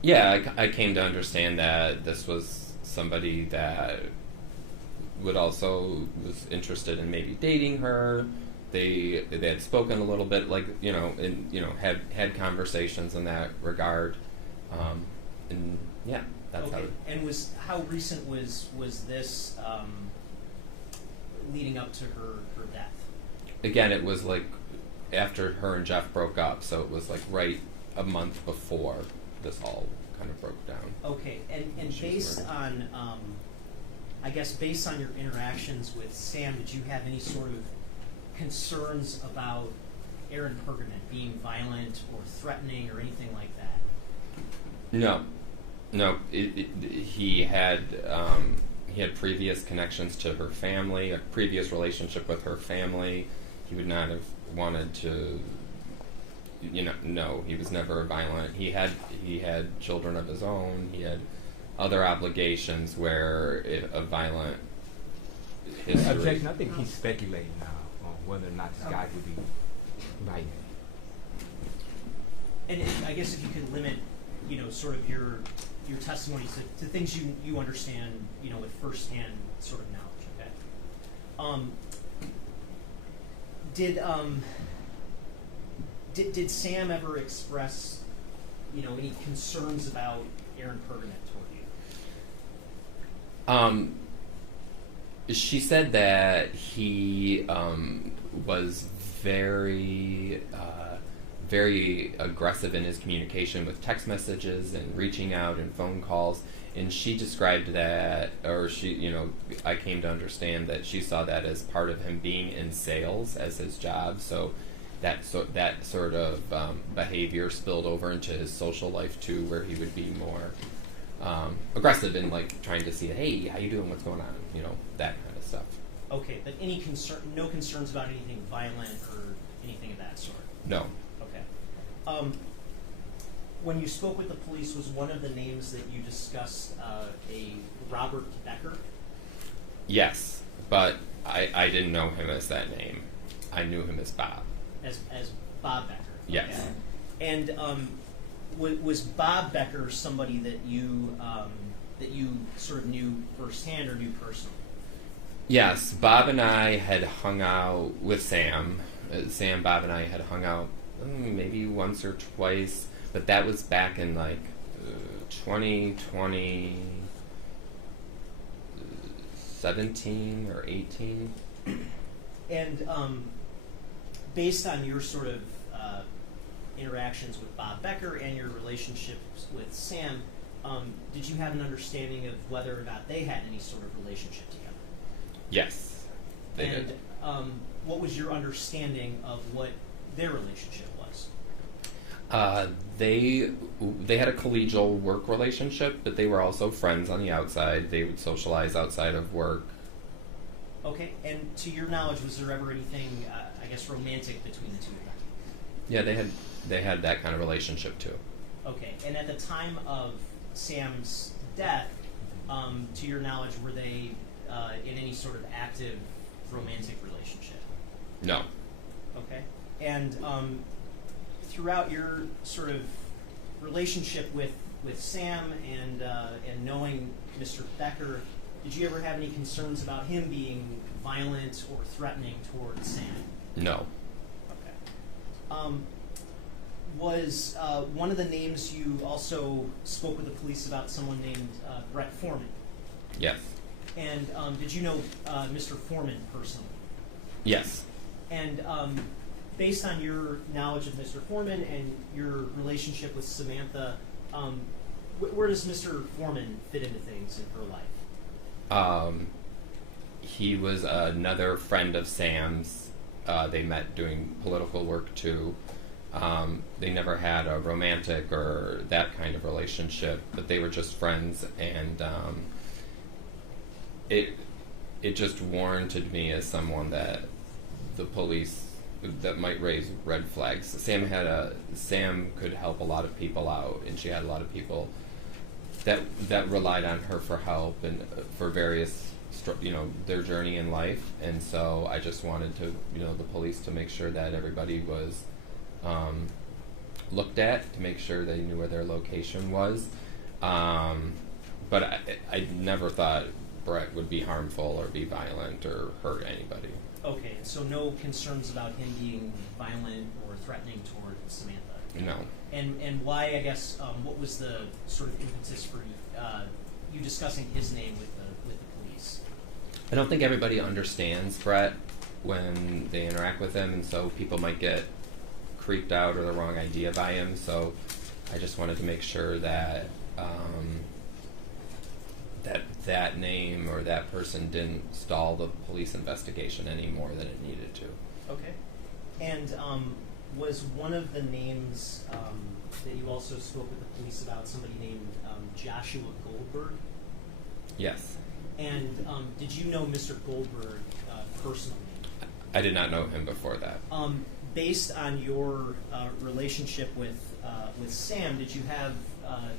Yeah, I came to understand that this was somebody that would also was interested in maybe dating her. They had spoken a little bit, like, and had conversations in that regard, and yeah, that's Okay. And how recent was this leading up to her death? Again, it was like after her and Jeff broke up, so it was like right a month before this all kind of broke down. Okay, and She's based murdered. on, I guess based on your interactions with Sam, did you have any sort of concerns about Aaron Pergament being violent or threatening or anything like that? No. He had previous connections to her family, a previous relationship with her family. He would not have wanted to. No, he was never violent. He had children of his own. He had other obligations where a violent history. Objection. I think he's speculating now on whether or not this guy would be violent. And I guess if you could limit, sort of your testimony to things you understand, with firsthand sort of knowledge. Okay. Did Sam ever express, any concerns about Aaron Pergament toward you? She said that he was very aggressive in his communication with text messages and reaching out and phone calls. And she described that, or I came to understand that she saw that as part of him being in sales as his job. So that sort of behavior spilled over into his social life too, where he would be more aggressive in like trying to see, hey, how you doing? What's going on? That kind of stuff. Okay, but no concerns about anything violent or anything of that sort? No. Okay. When you spoke with the police, was one of the names that you discussed a Robert Becker? Yes, but I didn't know him as that name. I knew him as Bob. As Bob Becker? Yes. Okay. And was Bob Becker somebody that you sort of knew firsthand or knew personally? Yes, Bob and I had hung out with Sam. Bob and I had hung out maybe once or twice, but that was back in like 2017 or 18. And based on your sort of interactions with Bob Becker and your relationships with Sam, did you have an understanding of whether or not they had any sort of relationship together? Yes, they did. What was your understanding of what their relationship was? They had a collegial work relationship, but they were also friends on the outside. They would socialize outside of work. Okay, and to your knowledge, was there ever anything, I guess, romantic between the two of them? Yeah, they had that kind of relationship too. Okay, and at the time of Sam's death, to your knowledge, were they in any sort of active romantic relationship? No. Okay, and throughout your sort of relationship with Sam and knowing Mr. Becker, did you ever have any concerns about him being violent or threatening towards Sam? No. Okay. Was one of the names you also spoke with the police about someone named Brett Foreman? Yes. And did you know Mr. Foreman personally? Yes. And based on your knowledge of Mr. Foreman and your relationship with Samantha, where does Mr. Foreman fit into things in her life? He was another friend of Sam's. They met doing political work too. They never had a romantic or that kind of relationship, but they were just friends, and it just warranted me as someone that the police that might raise red flags. Sam could help a lot of people out, and she had a lot of people that relied on her for help and for various their journey in life. And so I just wanted to the police to make sure that everybody was looked at, to make sure they knew where their location was. But I never thought Brett would be harmful or be violent or hurt anybody. Okay, so no concerns about him being violent or threatening toward Samantha? No. And why, I guess, what was the sort of impetus for you discussing his name with the police? I don't think everybody understands Brett when they interact with him, and so people might get creeped out or the wrong idea by him. So I just wanted to make sure that that name or that person didn't stall the police investigation any more than it needed to. Okay. And was one of the names that you also spoke with the police about somebody named Joshua Goldberg? Yes. And did you know Mr. Goldberg personally? I did not know him before that. Based on your relationship with Sam, did you have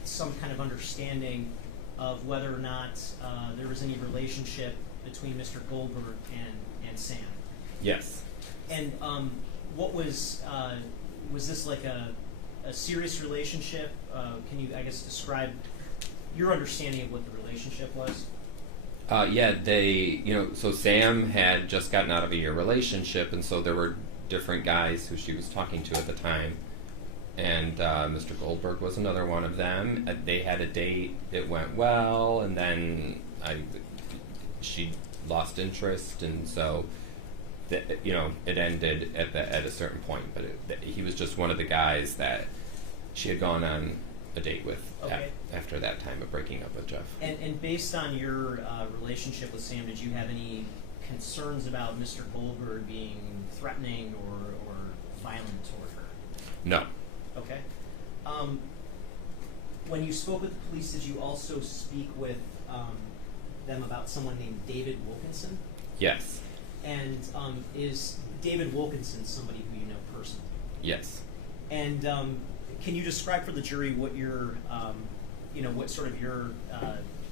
some kind of understanding of whether or not there was any relationship between Mr. Goldberg and Sam? Yes. And what was this like a serious relationship? Can you, I guess, describe your understanding of what the relationship was? Yeah, so Sam had just gotten out of a year relationship, and so there were different guys who she was talking to at the time. And Mr. Goldberg was another one of them. They had a date, it went well, and then she lost interest, and so it ended at a certain point. But he was just one of the guys that she had gone on a date with after that time of breaking up with Jeff. And based on your relationship with Sam, did you have any concerns about Mr. Goldberg being threatening or violent toward her? No. Okay. When you spoke with the police, did you also speak with them about someone named David Wilkinson? Yes. And is David Wilkinson somebody who you know personally? Yes. And can you describe for the jury what your, what sort of your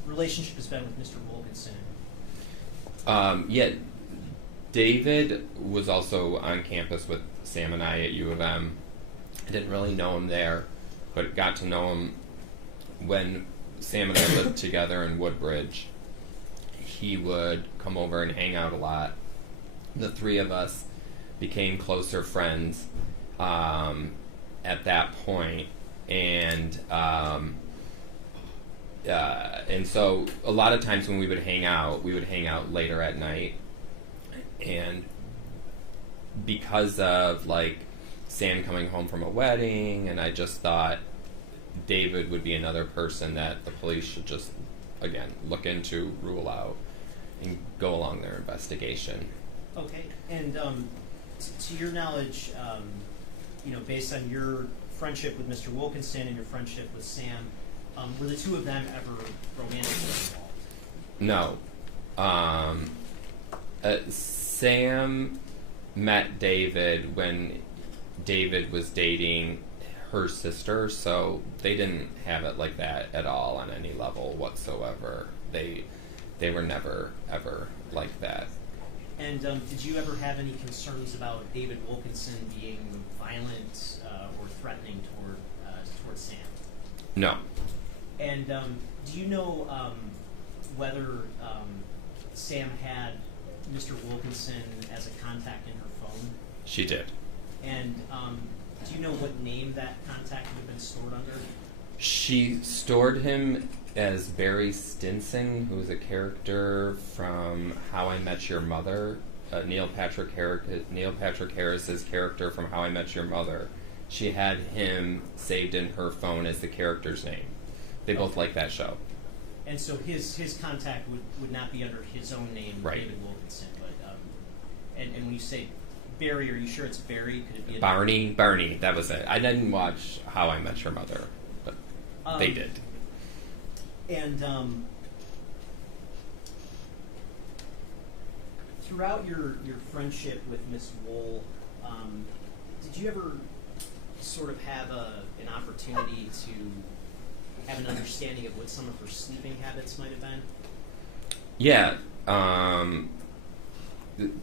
relationship has been with Mr. Wilkinson? Yeah, David was also on campus with Sam and I at U of M. I didn't really know him there, but got to know him when Sam and I lived together in Woodbridge. He would come over and hang out a lot. The three of us became closer friends at that point, and so a lot of times when we would hang out later at night, and because of Sam coming home from a wedding, and I just thought David would be another person that the police should just, again, look into, rule out, and go along their investigation. Okay, and to your knowledge, based on your friendship with Mr. Wilkinson and your friendship with Sam, were the two of them ever romantically involved? No. Sam met David when David was dating her sister, so they didn't have it like that at all on any level whatsoever. They were never, ever like that. And did you ever have any concerns about David Wilkinson being violent or threatening toward Sam? No. And do you know whether Sam had Mr. Wilkinson as a contact in her phone? She did. And do you know what name that contact would have been stored under? She stored him as Barry Stinson, who is a character from How I Met Your Mother. Neil Patrick Harris's character from How I Met Your Mother. She had him saved in her phone as the character's name. They both like that show. And so his contact would not be under his own name, right. David Wilkinson, but and when you say Barry, are you sure it's Barry? Could it be Barney, that was it. I didn't watch How I Met Your Mother, but they did. And throughout your friendship with Miss Woll, did you ever sort of have an opportunity to have an understanding of what some of her sleeping habits might have been? Yeah.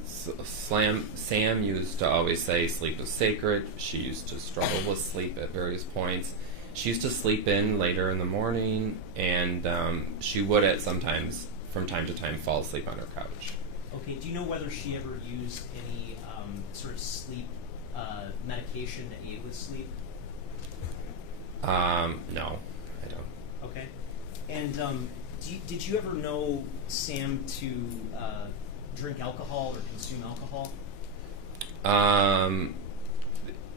Sam used to always say sleep is sacred. She used to struggle with sleep at various points. She used to sleep in later in the morning, and she would at sometimes from time to time fall asleep on her couch. Okay. Do you know whether she ever used any sort of sleep medication to aid with sleep? No, I don't. Okay. And did you ever know Sam to drink alcohol or consume alcohol?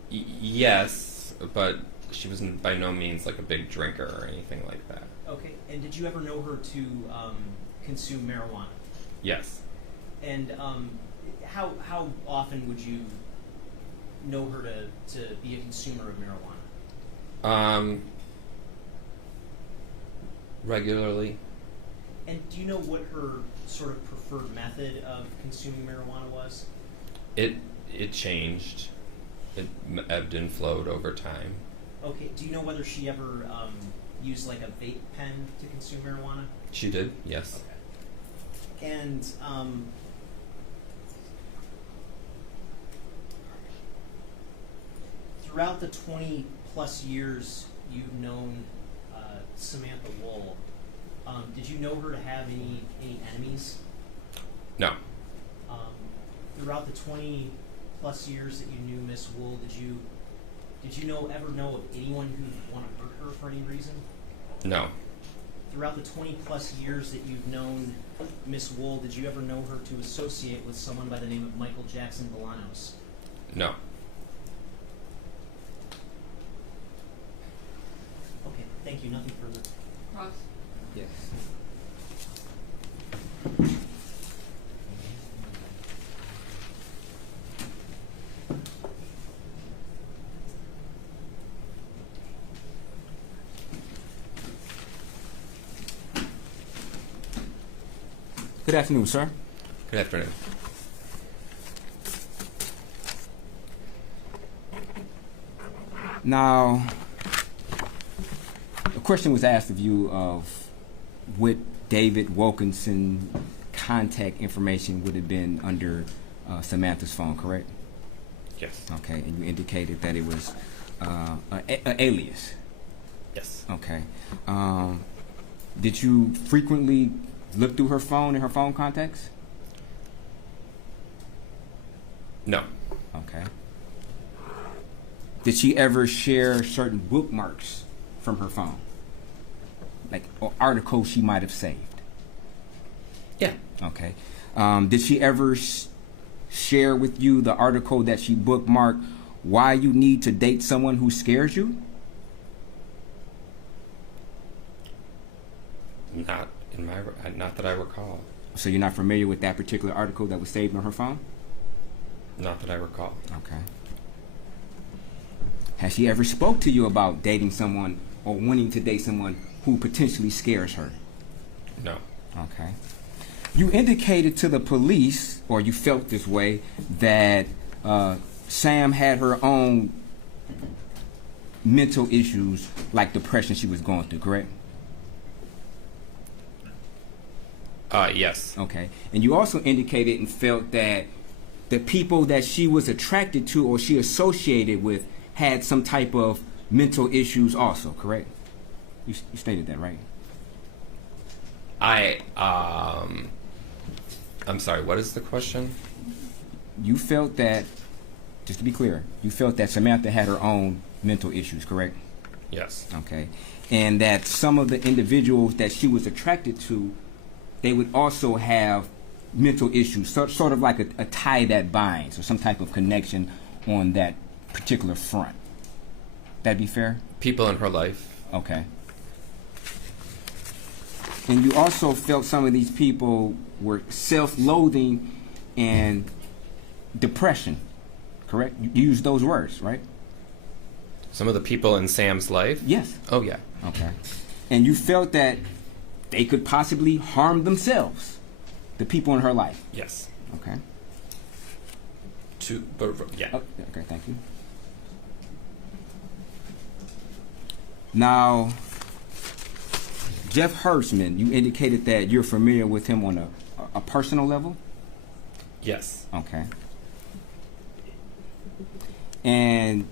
Yes, but she was by no means like a big drinker or anything like that. Okay. And did you ever know her to consume marijuana? Yes. And how often would you know her to be a consumer of marijuana? Regularly. And do you know what her sort of preferred method of consuming marijuana was? It changed. It ebbed and flowed over time. Okay. Do you know whether she ever used like a vape pen to consume marijuana? She did, yes. Okay. And throughout the 20 plus years you've known Samantha Woll, did you know her to have any enemies? No. Throughout the 20 plus years that you knew Miss Woll, did you ever know of anyone who'd want to hurt her for any reason? No. Throughout the 20 plus years that you've known Miss Woll, did you ever know her to associate with someone by the name of Michael Jackson-Bolanos? No. Okay, thank you. Nothing further. Ross? Yes. Good afternoon, sir. Good afternoon. Now, a question was asked of you of what David Wilkinson contact information would have been under Samantha's phone, correct? Yes. Okay, and you indicated that it was an alias. Yes. Okay. Did you frequently look through her phone and her phone contacts? No. Okay. Did she ever share certain bookmarks from her phone? Like or articles she might have saved? Yeah. Okay. Did she ever share with you the article that she bookmarked, Why You Need to Date Someone Who Scares You? Not that I recall. So you're not familiar with that particular article that was saved on her phone? Not that I recall. Okay. Has she ever spoke to you about dating someone or wanting to date someone who potentially scares her? No. Okay. You indicated to the police, or you felt this way, that Sam had her own mental issues like depression she was going through, correct? Yes. Okay. And you also indicated and felt that the people that she was attracted to or she associated with had some type of mental issues also, correct? You stated that, right? I'm sorry, what is the question? You felt that, just to be clear, you felt that Samantha had her own mental issues, correct? Yes. Okay. And that some of the individuals that she was attracted to, they would also have mental issues, sort of like a tie that binds or some type of connection on that particular front. That'd be fair? People in her life. Okay. And you also felt some of these people were self-loathing and depression, correct? You used those words, right? Some of the people in Sam's life? Yes. Oh, yeah. Okay. And you felt that they could possibly harm themselves, the people in her life? Yes. Okay. Yeah. Oh, okay, thank you. Now, Jeff Hertzman, you indicated that you're familiar with him on a personal level? Yes. Okay. And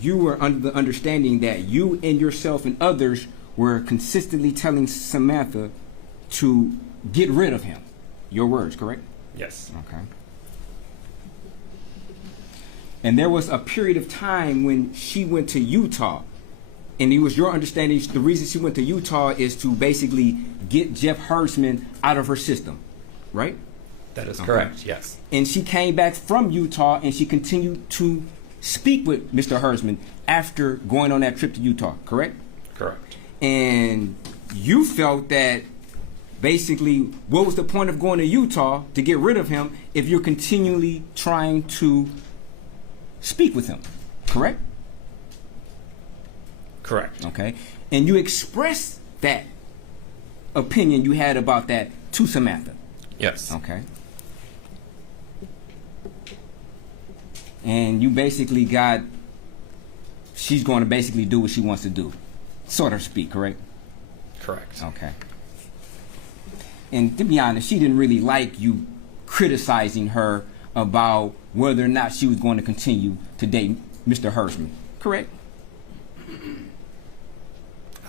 you were under the understanding that you and yourself and others were consistently telling Samantha to get rid of him. Your words, correct? Yes. Okay. And there was a period of time when she went to Utah, and it was your understanding the reason she went to Utah is to basically get Jeff Hersman out of her system, right? That is Okay. correct. Yes. And she came back from Utah and she continued to speak with Mr. Hersman after going on that trip to Utah, correct? Correct. And you felt that basically what was the point of going to Utah to get rid of him if you're continually trying to speak with him, correct? Correct. Okay. And you expressed that opinion you had about that to Samantha. Yes. Okay. And you basically got, she's going to basically do what she wants to do, sort of speak, correct? Correct. Okay. And to be honest, she didn't really like you criticizing her about whether or not she was going to continue to date Mr. Hersman, correct? I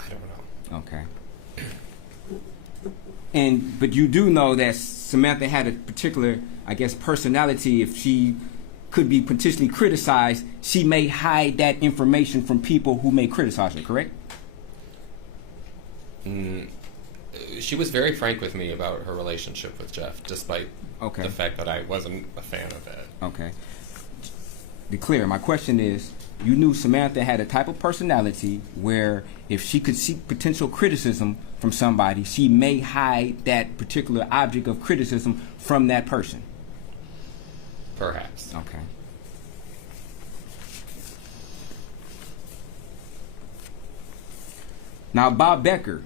don't know. Okay. But you do know that Samantha had a particular, I guess, personality. If she could be potentially criticized, she may hide that information from people who may criticize her, correct? She was very frank with me about her relationship with Jeff, despite the fact that I wasn't a fan of it. Okay. To be clear, my question is, you knew Samantha had a type of personality where if she could seek potential criticism from somebody, she may hide that particular object of criticism from that person. Perhaps. Okay. Now, Bob Becker,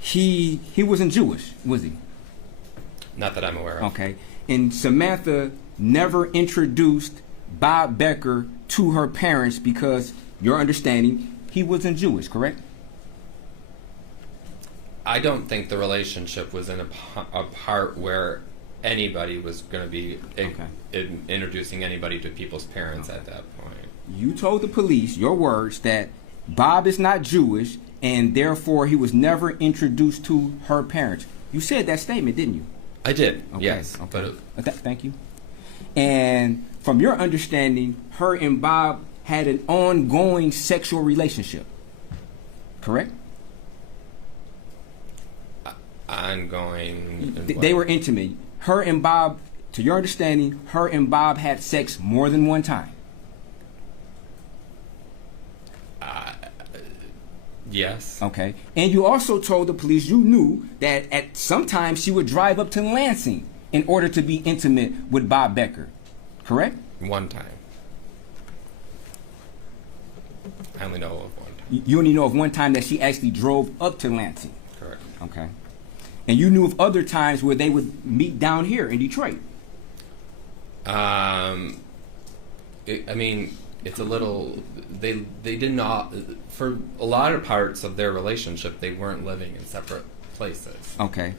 he wasn't Jewish, was he? Not that I'm aware of. Okay. And Samantha never introduced Bob Becker to her parents because, your understanding, he wasn't Jewish, correct? I don't think the relationship was in a part where anybody was going to be introducing anybody to people's parents at that point. You told the police, your words, that Bob is not Jewish and therefore he was never introduced to her parents. You said that statement, didn't you? I did, Okay. yes. Okay. But Thank you. And from your understanding, her and Bob had an ongoing sexual relationship, correct? ongoing. They were intimate. Her and Bob, to your understanding, her and Bob had sex more than one time. Yes. Okay. And you also told the police you knew that at some time she would drive up to Lansing in order to be intimate with Bob Becker, correct? One time. I only know of one time. You only know of one time that she actually drove up to Lansing. Correct. Okay. And you knew of other times where they would meet down here in Detroit. I mean, it's a little. They did not. For a lot of parts of their relationship, they weren't living in separate places. Okay.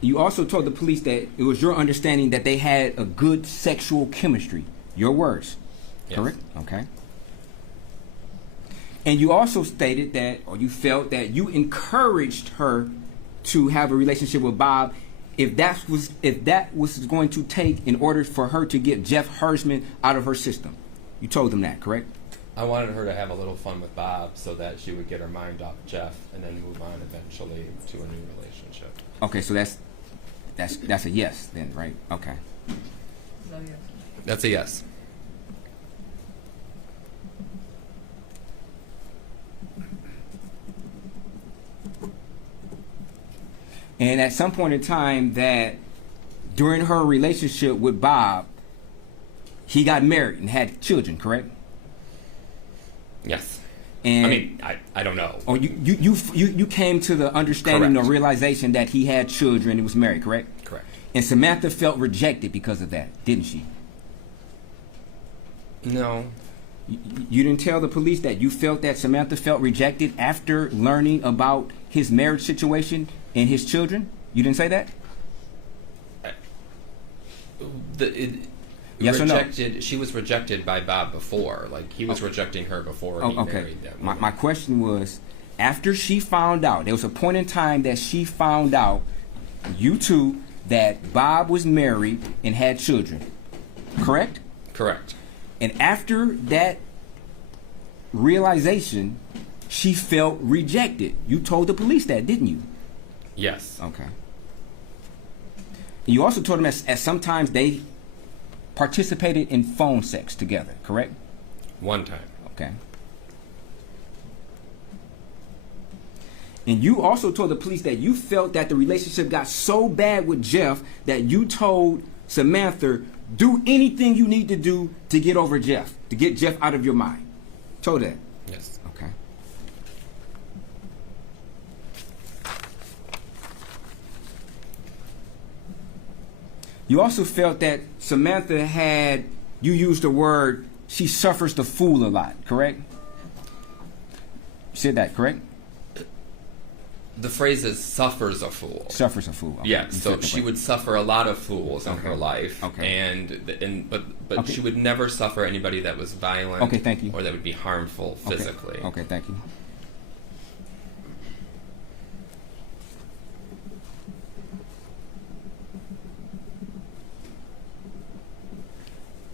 You also told the police that it was your understanding that they had a good sexual chemistry. Your words. Yes. Correct? Okay. And you also stated that, or you felt that you encouraged her to have a relationship with Bob if that was going to take in order for her to get Jeff Hersman out of her system. You told them that, correct? I wanted her to have a little fun with Bob so that she would get her mind off Jeff and then move on eventually to a new relationship. Okay, so that's a yes then, right? Okay. So, yes. That's a yes. And at some point in time that during her relationship with Bob, he got married and had children, correct? Yes. And I mean, I don't know. or you came to the understanding Correct. or realization that he had children and was married, correct? Correct. And Samantha felt rejected because of that, didn't she? No. You didn't tell the police that you felt that Samantha felt rejected after learning about his marriage situation and his children? You didn't say that? Yes or no? Rejected. She was rejected by Bob before. Like he was rejecting her before he okay. married that My woman. question was, after she found out, there was a point in time that she found out, you two, that Bob was married and had children, correct? Correct. And after that realization, she felt rejected. You told the police that, didn't you? Yes. Okay. You also told them that sometimes they participated in phone sex together, correct? One time. Okay. And you also told the police that you felt that the relationship got so bad with Jeff that you told Samantha, do anything you need to do to get over Jeff, to get Jeff out of your mind. Told that? Yes. Okay. You also felt that Samantha had, you used the word, she suffers the fool a lot, correct? You said that, correct? The phrase is suffers a fool. Suffers a fool. Okay. Yeah, You so said that she right. would suffer a lot of fools in Okay. her life, Okay. but Okay. she would never suffer anybody that was violent, Okay, thank you. or that would be harmful Okay. physically. Okay, thank you.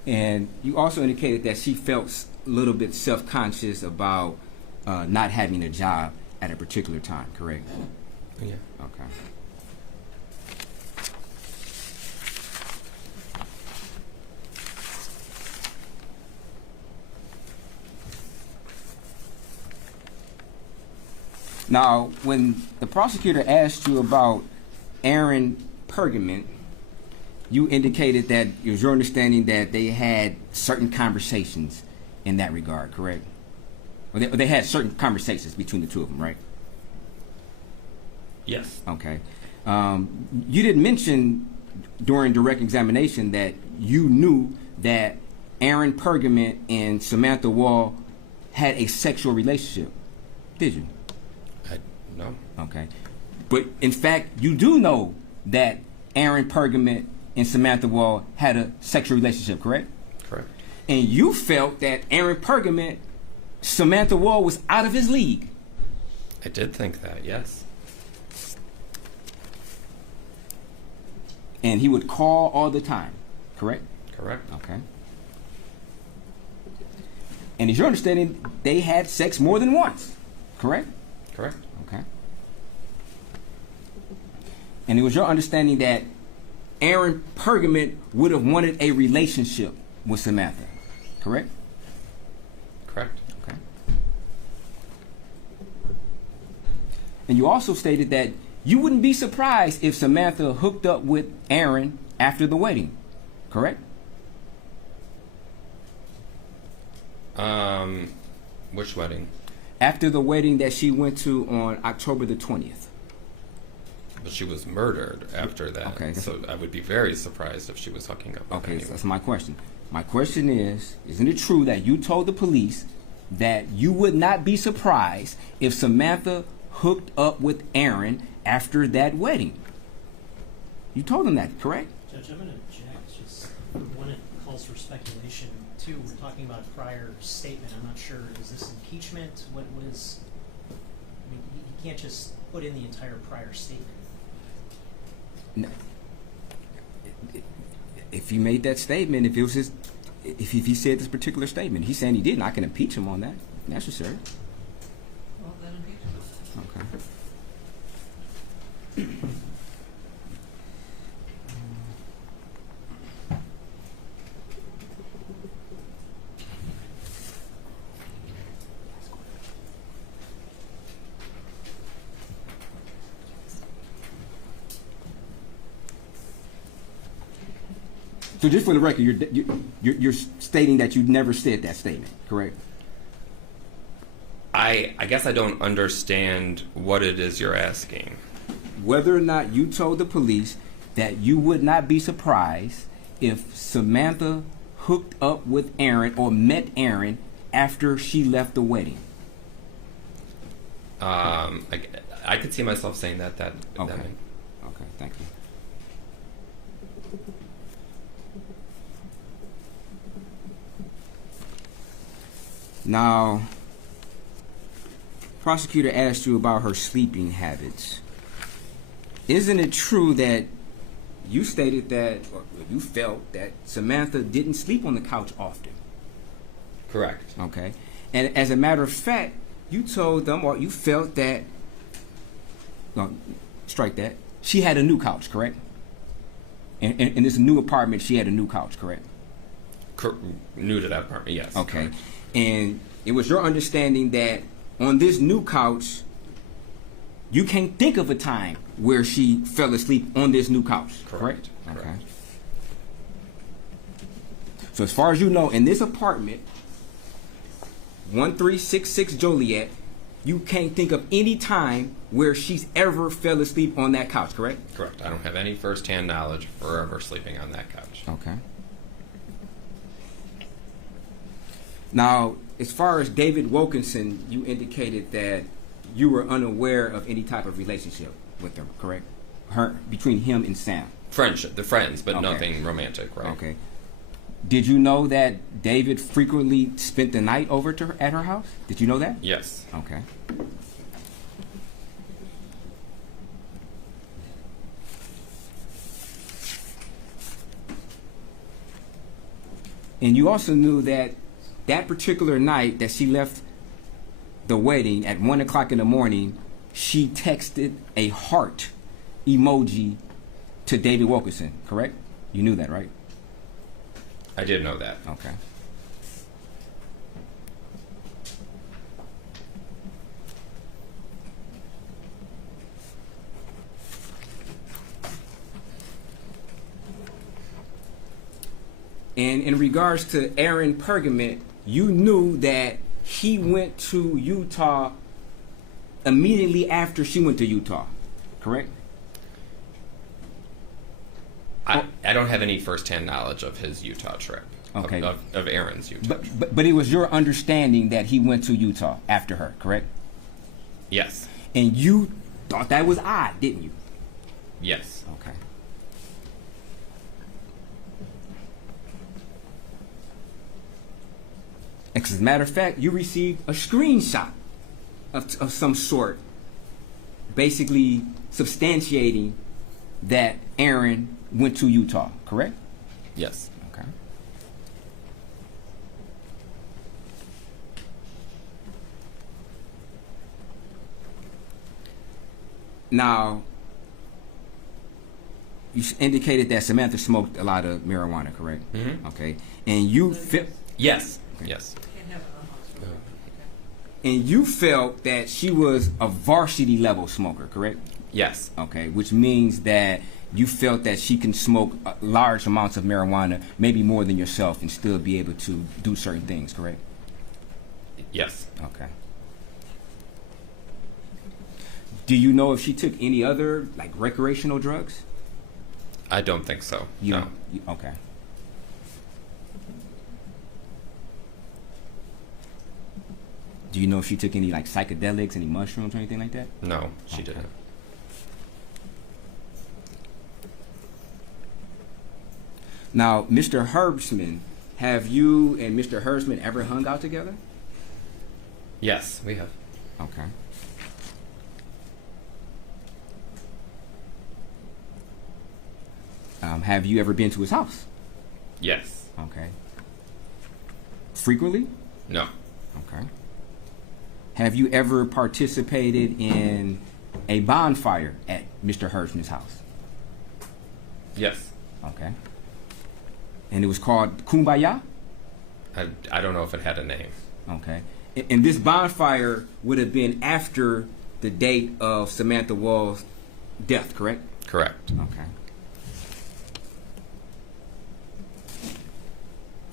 And you also indicated that she felt a little bit self-conscious about not having a job at a particular time, correct? Yeah. Okay. Now, when the prosecutor asked you about Aaron Pergament, you indicated that it was your understanding that they had certain conversations in that regard, correct? Or they had certain conversations between the two of them, right? Yes. Okay. You didn't mention during direct examination that you knew that Aaron Pergament and Samantha Woll had a sexual relationship, did you? No. Okay. But in fact, you do know that Aaron Pergament and Samantha Woll had a sexual relationship, correct? Correct. And you felt that Aaron Pergament, Samantha Woll was out of his league. I did think that, yes. And he would call all the time, correct? Correct. Okay. And is your understanding they had sex more than once, correct? Correct. Okay. And it was your understanding that Aaron Pergament would have wanted a relationship with Samantha, correct? Correct. Okay. And you also stated that you wouldn't be surprised if Samantha hooked up with Aaron after the wedding, correct? Which wedding? After the wedding that she went to on October the 20th. But she was murdered after that. Okay. So I would be very surprised if she was hooking up with Okay, so anyone. that's my question. My question is, isn't it true that you told the police that you would not be surprised if Samantha hooked up with Aaron after that wedding? You told them that, correct? Judge, I'm going to object. Just one, it calls for speculation. Two, we're talking about a prior statement. I'm not sure. Is this impeachment? What is? I mean, you can't just put in the entire prior statement. No. If he made that statement, if it was his, if he said this particular statement, he's saying he didn't. I can impeach him on that, if necessary. Well, then impeach him. Okay. So just for the record, you're stating that you never said that statement, correct? I guess I don't understand what it is you're asking. Whether or not you told the police that you would not be surprised if Samantha hooked up with Aaron or met Aaron after she left the wedding. I could see myself saying that. Okay. That Okay, thank you. Now, prosecutor asked you about her sleeping habits, isn't it true that you stated that, or you felt that Samantha didn't sleep on the couch often? Correct. Okay. And as a matter of fact, you told them, or you felt that, no, strike that, she had a new couch, correct? In this new apartment, she had a new couch, correct? New to that apartment, yes. Okay. Correct. And it was your understanding that on this new couch, you can't think of a time where she fell asleep on this new couch, correct? Correct. Okay. So as far as you know, in this apartment, 1366 Joliet, you can't think of any time where she's ever fell asleep on that couch, correct? Correct. I don't have any first-hand knowledge of her ever sleeping on that couch. Okay. Now, as far as David Wilkinson, you indicated that you were unaware of any type of relationship with her, correct? Between him and Sam. Friendship, the friends, but Okay. nothing romantic, right? Okay. Did you know that David frequently spent the night over to her, at her house? Did you know that? Yes. Okay. And you also knew that that particular night that she left the wedding at 1 o'clock in the morning, she texted a heart emoji to David Wilkinson, correct? You knew that, right? I did know that. Okay. And in regards to Aaron Pergament, you knew that he went to Utah immediately after she went to Utah, correct? I don't have any first-hand knowledge of his Utah trip. Okay. Of Aaron's Utah trip. But it was your understanding that he went to Utah after her, correct? Yes. And you thought that was odd, didn't you? Yes. Okay. As a matter of fact, you received a screenshot of some sort, basically substantiating that Aaron went to Utah, correct? Yes. Okay. Now, you indicated that Samantha smoked a lot of marijuana, correct? Mm-hmm. Okay. And you Yes. Okay. Yes. Can't have it unlocked. And you felt that she was a varsity level smoker, correct? Yes. Okay, which means that you felt that she can smoke large amounts of marijuana, maybe more than yourself, and still be able to do certain things, correct? Yes. Okay. Do you know if she took any other, like, recreational drugs? I don't think so. No. Okay. Do you know if she took any, like, psychedelics, any mushrooms or anything like that? No, she Okay. didn't. Now, Mr. Herbstman, have you and Mr. Herbstman ever hung out together? Yes, we have. Okay. Have you ever been to his house? Yes. Okay. Frequently? No. Okay. Have you ever participated in a bonfire at Mr. Herbstman's house? Yes. Okay. And it was called Kumbaya? I don't know if it had a name. Okay. And this bonfire would have been after the date of Samantha Woll's death, correct? Correct. Okay.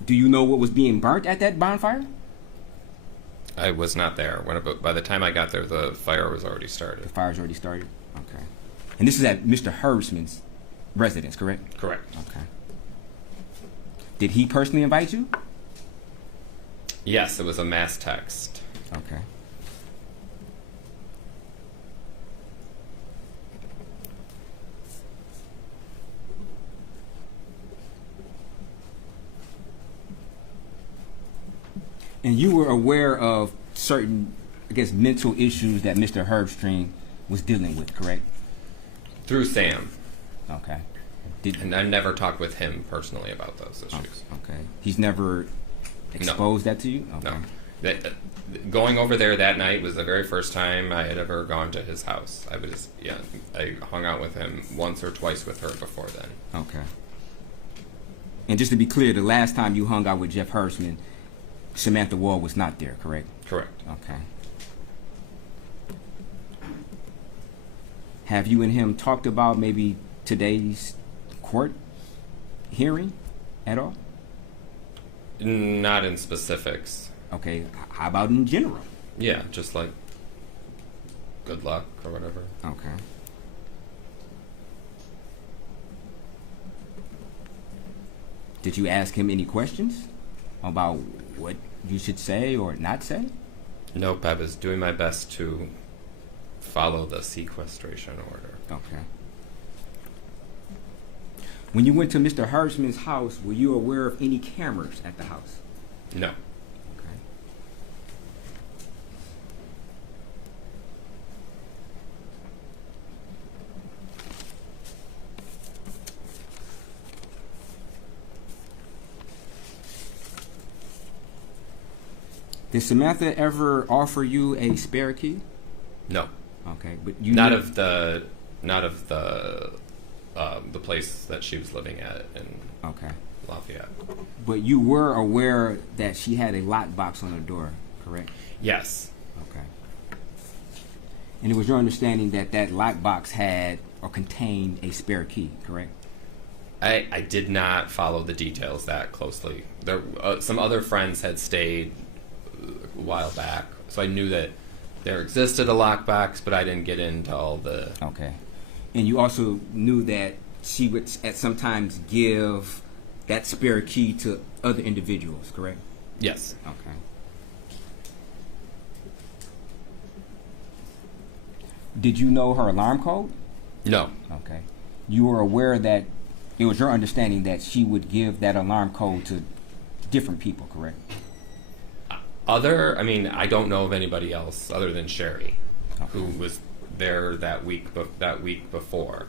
Do you know what was being burnt at that bonfire? I was not there. By the time I got there, the fire was already The started. fire's already started? Okay. And this is at Mr. Herbstman's residence, correct? Correct. Okay. Did he personally invite you? Yes, it was a mass text. Okay. And you were aware of certain I guess, mental issues that Mr. Herbstreit was dealing with, correct? Through Sam. Okay. And I never talked with him personally about those issues. Okay. He's never exposed that to you? Okay. No. Going over there that night was the very first time I had ever gone to his house. I hung out with him once or twice with her before then. Okay. And just to be clear, the last time you hung out with Jeff Herbstreit, Samantha Woll was not there, correct? Correct. Okay. Have you and him talked about maybe today's court hearing at all? Not in specifics. Okay. How about in general? Yeah, just like good luck or whatever. Okay. Did you ask him any questions about what you should say or not say? Nope, I was doing my best to follow the sequestration order. Okay. When you went to Mr. Herbstreit's house, were you aware of any cameras at the house? No. Okay. Did Samantha ever offer you a spare key? No. Okay, but you not knew- of the place that she was living at in Okay. Lafayette. But you were aware that she had a lockbox on her door, correct? Yes. Okay. And it was your understanding that that lockbox had or contained a spare key, correct? I did not follow the details that closely. There, some other friends had stayed a while back, so I knew that there existed a lockbox, but I didn't get into all the... Okay. And you also knew that she would at sometimes give that spare key to other individuals, correct? Yes. Okay. Did you know her alarm code? No. Okay. You were aware that it was your understanding that she would give that alarm code to different people, correct? I don't know of anybody else other than Sherry, Okay. who was there that week before,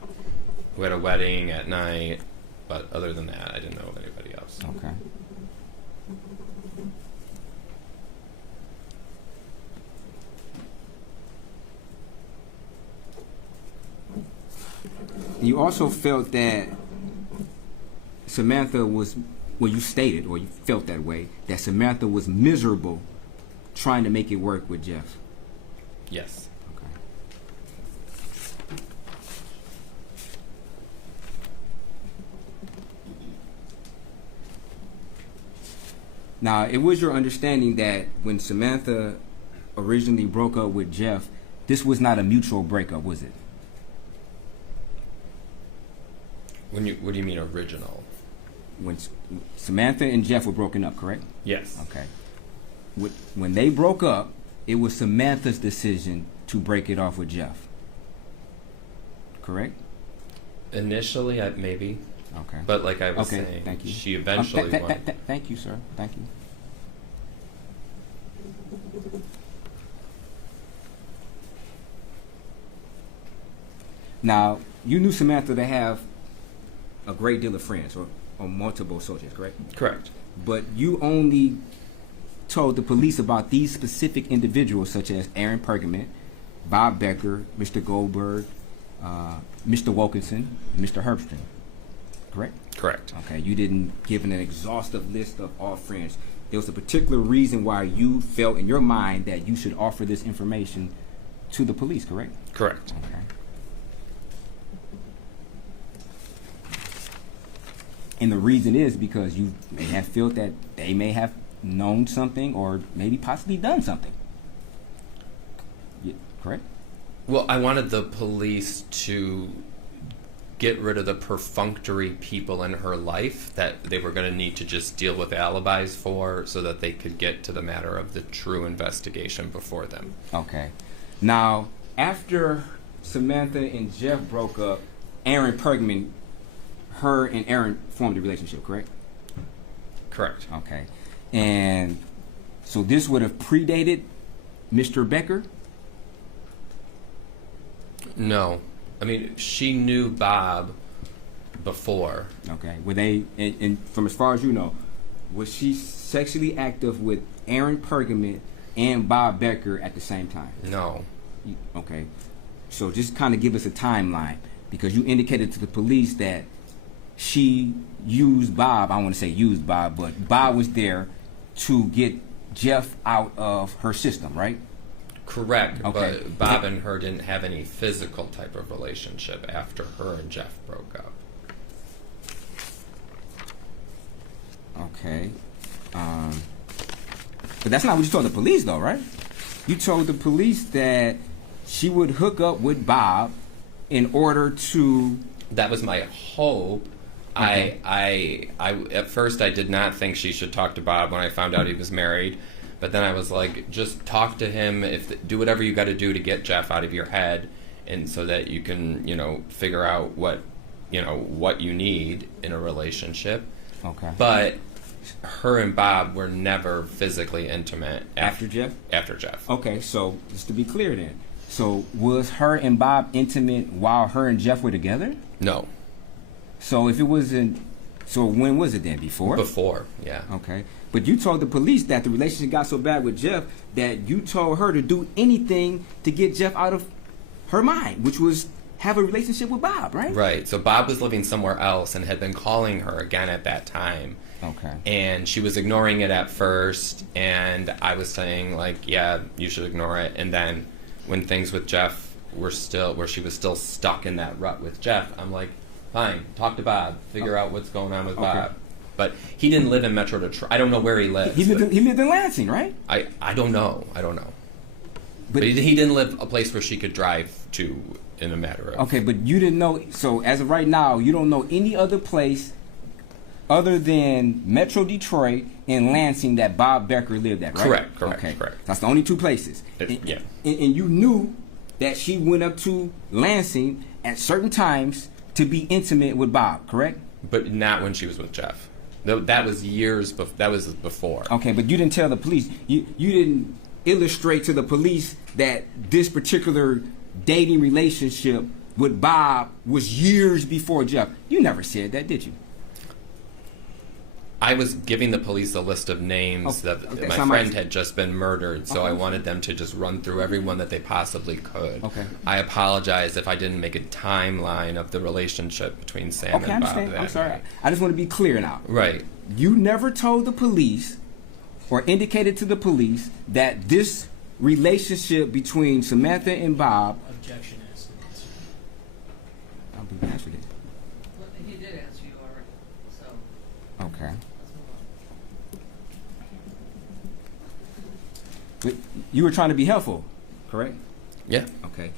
who had a wedding at night. But other than that, I didn't know of anybody else. Okay. You also felt that Samantha was, well, you stated, or you felt that way, that Samantha was miserable trying to make it work with Jeff. Yes. Okay. Now, it was your understanding that when Samantha originally broke up with Jeff, this was not a mutual breakup, was it? What do you mean original? When Samantha and Jeff were broken up, correct? Yes. Okay. When they broke up, it was Samantha's decision to break it off with Jeff. Correct? Initially, maybe. Okay. But like I was Okay, saying, thank you. she eventually won. Thank you, sir. Thank you. Now, you knew Samantha to have a great deal of friends or multiple associates, correct? Correct. But you only told the police about these specific individuals, such as Aaron Pergament, Bob Becker, Mr. Goldberg, Mr. Wilkinson, and Mr. Herbstreit. Correct? Correct. Okay, you didn't give an exhaustive list of all friends. There was a particular reason why you felt in your mind that you should offer this information to the police, correct? Correct. Okay. And the reason is because you may have felt that they may have known something or maybe possibly done something. Yeah, correct? Well, I wanted the police to get rid of the perfunctory people in her life that they were going to need to just deal with alibis for so that they could get to the matter of the true investigation before them. Okay. Now, after Samantha and Jeff broke up, Aaron Pergament, her and Aaron formed a relationship, correct? Correct. Okay. And so this would have predated Mr. Becker? No. I mean, she knew Bob before. Okay. Were they, and from as far as you know, was she sexually active with Aaron Pergament and Bob Becker at the same time? No. Okay. So just kind of give us a timeline, because you indicated to the police that she used Bob, I want to say used Bob, but Bob was there to get Jeff out of her system, right? Correct. Okay. But Bob and her didn't have any physical type of relationship after her and Jeff broke up. Okay. But that's not what you told the police, though, right? You told the police that she would hook up with Bob in order to... That was my hope. Okay. I at first I did not think she should talk to Bob when I found out he was married, but then I was like, just talk to him. Do whatever you got to do to get Jeff out of your head, and so that you can, figure out what you need in a relationship. Okay. But her and Bob were never physically intimate After Jeff? After Jeff. Okay, so just to be clear then. So was her and Bob intimate while her and Jeff were together? No. So if it wasn't... So when was it then? Before? Before, yeah. Okay. But you told the police that the relationship got so bad with Jeff that you told her to do anything to get Jeff out of her mind, which was have a relationship with Bob, right? Right. So Bob was living somewhere else and had been calling her again at that time. Okay. And she was ignoring it at first, and I was saying, like, yeah, you should ignore it. And then when things with Jeff were still, where she was still stuck in that rut with Jeff, I'm like, fine, talk to Bob, figure out what's going on with Bob. But he didn't live in Metro Detroit. I don't know where he lives. He lived in Lansing, right? I don't know. But he didn't live a place where she could drive to in a matter of... Okay, but you didn't know... So as of right now, you don't know any other place other than Metro Detroit and Lansing that Bob Becker lived at, right? Correct. That's the only two places. Yeah. And you knew that she went up to Lansing at certain times to be intimate with Bob, correct? But not when she was with Jeff. That was years that was before. Okay, but you didn't tell the police. You didn't illustrate to the police that this particular dating relationship with Bob was years before Jeff. You never said that, did you? I was giving the police a list of names that my friend had just been murdered, so I wanted them to just run through everyone that they possibly could. Okay. I apologize if I didn't make a timeline of the relationship between Sam and Bob. I'm sorry. I just want to be clear now. Right. You never told the police or indicated to the police that this relationship between Samantha and Bob... Objection has been answered. I'll be answered it. Well, he did answer you already, so Okay. let's move on. But you were trying to be helpful, correct? Yeah. Okay.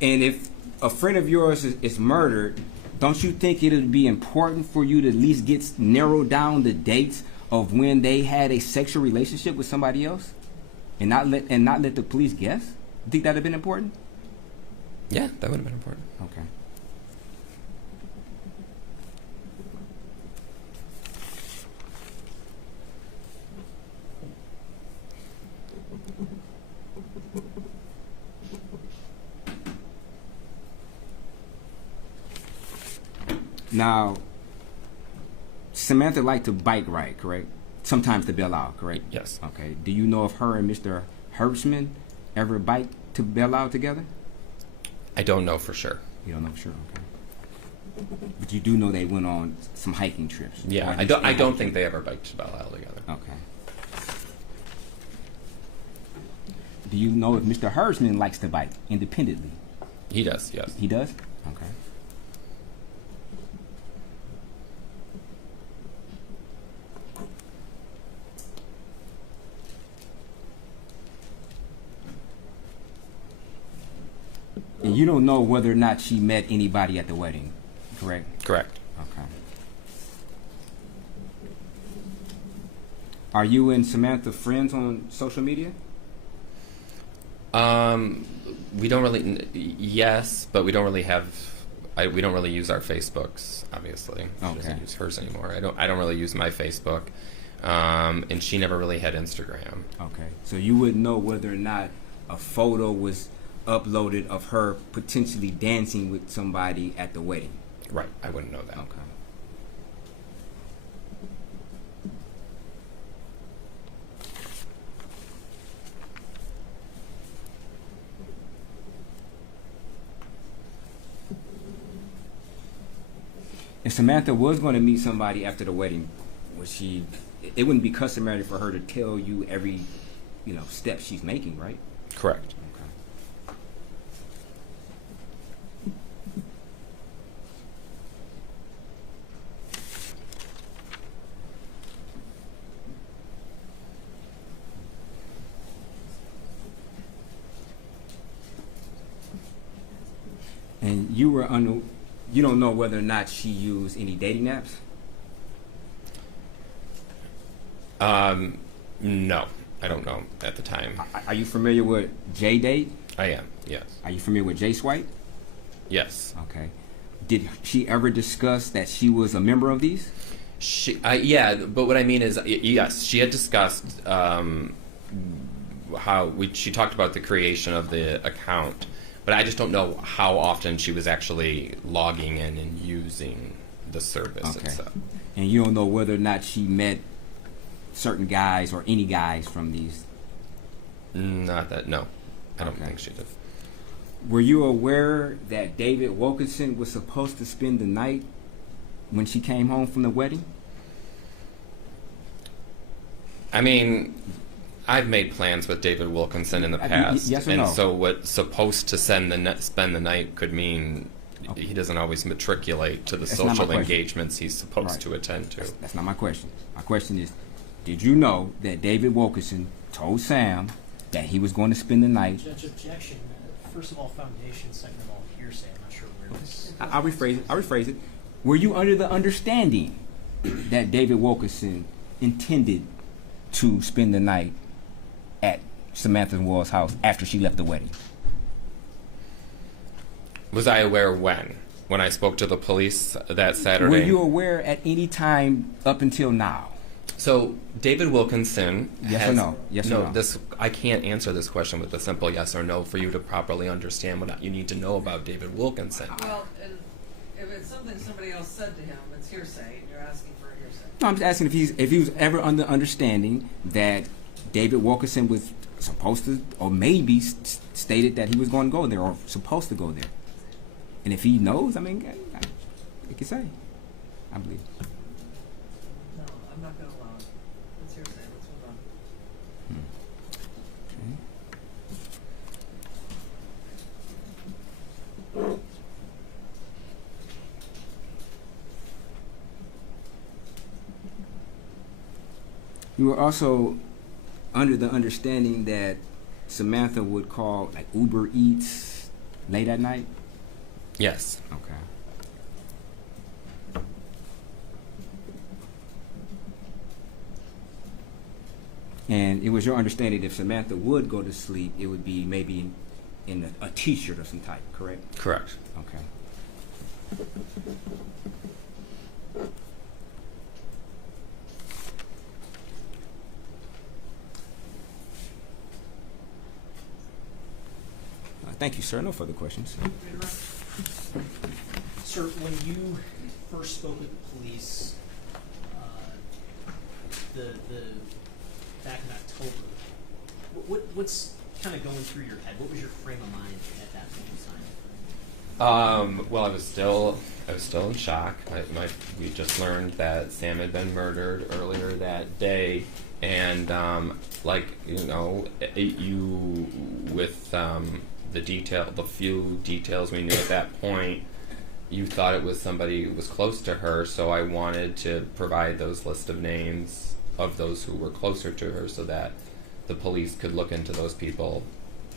And if a friend of yours is murdered, don't you think it would be important for you to at least narrow down the dates of when they had a sexual relationship with somebody else, and not let the police guess? You think that would have been important? Yeah, that would have been important. Okay. Now, Samantha liked to bike ride, correct? Sometimes to Belle Isle, correct? Yes. Okay. Do you know if her and Mr. Herbstman ever biked to Belle Isle together? I don't know for sure. You don't know for sure, okay. But you do know they went on some hiking trips. Yeah, I don't think they ever biked to Belle Isle together. Okay. Do you know if Mr. Herbstman likes to bike independently? He does, yes. He does? Okay. And you don't know whether or not she met anybody at the wedding, correct? Correct. Okay. Are you and Samantha friends on social media? We don't really. Yes, but we don't really have. We don't really use our Facebooks. Obviously, she doesn't use hers anymore. I don't really use my Facebook, and she never really had Instagram. Okay, so you wouldn't know whether or not a photo was uploaded of her potentially dancing with somebody at the wedding. Right. I wouldn't know that. Okay. If Samantha was going to meet somebody after the wedding, it wouldn't be customary for her to tell you every, step she's making, right? Correct. Okay. And you don't know whether or not she used any dating apps? No, I don't know at the time. Are you familiar with J-Date? I am, yes. Are you familiar with J-Swipe? Yes. Okay. Did she ever discuss that she was a member of these? Yeah, but what I mean is, yes, she had discussed she talked about the creation of the account, but I just don't know how often she was actually logging in and using the service itself. And you don't know whether or not she met certain guys or any guys from these? Not that, no. I don't think she did. Were you aware that David Wilkinson was supposed to spend the night when she came home from the wedding? I mean, I've made plans with David Wilkinson in the past. Yes or and no? so what's supposed to spend the night could mean he doesn't always matriculate to the social engagements he's supposed to attend to. That's not my question. My question is, did you know that David Wilkinson told Sam that he was going to spend the night? Judge, objection. First of all, foundation. Second of all, hearsay. I'm not sure where this. I'll rephrase it. Were you under the understanding that David Wilkinson intended to spend the night at Samantha Woll's house after she left the wedding? Was I aware when? When I spoke to the police that Saturday? Were you aware at any time up until now? So David Wilkinson. Yes or no? Yes or no? I can't answer this question with a simple yes or no for you to properly understand what you need to know about David Wilkinson. Well, and if it's something somebody else said to him, it's hearsay, and you're asking for hearsay. No, I'm just asking if he was ever under understanding that David Wilkinson was supposed to, or maybe stated that he was going to go there or supposed to go there. And if he knows, I mean, he can say, I believe. No, I'm not going to allow it. It's hearsay. Let's move on. You were also under the understanding that Samantha would call like Uber Eats late at night? Yes. Okay. And it was your understanding that if Samantha would go to sleep, it would be maybe in a t-shirt of some type, correct? Correct. Okay. Thank you, sir. No further questions. Sir, when you first spoke with the police, the back in October, what's kind of going through your head? What was your frame of mind at that point in time? Well, I was still in shock. We just learned that Sam had been murdered earlier that day, and with the few details we knew at that point, you thought it was somebody who was close to her. So I wanted to provide those list of names of those who were closer to her, so that the police could look into those people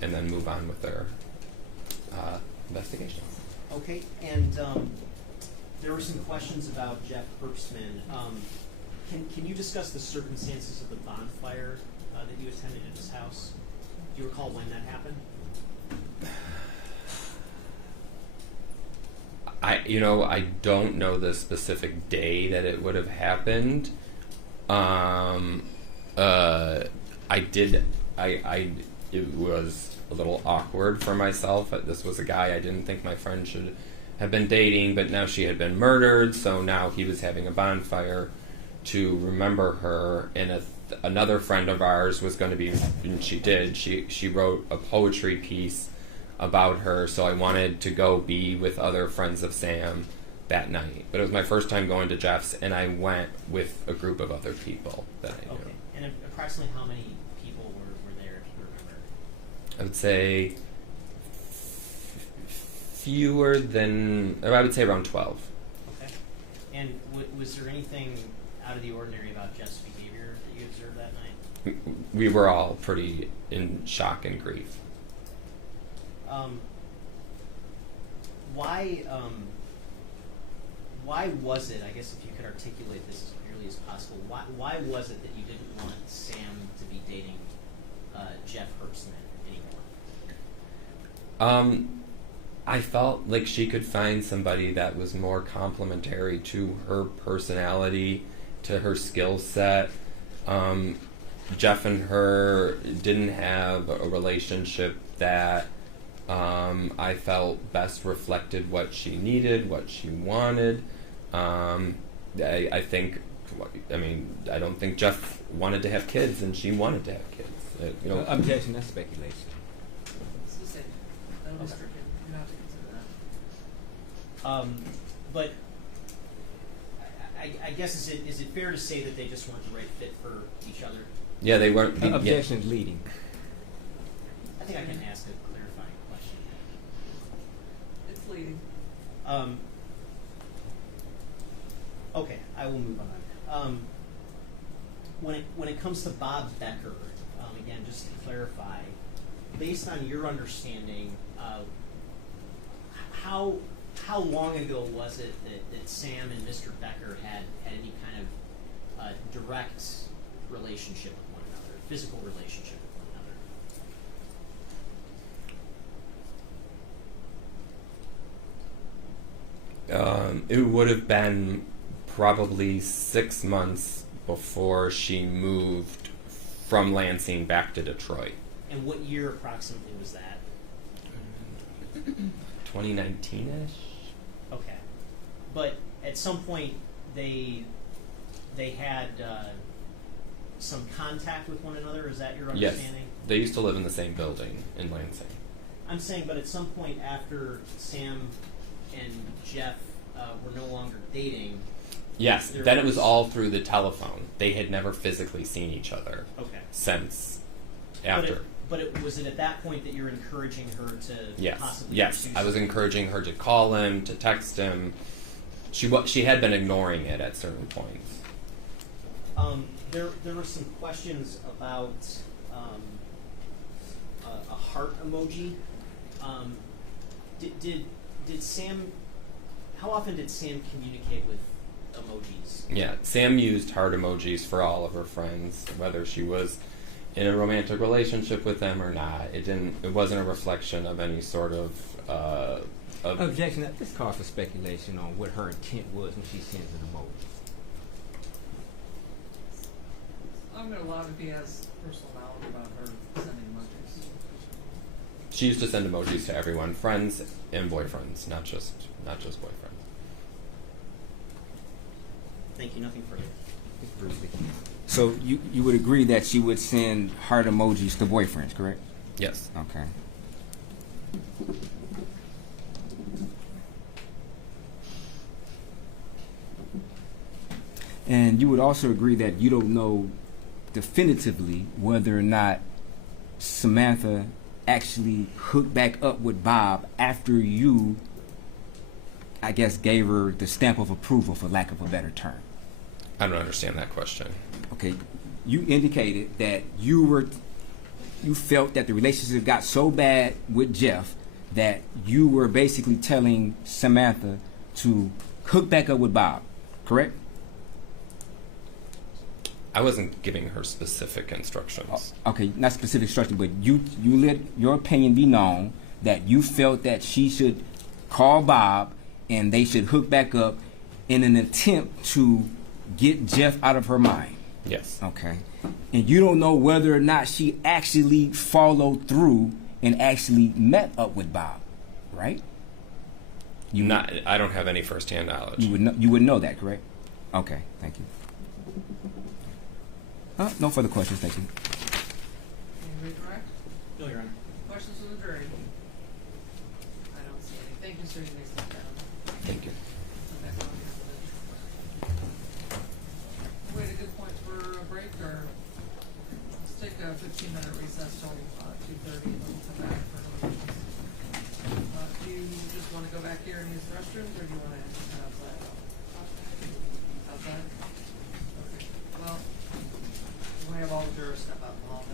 and then move on with their investigation. Okay, and there were some questions about Jeff Herbstman. Can you discuss the circumstances of the bonfire that you attended at his house? Do you recall when that happened? I don't know the specific day that it would have happened. it was a little awkward for myself. This was a guy I didn't think my friend should have been dating, but now she had been murdered, so now he was having a bonfire to remember her, and another friend of ours was going to be, and she wrote a poetry piece about her, so I wanted to go be with other friends of Sam that night. But it was my first time going to Jeff's, and I went with a group of other people that I knew. Okay. And approximately how many people were there, if you remember? I would say fewer than, I would say around 12. Okay. And was there anything out of the ordinary about Jeff's behavior that you observed that night? We were all pretty in shock and grief. Why was it, I guess if you could articulate this as clearly as possible, why was it that you didn't want Sam to be dating Jeff Herbstman anymore? I felt like she could find somebody that was more complementary to her personality, to her skill set. Jeff and her didn't have a relationship that I felt best reflected what she needed, what she wanted. I think, I mean, I don't think Jeff wanted to have kids, and she wanted to have kids. Objection, that's speculation. It's the same. That'll be stricken. You don't have to consider that. But I guess is it fair to say that they just weren't the right fit for each other? Yeah, they weren't. Objection leading. I think I can ask a clarifying question. It's leading. Okay, I will move on. When it comes to Bob Becker, again, just to clarify, based on your understanding, how long ago was it that Sam and Mr. Becker had any kind of direct relationship with one another, physical relationship with one another? It would have been probably 6 months before she moved from Lansing back to Detroit. And what year approximately was that? 2019-ish? Okay. But at some point they had some contact with one another, is that your understanding? Yes. They used to live in the same building in Lansing. I'm saying, but at some point after Sam and Jeff were no longer dating. Yes, then it was all through the telephone. They had never physically seen each other since after. Was it at that point that you're encouraging her to possibly Yes, I was encouraging her to call him, to text him. She had been ignoring it at certain points. There were some questions about a heart emoji. Did Sam? How often did Sam communicate with emojis? Yeah, Sam used heart emojis for all of her friends, whether she was in a romantic relationship with them or not. It wasn't a reflection of any sort of Objection. This calls for speculation on what her intent was when she sends an emoji. I'm going to allow it if he has personal knowledge about her sending emojis. She used to send emojis to everyone, friends and boyfriends, not just boyfriends. Thank you. Nothing further. So you would agree that she would send heart emojis to boyfriends, correct? Yes. Okay. And you would also agree that you don't know definitively whether or not Samantha actually hooked back up with Bob after you, I guess, gave her the stamp of approval, for lack of a better term. I don't understand that question. Okay, you indicated that you felt that the relationship got so bad with Jeff that you were basically telling Samantha to hook back up with Bob, correct? I wasn't giving her specific instructions. Okay, not specific instructions, but you let your opinion be known that you felt that she should call Bob and they should hook back up in an attempt to get Jeff out of her mind. Yes. Okay. and you don't know whether or not she actually followed through and actually met up with Bob, right? I don't have any firsthand knowledge. You would know that, correct? Okay, thank you. No further questions, thank you. Anybody correct? No, Your Honor. Questions from the jury? I don't see any. Thank you, sir. You may sit down. Thank you. Okay, so I'll get to the- Wait a good point for a break, or let's take a 15-minute recess till 2:30, and then we'll come back for another recess. Do you just want to go back here and use the restrooms, or do you want to head outside? Outside? Okay. Well, we have all the jurors step out in the hall.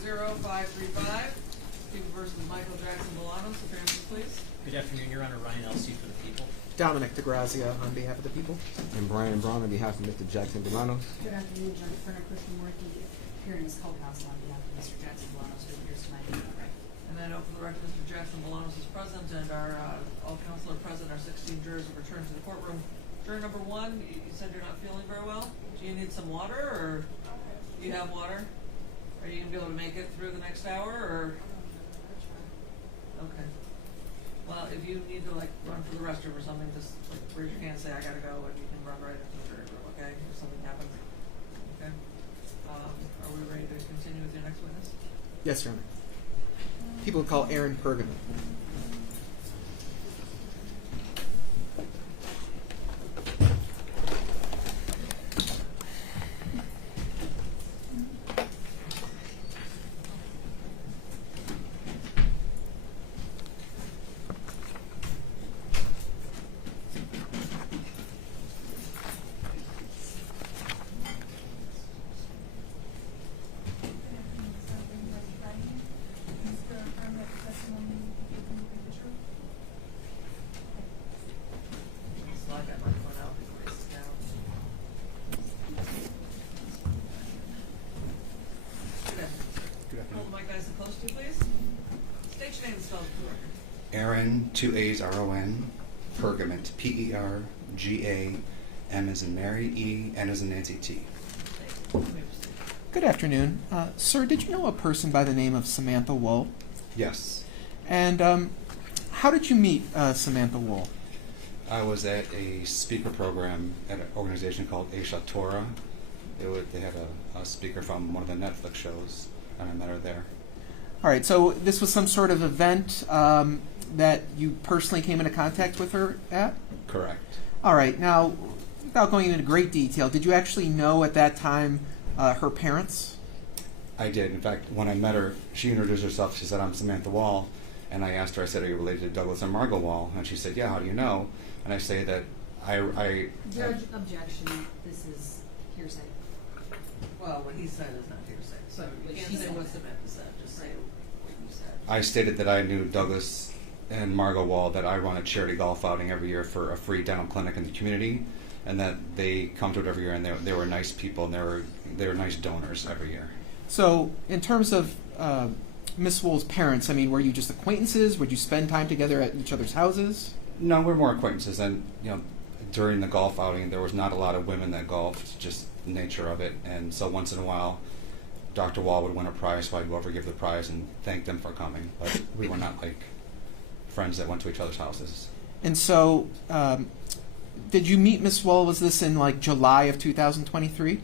00535, people versus Michael Jackson-Bolanos. Appearances, please. Good afternoon, Your Honor. Ryan Elsey for the people. Dominic DeGrazia on behalf of the people. And Brian Brown on behalf of Mr. Jackson-Bolanos. Good afternoon, Jennifer Krishnamurthy, here in Ms. Culphouse on behalf of Mr. Jackson-Bolanos, who appears tonight. And I know for the record, Mr. Jackson-Bolanos is present, and our all counsel are present. Our 16 jurors have returned to the courtroom. Juror number 1, you said you're not feeling very well. Do you need some water, or do you have water? Are you gonna be able to make it through the next hour, or? Okay. Well, if you need to like run for the restroom or something, just like raise your hand, say I gotta go, and you can run right into the jury room. Okay, if something happens. Okay. Are we ready to continue with your next witness? Yes, Your Honor. People call Aaron Pergamon. Slide that microphone out before you sit down. Good afternoon. Good afternoon. Hold the mic nice and close to you, please. State your name and spell it for the record. Aaron, 2 A's R-O-N, Pergament, P-E-R-G-A-M as in Mary, E, N as in Nancy, T. You may proceed. Good afternoon. Sir, did you know a person by the name of Samantha Woll? Yes. And how did you meet Samantha Woll? I was at a speaker program at an organization called Aisha Torah. They had a speaker from one of the Netflix shows, and I met her there. All right, so this was some sort of event that you personally came into contact with her at? Correct. All right, now, without going into great detail, did you actually know at that time her parents? I did. In fact, when I met her, she introduced herself. She said, I'm Samantha Woll. And I asked her, I said, are you related to Douglas and Margot Woll? And she said, yeah, how do you know? And I say that Judge, objection, this is hearsay. Well, what he said is not hearsay, so you What can't she say said. what Samantha said, just say what you said. I stated that I knew Douglas and Margot Woll, that I run a charity golf outing every year for a free dental clinic in the community, and that they come to it every year, and they were nice people, and they were nice donors every year. So, in terms of Miss Woll's parents, I mean, were you just acquaintances? Would you spend time together at each other's houses? No, we're more acquaintances, and during the golf outing, there was not a lot of women that golfed, just the nature of it, and so once in a while, Dr. Woll would win a prize, so I'd go over give the prize and thank them for coming, but we were not like friends that went to each other's houses. And so, did you meet Miss Woll, was this in like July of 2023?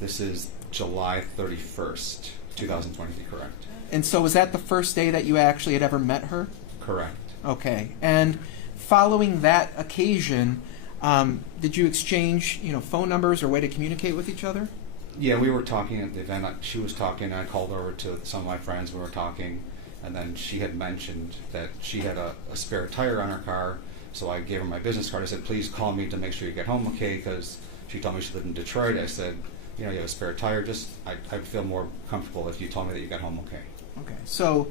This is July 31st, 2023, correct? And so was that the first day that you actually had ever met her? Correct. Okay. And following that occasion, did you exchange, phone numbers or way to communicate with each other? Yeah, we were talking at the event. She was talking, I called over to some of my friends, we were talking, and then she had mentioned that she had a spare tire on her car, so I gave her my business card. I said, please call me to make sure you get home okay, because she told me she lived in Detroit. I said, you have a spare tire, I'd feel more comfortable if you told me that you got home okay. Okay. So,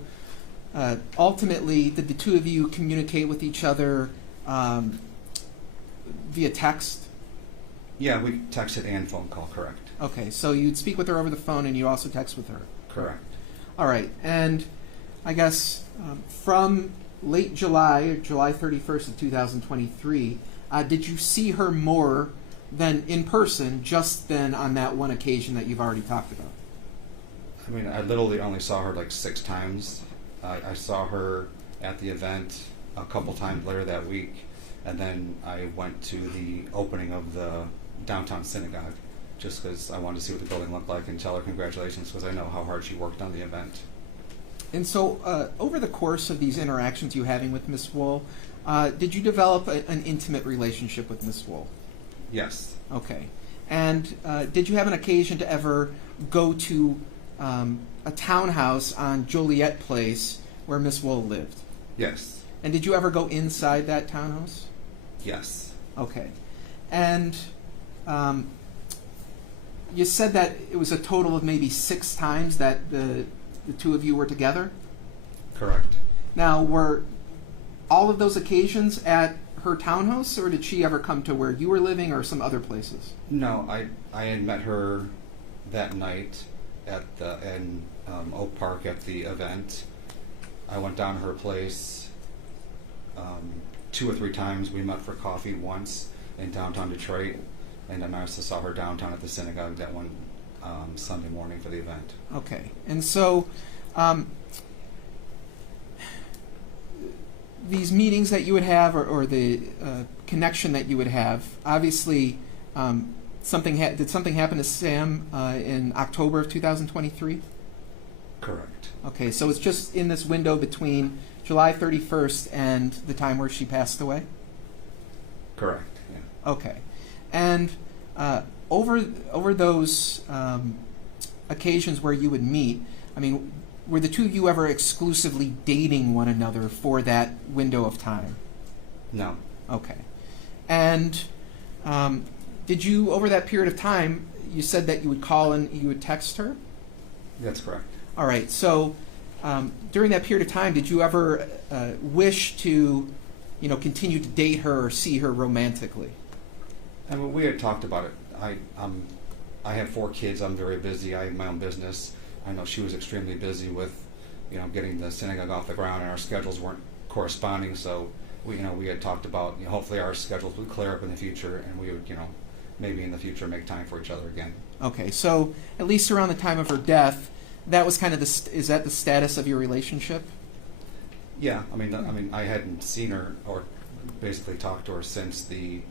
ultimately, did the two of you communicate with each other via text? Yeah, we texted and phone call, correct. Okay, so you'd speak with her over the phone and you also text with her? Correct. All right, and I guess from late July, or July 31st of 2023, did you see her more than in person just then on that one occasion that you've already talked about? I mean, I literally only saw her like 6 times. I saw her at the event a couple times later that week, and then I went to the opening of the downtown synagogue just because I wanted to see what the building looked like and tell her congratulations because I know how hard she worked on the event. And so, over the course of these interactions you're having with Miss Woll, did you develop an intimate relationship with Miss Woll? Yes. Okay. And did you have an occasion to ever go to a townhouse on Joliet Place where Miss Woll lived? Yes. And did you ever go inside that townhouse? Yes. Okay. And you said that it was a total of maybe 6 times that the two of you were together? Correct. Now, were all of those occasions at her townhouse, or did she ever come to where you were living or some other places? No, I had met her that night in Oak Park at the event. I went down to her place 2 or 3 times. We met for coffee once in downtown Detroit, and then I also saw her downtown at the synagogue that one Sunday morning for the event. Okay. And so these meetings that you would have, or the connection that you would have, obviously did something happen to Sam in October of 2023? Correct. Okay, so it's just in this window between July 31st and the time where she passed away? Correct, yeah. Okay. And over those occasions where you would meet, I mean, were the two of you ever exclusively dating one another for that window of time? No. Okay. And did you, over that period of time, you said that you would call and you would text her? That's correct. All right. So during that period of time, did you ever wish to, continue to date her or see her romantically? I mean, we had talked about it. I have 4 kids. I'm very busy. I have my own business. I know she was extremely busy with, getting the synagogue off the ground, and our schedules weren't corresponding. So we had talked about, hopefully our schedules would clear up in the future, and we would, maybe in the future make time for each other again. Okay. So at least around the time of her death, that was kind of is that the status of your relationship? Yeah. I mean, I hadn't seen her or basically talked to her since the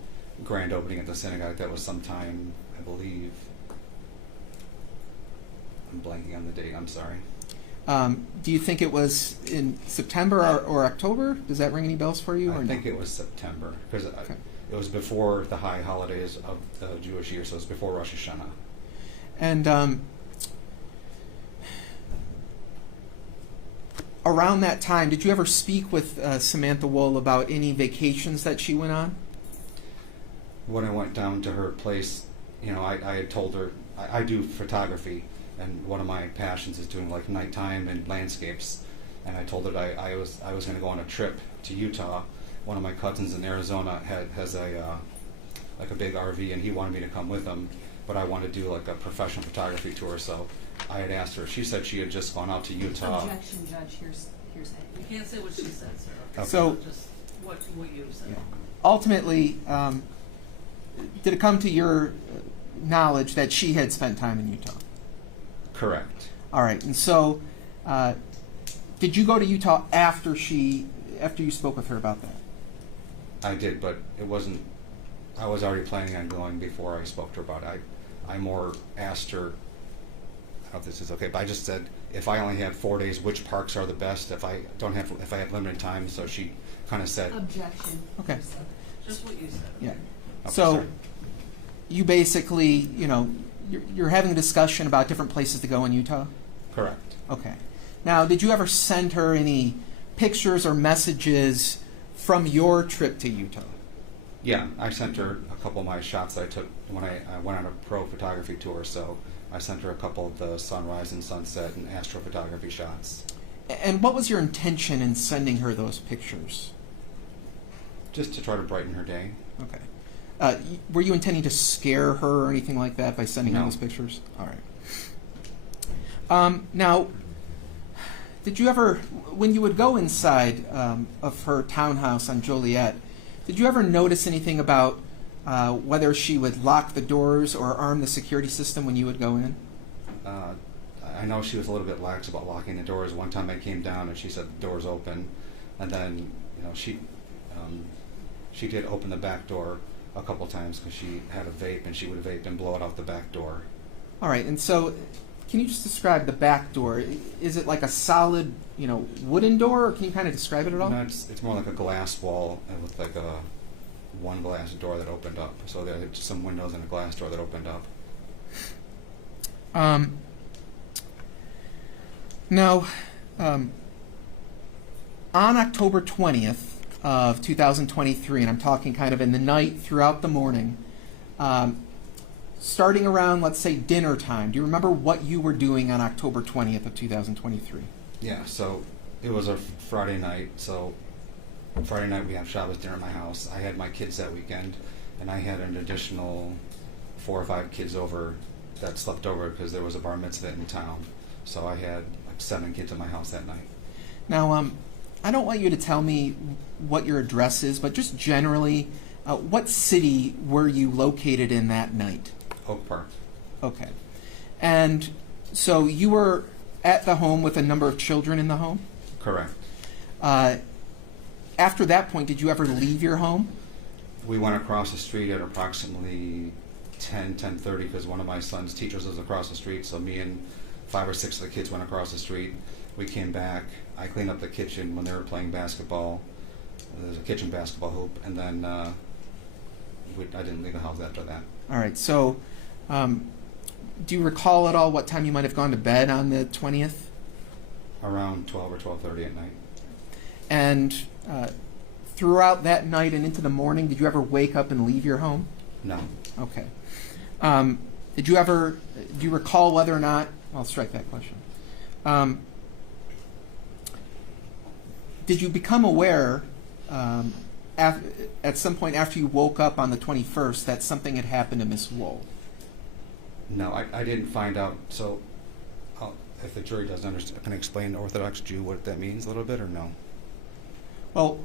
grand opening at the synagogue. That was sometime, I believe. I'm blanking on the date. I'm sorry. Do you think it was in September or October? Does that ring any bells for you? I think it was September because it was before the high holidays of the Jewish year, so it was before Rosh Hashanah. And around that time, did you ever speak with Samantha Woll about any vacations that she went on? When I went down to her place, I had told her I do photography, and one of my passions is doing like nighttime and landscapes. And I told her that I was going to go on a trip to Utah. One of my cousins in Arizona has a big RV, and he wanted me to come with him. But I wanted to do like a professional photography tour, so I had asked her. She said she had just gone out to Utah. Objection, Judge. Here's it. You can't say what she said, sir. Okay. So Just what you said. yeah. Ultimately, did it come to your knowledge that she had spent time in Utah? Correct. All right. And so, did you go to Utah after you spoke with her about that? I did, but it wasn't. I was already planning on going before I spoke to her about it. I more asked her. I don't know if this is okay, but I just said if I only have 4 days, which parks are the best? If I have limited time, so she kind of said. Objection. Okay. Just what you said. Yeah. Okay, So, sorry. you basically, you're having a discussion about different places to go in Utah? Correct. Okay. Now, did you ever send her any pictures or messages from your trip to Utah? Yeah, I sent her a couple of my shots I took when I went on a pro photography tour. So I sent her a couple of the sunrise and sunset and astrophotography shots. And what was your intention in sending her those pictures? Just to try to brighten her day. Okay. Were you intending to scare her or anything like that by sending her No. those pictures? All right. Now, did you ever, when you would go inside of her townhouse on Joliet, did you ever notice anything about whether she would lock the doors or arm the security system when you would go in? I know she was a little bit lax about locking the doors. One time I came down and she said the door's open, and then she did open the back door a couple times because she had a vape and she would vape and blow it out the back door. All right, and so can you just describe the back door? Is it like a solid, wooden door, or can you kind of describe it at all? No, it's more like a glass wall with like a one glass door that opened up. So there are some windows and a glass door that opened up. Now, on October 20th of 2023, and I'm talking kind of in the night throughout the morning, starting around, let's say, dinner time, do you remember what you were doing on October 20th of 2023? Yeah, so it was a Friday night. So Friday night we have Shabbos dinner at my house. I had my kids that weekend, and I had an additional 4 or 5 kids over that slept over because there was a bar mitzvah in town. So I had like 7 kids at my house that night. Now, I don't want you to tell me what your address is, but just generally, what city were you located in that night? Oak Park. Okay. And so you were at the home with a number of children in the home? Correct. After that point, did you ever leave your home? We went across the street at approximately 10:30 because one of my son's teachers was across the street. So me and 5 or 6 of the kids went across the street. We came back. I cleaned up the kitchen when they were playing basketball. There's a kitchen basketball hoop, and then I didn't leave the house after that. All right. So, do you recall at all what time you might have gone to bed on the 20th? Around 12 or 12:30 at night. And throughout that night and into the morning, did you ever wake up and leave your home? No. Okay. Do you recall whether or not, I'll strike that question. Did you become aware at some point after you woke up on the 21st that something had happened to Miss Woll? No, I didn't find out. So if the jury doesn't understand, can I explain to Orthodox Jew what that means a little bit or no? Well,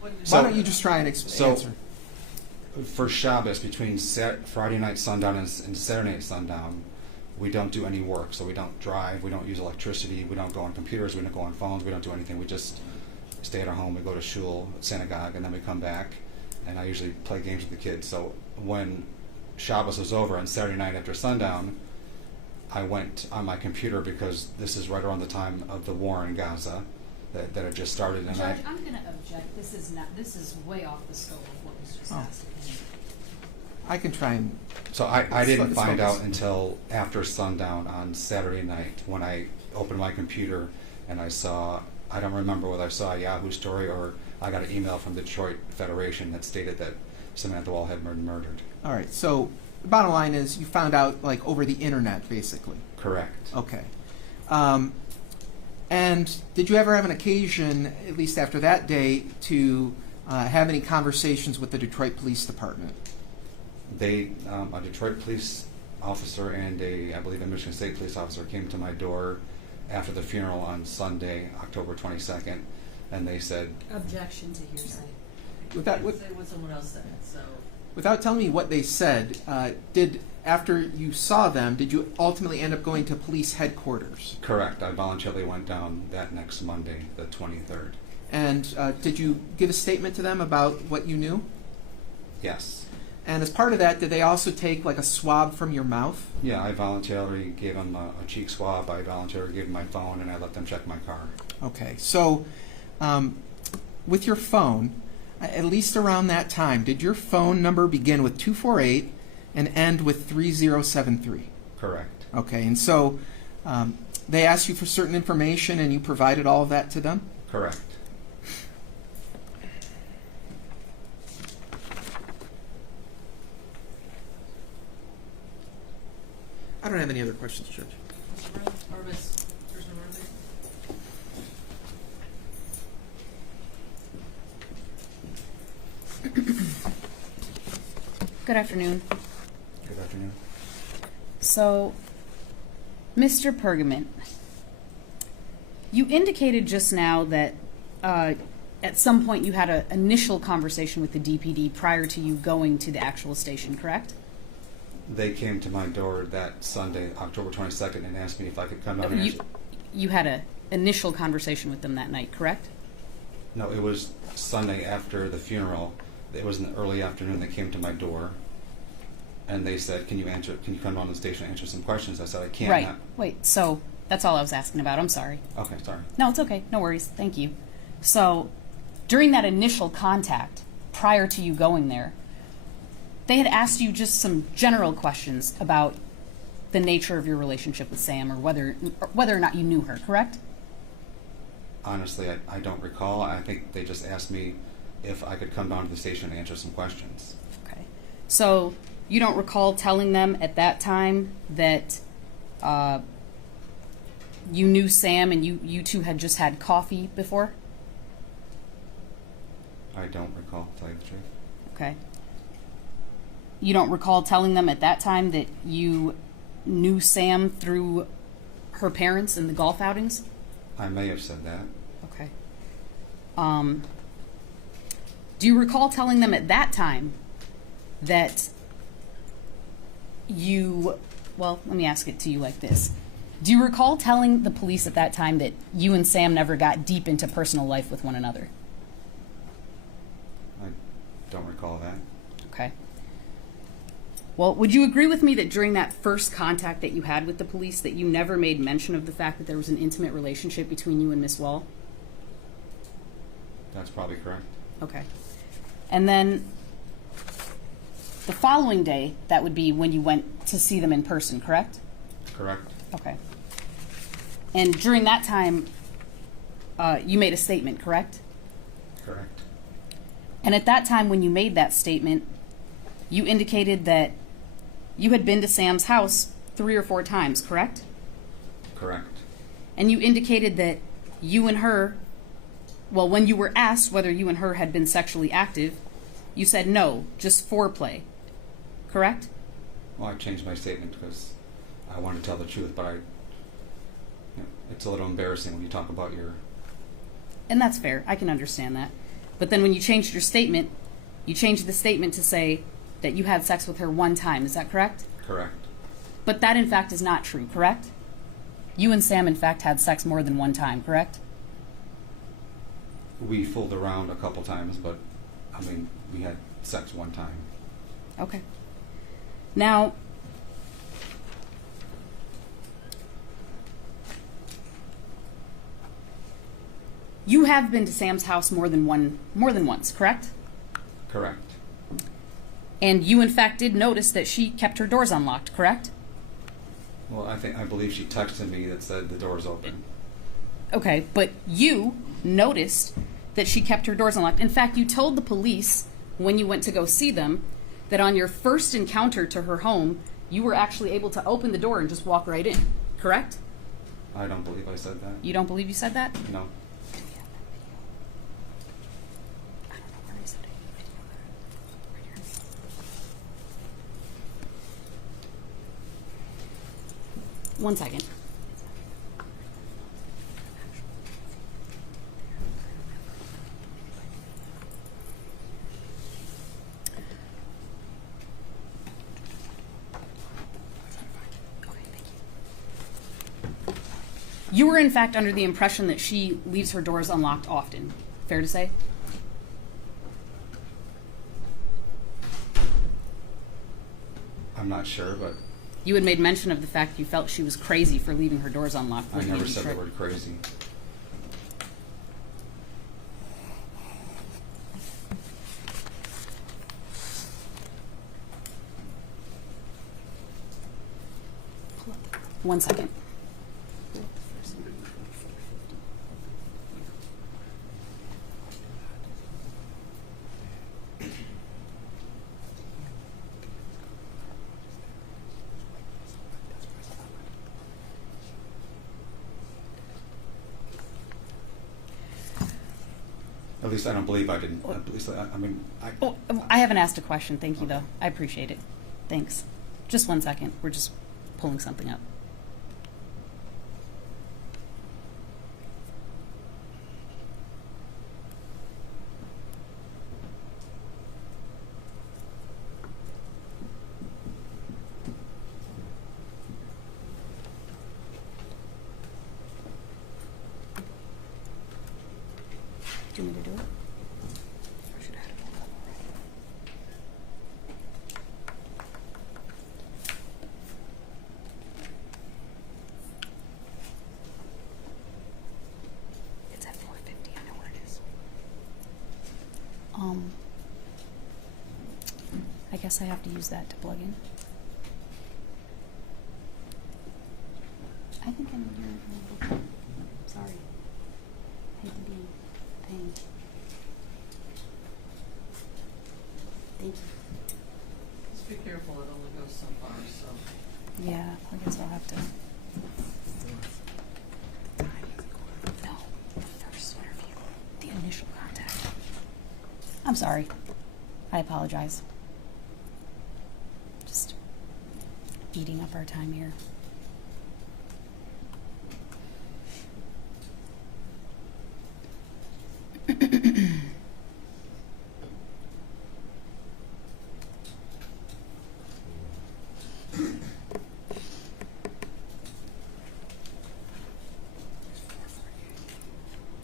why don't you just try and answer? For Shabbos, between Friday night sundown and Saturday night sundown, we don't do any work. So we don't drive, we don't use electricity, we don't go on computers, we don't go on phones, we don't do anything. We just stay at our home, we go to shul, synagogue, and then we come back. And I usually play games with the kids. So when Shabbos was over on Saturday night after sundown, I went on my computer because this is right around the time of the war in Gaza that had just started. And Judge, I'm going to object. This is way off the scope of what was just asked of him. I can try and... So I didn't find out until after sundown on Saturday night when I opened my computer and I saw, I don't remember whether I saw a Yahoo story or I got an email from the Detroit Federation that stated that Samantha Woll had been murdered. All right, so the bottom line is you found out like over the internet, basically. Correct. Okay. And did you ever have an occasion, at least after that day, to have any conversations with the Detroit Police Department? A Detroit police officer and I believe a Michigan State police officer came to my door after the funeral on Sunday, October 22nd, and they said... Objection to hearsay. Say what someone else said, so... Without telling me what they said, after you saw them, did you ultimately end up going to police headquarters? Correct. I voluntarily went down that next Monday, the 23rd. And did you give a statement to them about what you knew? Yes. And as part of that, did they also take like a swab from your mouth? Yeah, I voluntarily gave them a cheek swab. I voluntarily gave them my phone, and I let them check my car. Okay. So with your phone, at least around that time, did your phone number begin with 248 and end with 3073? Correct. Okay. And so they asked you for certain information, and you provided all of that to them? Correct. I don't have any other questions, Judge. Or Ms. Krishnamurthy? Good afternoon. Good afternoon. So, Mr. Pergament, you indicated just now that at some point you had an initial conversation with the DPD prior to you going to the actual station, correct? They came to my door that Sunday, October 22nd, and asked me if I could come down and answer. You had an initial conversation with them that night, correct? No, it was Sunday after the funeral. It was in the early afternoon. They came to my door, and they said, "Can you come down to the station and answer some questions?" I said, "I can't." Right. Wait. So that's all I was asking about. I'm sorry. Okay, sorry. No, it's okay. No worries. Thank you. So during that initial contact, prior to you going there, they had asked you just some general questions about the nature of your relationship with Sam, or whether or not you knew her, correct? Honestly, I don't recall. I think they just asked me if I could come down to the station and answer some questions. Okay. So You don't recall telling them at that time that you knew Sam and you two had just had coffee before? I don't recall, to tell you the truth. Okay. You don't recall telling them at that time that you knew Sam through her parents and the golf outings? I may have said that. Okay. Do you recall telling them at that time that well, let me ask it to you like this. Do you recall telling the police at that time that you and Sam never got deep into personal life with one another? I don't recall that. Okay. Well, would you agree with me that during that first contact that you had with the police that you never made mention of the fact that there was an intimate relationship between you and Miss Woll? That's probably correct. Okay. And then the following day, that would be when you went to see them in person, correct? Correct. Okay. And during that time, you made a statement, correct? Correct. And at that time when you made that statement, you indicated that you had been to Sam's house 3 or 4 times, correct? Correct. And you indicated that you and her, well, when you were asked whether you and her had been sexually active, you said no, just foreplay, correct? Well, I changed my statement because I wanted to tell the truth, but it's a little embarrassing when you talk about your... And that's fair, I can understand that. But then when you changed your statement, you changed the statement to say that you had sex with her 1 time, is that correct? Correct. But that in fact is not true, correct? You and Sam in fact had sex more than 1 time, correct? We fooled around a couple times, but, I mean, we had sex 1 time. Okay. Now, you have been to Sam's house more than once, correct? Correct. And you in fact did notice that she kept her doors unlocked, correct? Well, I believe she texted me that said the door's open. Okay, but you noticed that she kept her doors unlocked. In fact, you told the police when you went to go see them that on your first encounter to her home, you were actually able to open the door and just walk right in, correct? I don't believe I said that. You don't believe you said that? No. One second. You were in fact under the impression that she leaves her doors unlocked often. Fair to say? I'm not sure, but You had made mention of the fact you felt she was crazy for leaving her doors unlocked. I Would you never be said sure? the word crazy. One second. At least I don't believe I didn't. At least I mean, Oh, I haven't asked a question. Thank you, though. I appreciate it. Thanks. Just 1 second. We're just pulling something up. Do you want me to do it? Or should I have it pulled up already? It's at 450. I know where it is. I guess I have to use that to plug in. I think I know your. Sorry. Hate to be a pain. Thank you. Just be careful, it only goes so far, so. Yeah, I guess I'll have to. No, the first interview, the initial contact. I'm sorry. I apologize. Just eating up our time here.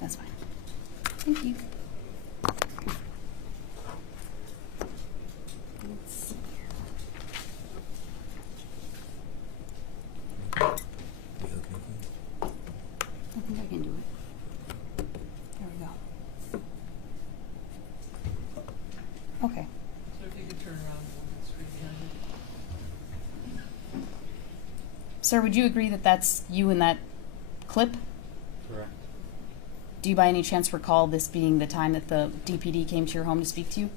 That's fine. Thank you. Let's see here. I think I can do it. There we go. Okay. So if you could turn around and look at the screen behind Sir, would you agree that that's you in that clip? Correct. Do you by any chance recall this being the time that the DPD came to your home to speak to you?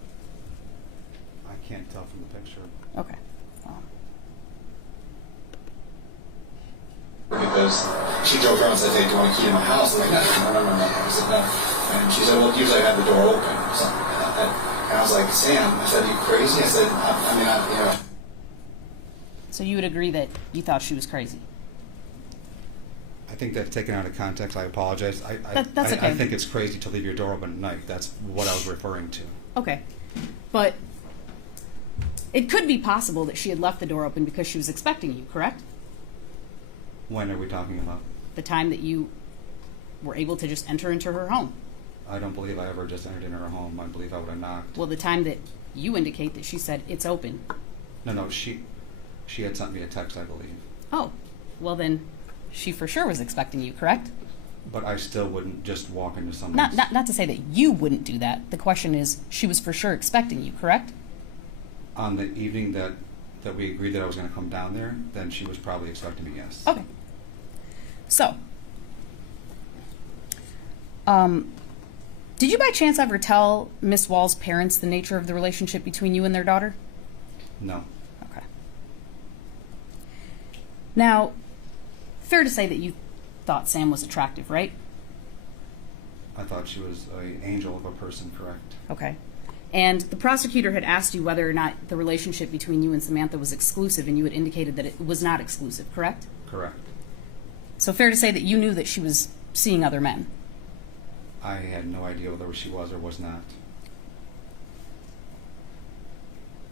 I can't tell from the picture. Okay. Because she drove around and said, hey, do you want a key to my house? I'm like, no. I said, no. And she said, well, usually I have the door open or something like that. And I was like, Sam, I said, are you crazy? I said, you know. So you would agree that you thought she was crazy? I think that's taken out of context. I apologize. That's okay. I think it's crazy to leave your door open at night. That's what I was referring to. Okay. But it could be possible that she had left the door open because she was expecting you, correct? When are we talking about? The time that you were able to just enter into her home. I don't believe I ever just entered into her home. I believe I would have knocked. Well, the time that you indicate that she said it's open. No, she had sent me a text, I believe. Oh, well then, she for sure was expecting you, correct? But I still wouldn't just walk into someone's... Not to say that you wouldn't do that. The question is, she was for sure expecting you, correct? On the evening that we agreed that I was going to come down there, then she was probably expecting me, yes. Okay. So, did you by chance ever tell Miss Wall's parents the nature of the relationship between you and their daughter? No. Okay. Now, fair to say that you thought Sam was attractive, right? I thought she was an angel of a person, correct. Okay. And the prosecutor had asked you whether or not the relationship between you and Samantha was exclusive, and you had indicated that it was not exclusive, correct? Correct. So fair to say that you knew that she was seeing other men? I had no idea whether she was or was not.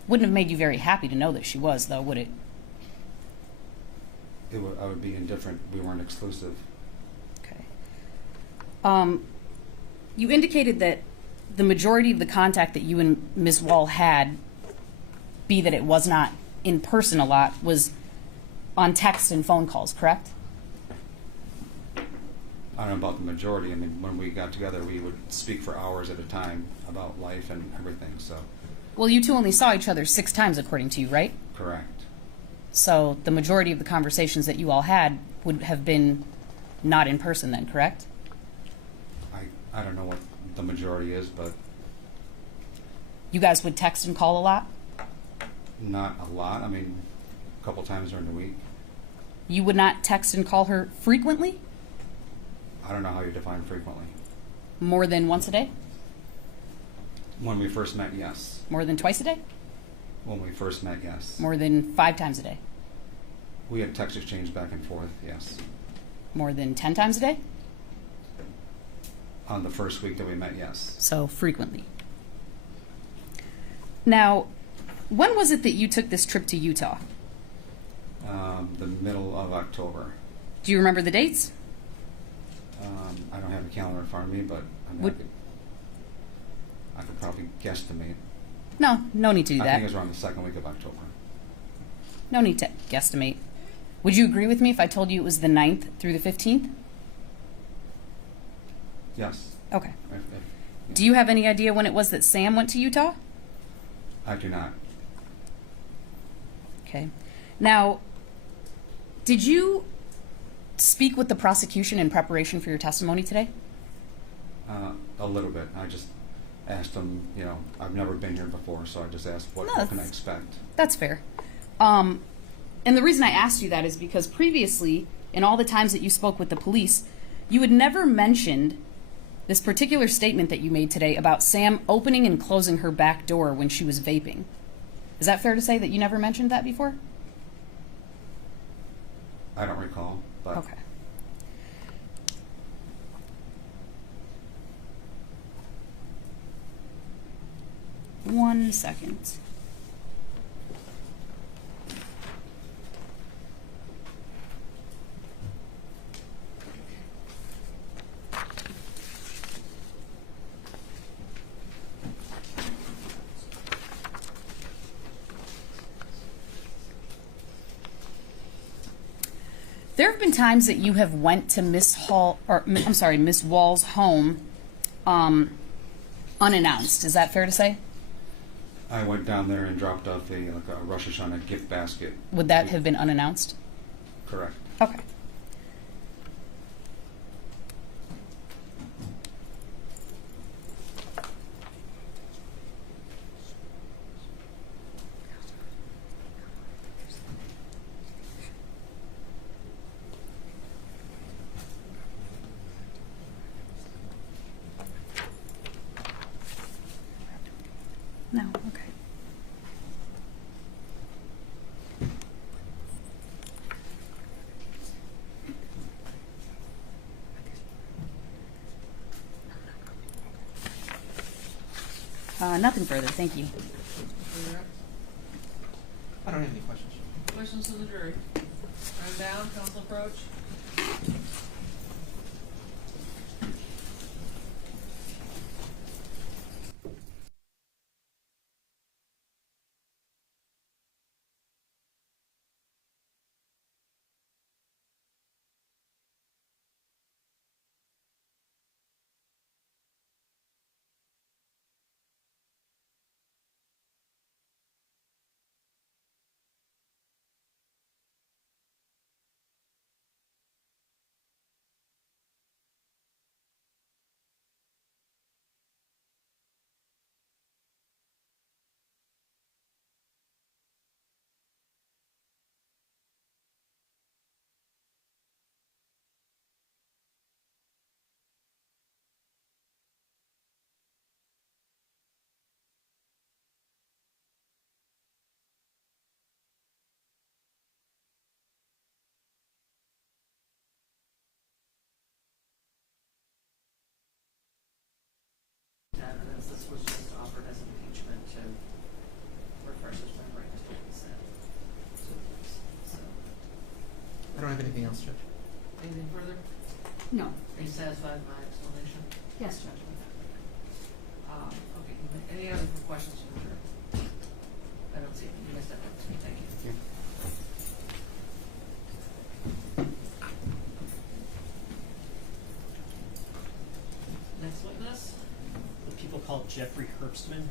Wouldn't have made you very happy to know that she was, though, would it? I would be indifferent. We weren't exclusive. Okay. You indicated that the majority of the contact that you and Ms. Wall had, be that it was not in person a lot, was on text and phone calls, correct? I don't know about the majority. I mean, when we got together, we would speak for hours at a time about life and everything, so. Well, you two only saw each other 6 times, according to you, right? Correct. So the majority of the conversations that you all had would have been not in person then, correct? I don't know what the majority is, but You guys would text and call a lot? not a lot. I mean, a couple times during the week. You would not text and call her frequently? I don't know how you define frequently. More than once a day? When we first met, yes. More than twice a day? When we first met, yes. More than 5 times a day? We had text exchange back and forth, yes. More than 10 times a day? On the first week that we met, yes. So frequently. Now, when was it that you took this trip to Utah? The middle of October. Do you remember the dates? I don't have a calendar in front of me, but I mean, I could probably guesstimate. No need to do I that. think it was around the second week of October. No need to guesstimate. Would you agree with me if I told you it was the 9th through the 15th? Yes. Okay. Yeah. Do you have any idea when it was that Sam went to Utah? I do not. Okay. Now, did you speak with the prosecution in preparation for your testimony today? A little bit. asked them, you know, I've never been here before, so I just asked, what can I expect? That's fair. And the reason I asked you that is because previously, in all the times that you spoke with the police, you had never mentioned this particular statement that you made today about Sam opening and closing her back door when she was vaping. Is that fair to say that you never mentioned that before? I don't recall, but Okay. One second. There have been times that you have went to Miss Wall's home unannounced. Is that fair to say? I went down there and dropped off a Rosh Hashanah gift basket. Would that have been unannounced? Correct. Okay. No, okay. Nothing further, thank you. I don't have any questions. Questions from the jury? I'm down, counsel approach. Evidence, this was just offered as impeachment to refresh his memory as to what he said. So, I don't have anything else, Judge. anything further? No. Are you satisfied with my explanation? Yes, Judge. Okay, any other questions from the jury? I don't see any. You guys have it. Thank you. Next witness? What people call Jeffrey Herbstman.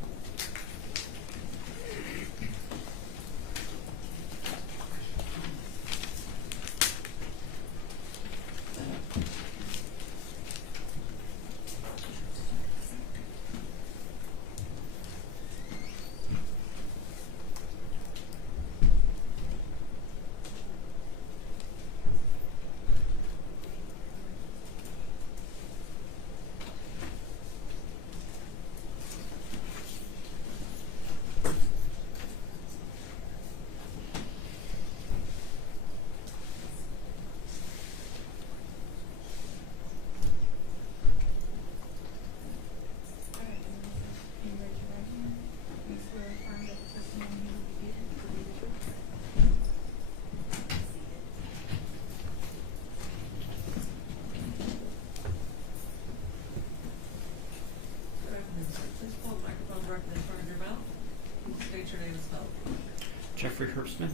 Jeffrey Herbstman,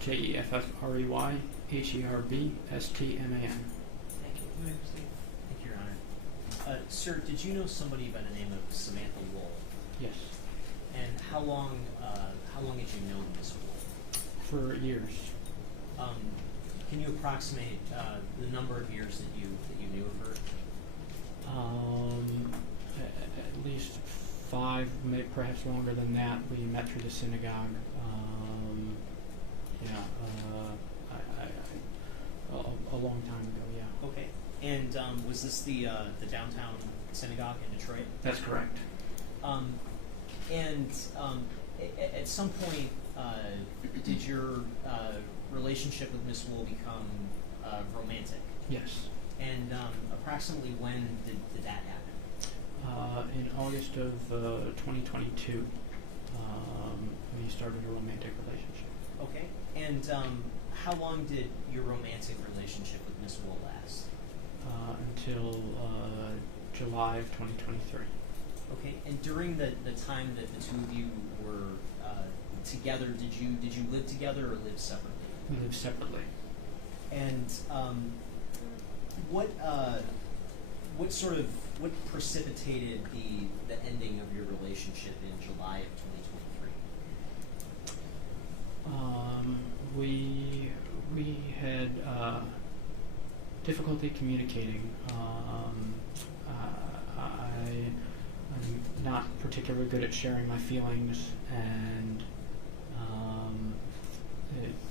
Jeffrey Herbstman. Thank you. You may proceed. Thank you, Your Honor. Sir, did you know somebody by the name of Samantha Woll? Yes, And how long had you known Ms. Woll? for years. Can you approximate the number of years that you knew of her? At least 5, perhaps longer than that. We met through the synagogue. A long time ago. Yeah. Okay. And was this the downtown synagogue in Detroit? That's correct. At some point, did your relationship with Miss Woll become romantic? Yes. And approximately when did that happen? In August of 2022, we started a romantic relationship. Okay. And how long did your romantic relationship with Miss Woll last? Until July of 2023. Okay. And during the time that the two of you were together, did you live together or live separately? We live separately. And what precipitated the ending of your relationship in July of 2023? We had difficulty communicating. I'm not particularly good at sharing my feelings, and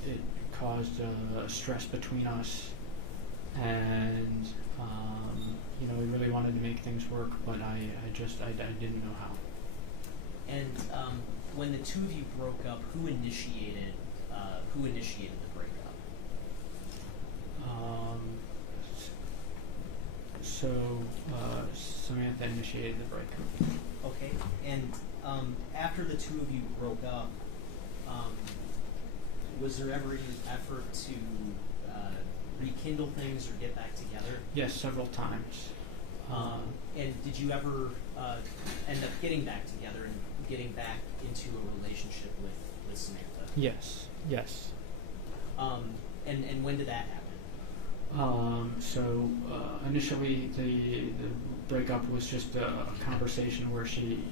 it caused stress between us. And we really wanted to make things work, but I didn't know how. And when the two of you broke up, who initiated the breakup? Samantha initiated the breakup. Okay. And after the two of you broke up, was there ever any effort to rekindle things or get back together? Yes, several times. And did you ever end up getting back together and getting back into a relationship with Samantha? Yes. And when did that happen? Initially the breakup was just a conversation where she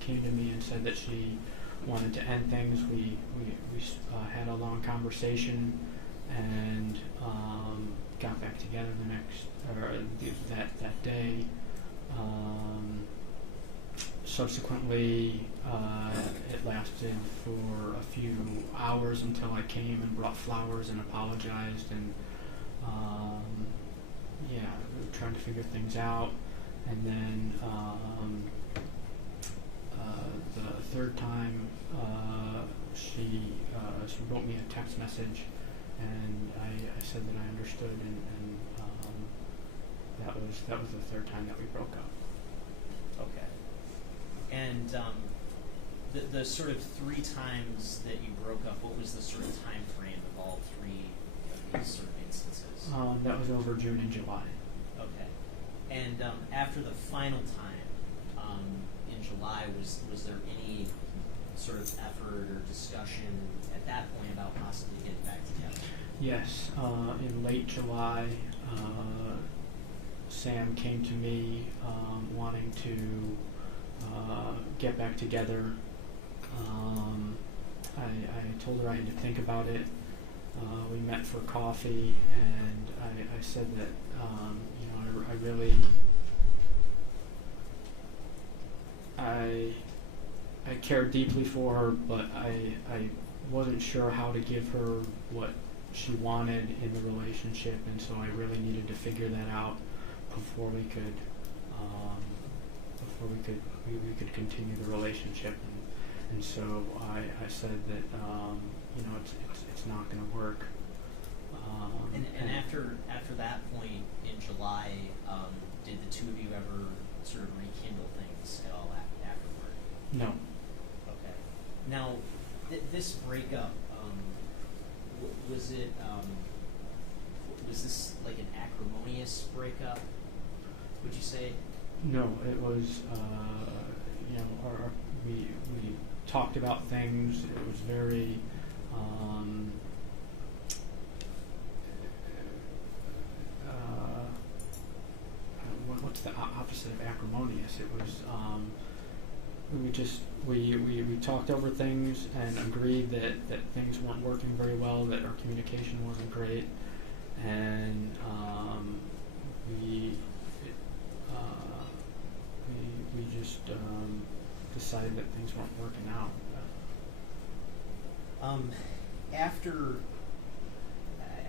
came to me and said that she wanted to end things. We had a long conversation and got back together that day. Subsequently, it lasted for a few hours until I came and brought flowers and apologized, and we were trying to figure things out. And then the third time, she wrote me a text message, and I said that I understood, and that was the third time that we broke up. Okay. And the sort of 3 times that you broke up, what was the sort of time frame of all 3 of these sort of instances? That was over June and July. Okay. And after the final time in July, was there any sort of effort or discussion at that point about possibly getting back together? Yes. In late July, Sam came to me wanting to get back together. I told her I had to think about it. We met for coffee, and I said that I cared deeply for her, but I wasn't sure how to give her what she wanted in the relationship, and so I really needed to figure that out before we could continue the relationship. And so I said that it's not going to work. And after that point in July, did the two of you ever sort of rekindle things at all afterward? No. Okay. Now, this breakup, was this like an acrimonious breakup? Would you say? No, it was. We talked about things. It was very. What's the opposite of acrimonious? It was. We talked over things and agreed that things weren't working very well, that our communication wasn't great, and we just decided that things weren't working out. After,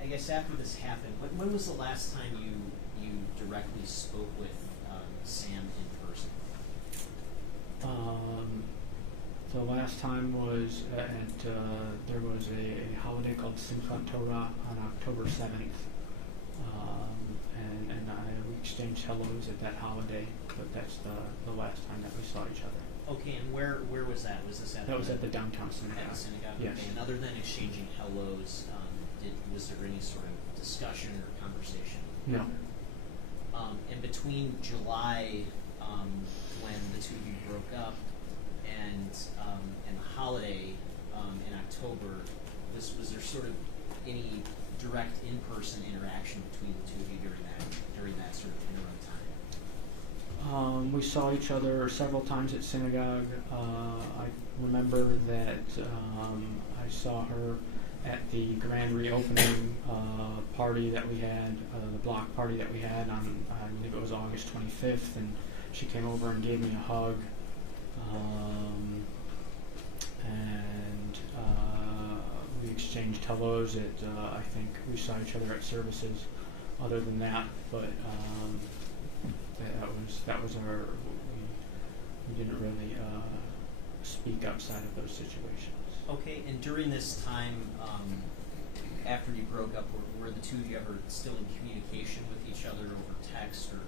I guess after this happened, when was the last time you directly spoke with Sam in person? The last time was there was a holiday called Simchat Torah on October 7th, and we exchanged hellos at that holiday, but that's the last time that we saw each other. Okay, and where was that? Was this at That was at the downtown synagogue. At the synagogue? Yes. Okay, and other than exchanging hellos, was there any sort of discussion or conversation? No. And between July, when the two of you broke up, and the holiday in October, was there sort of any direct in-person interaction between the two of you during that sort of interim time? We saw each other several times at synagogue. I remember that I saw her at the grand reopening party that we had, the block party that we had on, I believe it was August 25th, and she came over and gave me a hug. And we exchanged hellos at, I think we saw each other at services. Other than that, but that was our, we didn't really speak outside of those situations. Okay, and during this time, after you broke up, were the two of you ever still in communication with each other over text or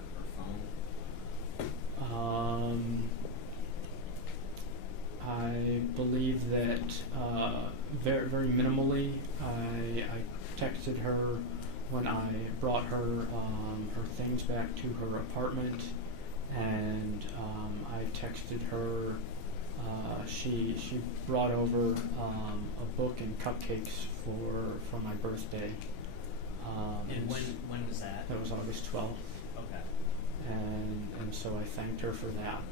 phone? I believe that very, very minimally. I texted her when I brought her her things back to her apartment, and I texted her. She brought over a book and cupcakes for my birthday. And when was that? That was August 12th. Okay. And so I thanked her for that.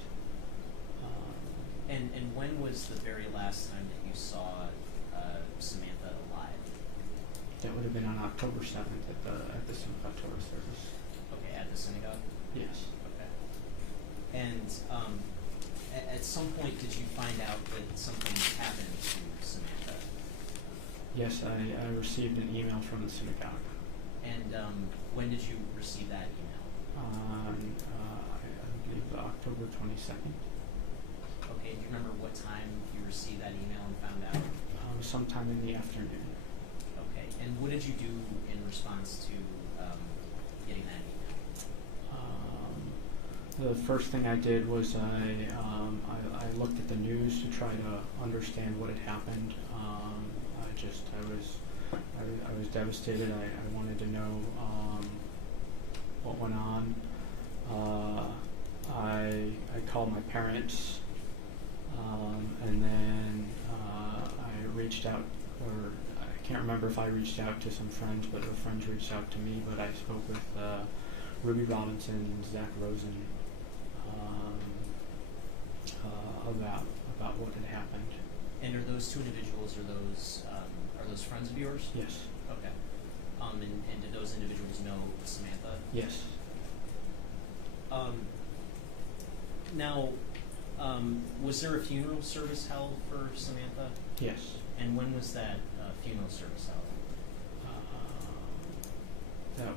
And when was the very last time that you saw Samantha alive? That would have been on October 7th at the Simchat Torah service. Okay, at the synagogue? Yes. Okay. And at some point, did you find out that something happened to Samantha? Yes, I received an email from the synagogue. And when did you receive that email? On, I believe, October 22nd. Okay, do you remember what time you received that email and found out? Sometime in the afternoon. Okay, and what did you do in response to getting that email? The first thing I did was I looked at the news to try to understand what had happened. I was devastated. I wanted to know what went on. I called my parents, and then I reached out, or I can't remember if I reached out to some friends, but her friends reached out to me. But I spoke with Ruby Robinson, Zach Rosen, about what had happened. And are those two individuals, are those friends of yours? Yes. Okay. And did those individuals know Samantha? Yes. Now, was there a funeral service held for Samantha? Yes. And when was that funeral service held? That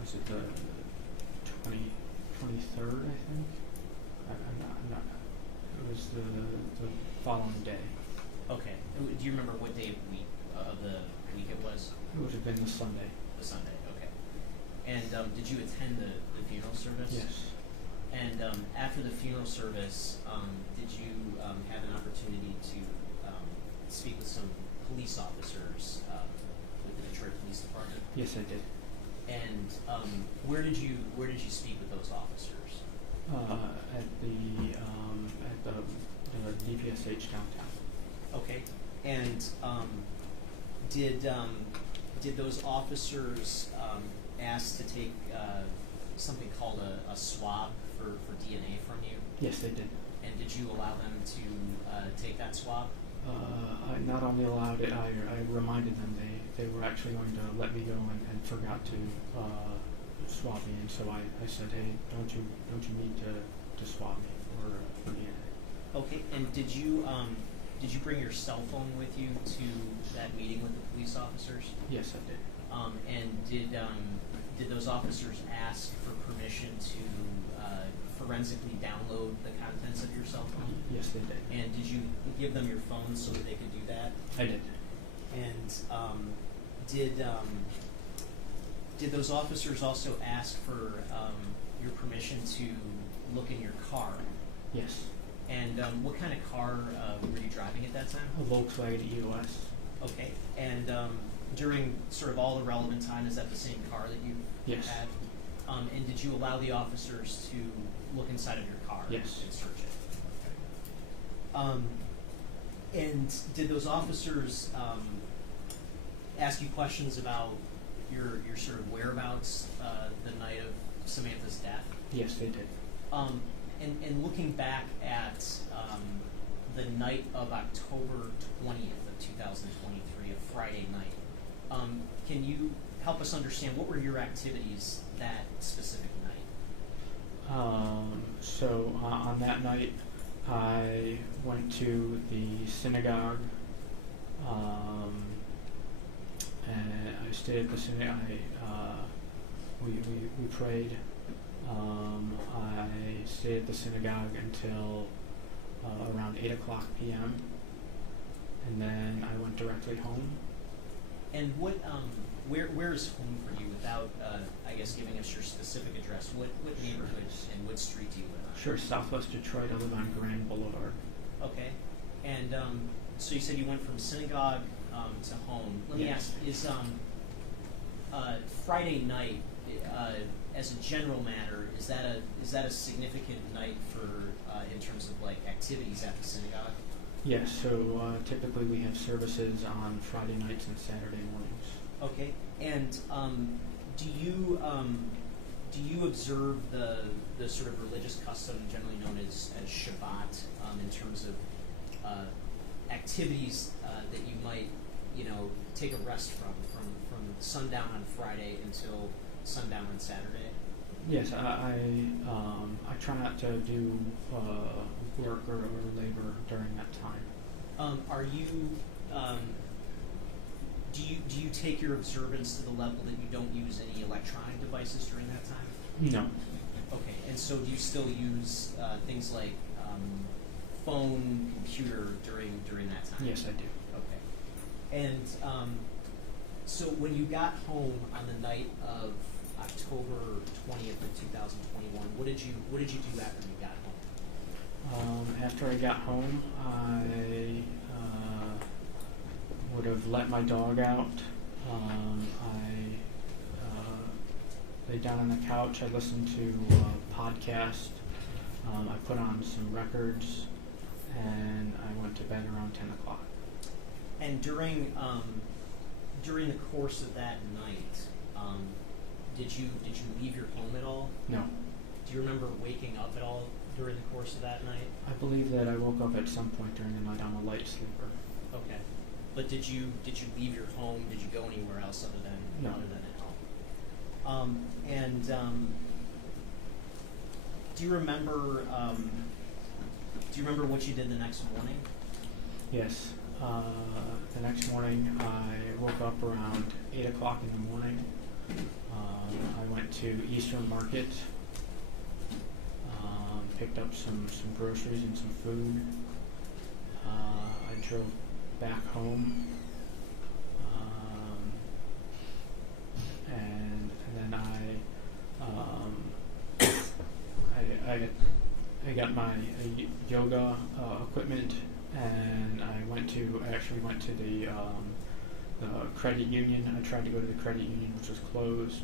was it the 23rd, I think? I'm not, it was the following day. Okay. Do you remember what day of the week it was? It would have been the Sunday. The Sunday, okay. And did you attend the funeral service? Yes. And after the funeral service, did you have an opportunity to speak with some police officers with the Detroit Police Department? Yes, I did. And where did you speak with those officers? At the DPSH downtown. Okay. And did those officers ask to take something called a swab for DNA from you? Yes, they did. And did you allow them to take that swab? I not only allowed it, I reminded them they were actually going to let me go and forgot to swab me, and so I said, hey, don't you need to swab me or DNA? Okay, and did you bring your cell phone with you to that meeting with the police officers? Yes, I did. And did those officers ask for permission to forensically download the contents of your cell phone? Yes, they did. And did you give them your phone so that they could do that? I did. And did those officers also ask for your permission to look in your car? Yes. And what kind of car were you driving at that time? A Volkswagen EOS. Okay. And during sort of all the relevant time, is that the same car that you Yes. had? And did you allow the officers to look inside of your car Yes. and search it? Okay. And did those officers ask you questions about your sort of whereabouts the night of Samantha's death? Yes, they did. And looking back at the night of October 20th of 2023, a Friday night, can you help us understand what were your activities that specific night? So on that night, I went to the synagogue, and I stayed at the synagogue. We prayed. I stayed at the synagogue until around 8 o'clock p.m. and then I went directly home. And what, where is home for you without, I guess, giving us your specific address? What neighborhood and what street do you live on? Sure, Southwest Detroit. I live on Grand Boulevard. Okay. And so you said you went from synagogue to home. Let me ask, is Friday night, as a general matter, is that a significant night for in terms of like activities at the synagogue? Yes, so typically we have services on Friday nights and Saturday mornings. Okay, and do you observe the sort of religious custom generally known as Shabbat in terms of activities that you might take a rest from sundown on Friday until sundown on Saturday? Yes, I try not to do work or labor during that time. Are you do you take your observance to the level that you don't use any electronic devices during that time? No. Okay, and so do you still use things like phone, computer during that time? Yes, I do. Okay, and so when you got home on the night of October 20th of 2021, what did you do after you got home? After I got home, I would have let my dog out. I lay down on the couch. I listened to a podcast. I put on some records, and I went to bed around 10 o'clock. And during the course of that night, did you leave your home at all? No. Do you remember waking up at all during the course of that night? I believe that I woke up at some point during the night. I'm a light sleeper. Okay, but did you leave your home? Did you go anywhere else other than No. at home? Do you remember what you did the next morning? Yes. The next morning, I woke up around 8 o'clock in the morning. I went to Eastern Market, picked up some groceries and some food. I drove back home, and then I got my yoga equipment, and I actually went to the credit union. I tried to go to the credit union, which was closed,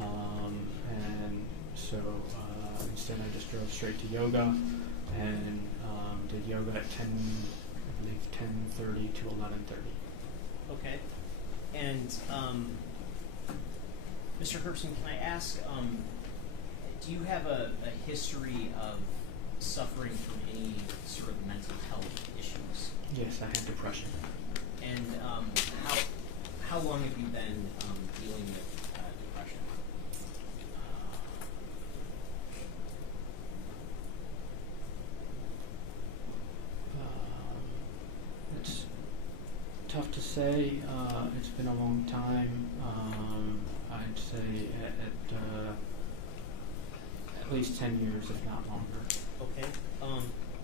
and so instead I just drove straight to yoga and did yoga at 10:30 to 11:30. Okay, and Mr. Herbson, can I ask, do you have a history of suffering from any sort of mental health issues? Yes, I had depression. And how long have you been dealing with depression? tough to say. It's been a long time. I'd say at least 10 years, if not longer. Okay.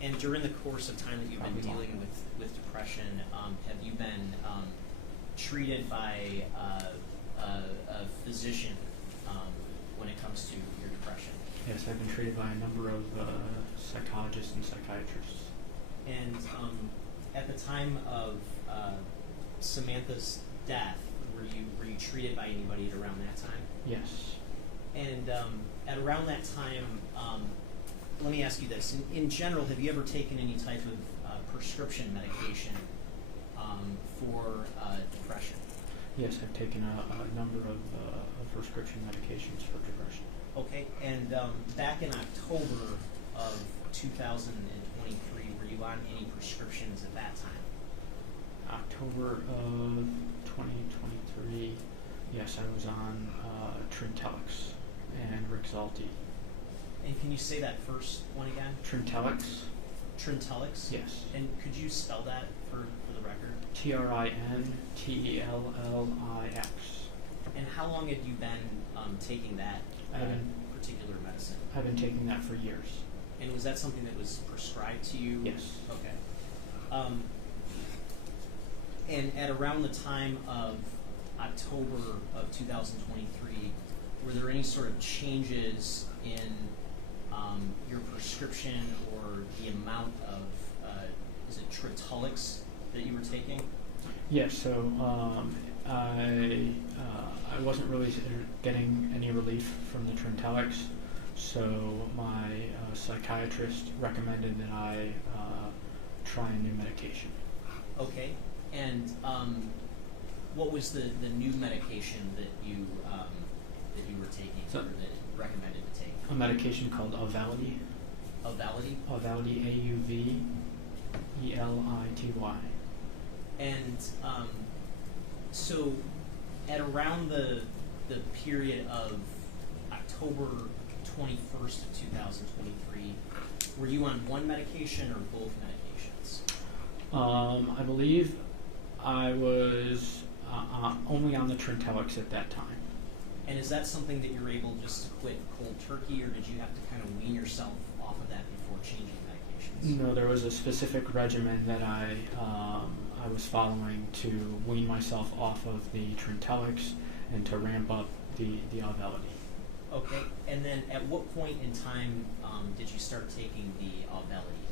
And during the course of time that you've been dealing with depression, have you been treated by a physician when it comes to your depression? Yes, I've been treated by a number of psychologists and psychiatrists. And at the time of Samantha's death, were you treated by anybody at around that time? Yes. And at around that time, let me ask you this: in general, have you ever taken any type of prescription medication for depression? Yes, I've taken a number of prescription medications for depression. Okay, and back in October of 2023, were you on any prescriptions at that time? October of 2023, yes, I was on Trintellix and Rexulti. And can you say that first one again? Trintellix? Trintellix? Yes. And could you spell that for the record? Trintellix. And how long had you been taking that particular medicine? I've been taking that for years. And was that something that was prescribed to you? Yes. Okay. And at around the time of October of 2023, were there any sort of changes in your prescription or the amount of, is it Trintellix that you were taking? Yes, so I wasn't really getting any relief from the Trintellix, so my psychiatrist recommended that I try a new medication. Okay, and what was the new medication that you were taking, or that recommended to take? A medication called Auvelity. Auvelity? Auvelity, Auvelity. And so at around the period of October 21st of 2023, were you on one medication or both medications? I believe I was only on the Trintellix at that time. And is that something that you're able just to quit cold turkey, or did you have to kind of wean yourself off of that before changing medications? No, there was a specific regimen that I was following to wean myself off of the Trintellix and to ramp up the Auvelity. Okay, and then at what point in time did you start taking the Auvelity?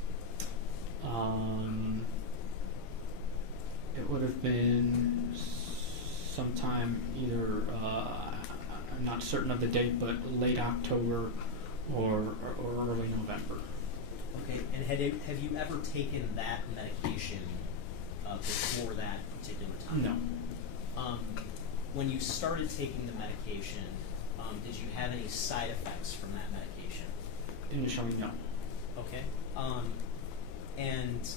It would have been sometime either, I'm not certain of the date, but late October or early November. Okay, and have you ever taken that medication before that particular time? No. When you started taking the medication, did you have any side effects from that medication? Initially, no. Okay. And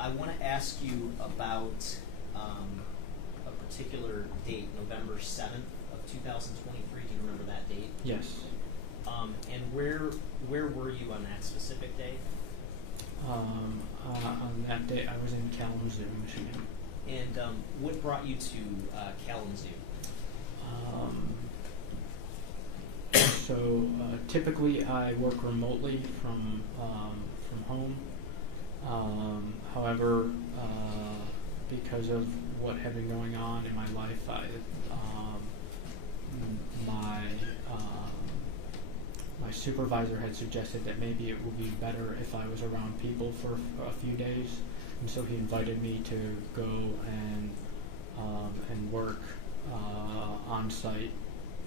I want to ask you about a particular date, November 7th of 2023. Do you remember that date? Yes. And where were you on that specific day? On that day, I was in Kalamazoo, Michigan. And what brought you to Kalamazoo? So typically, I work remotely from home. However, because of what had been going on in my life, my supervisor had suggested that maybe it would be better if I was around people for a few days, and so he invited me to go and work on site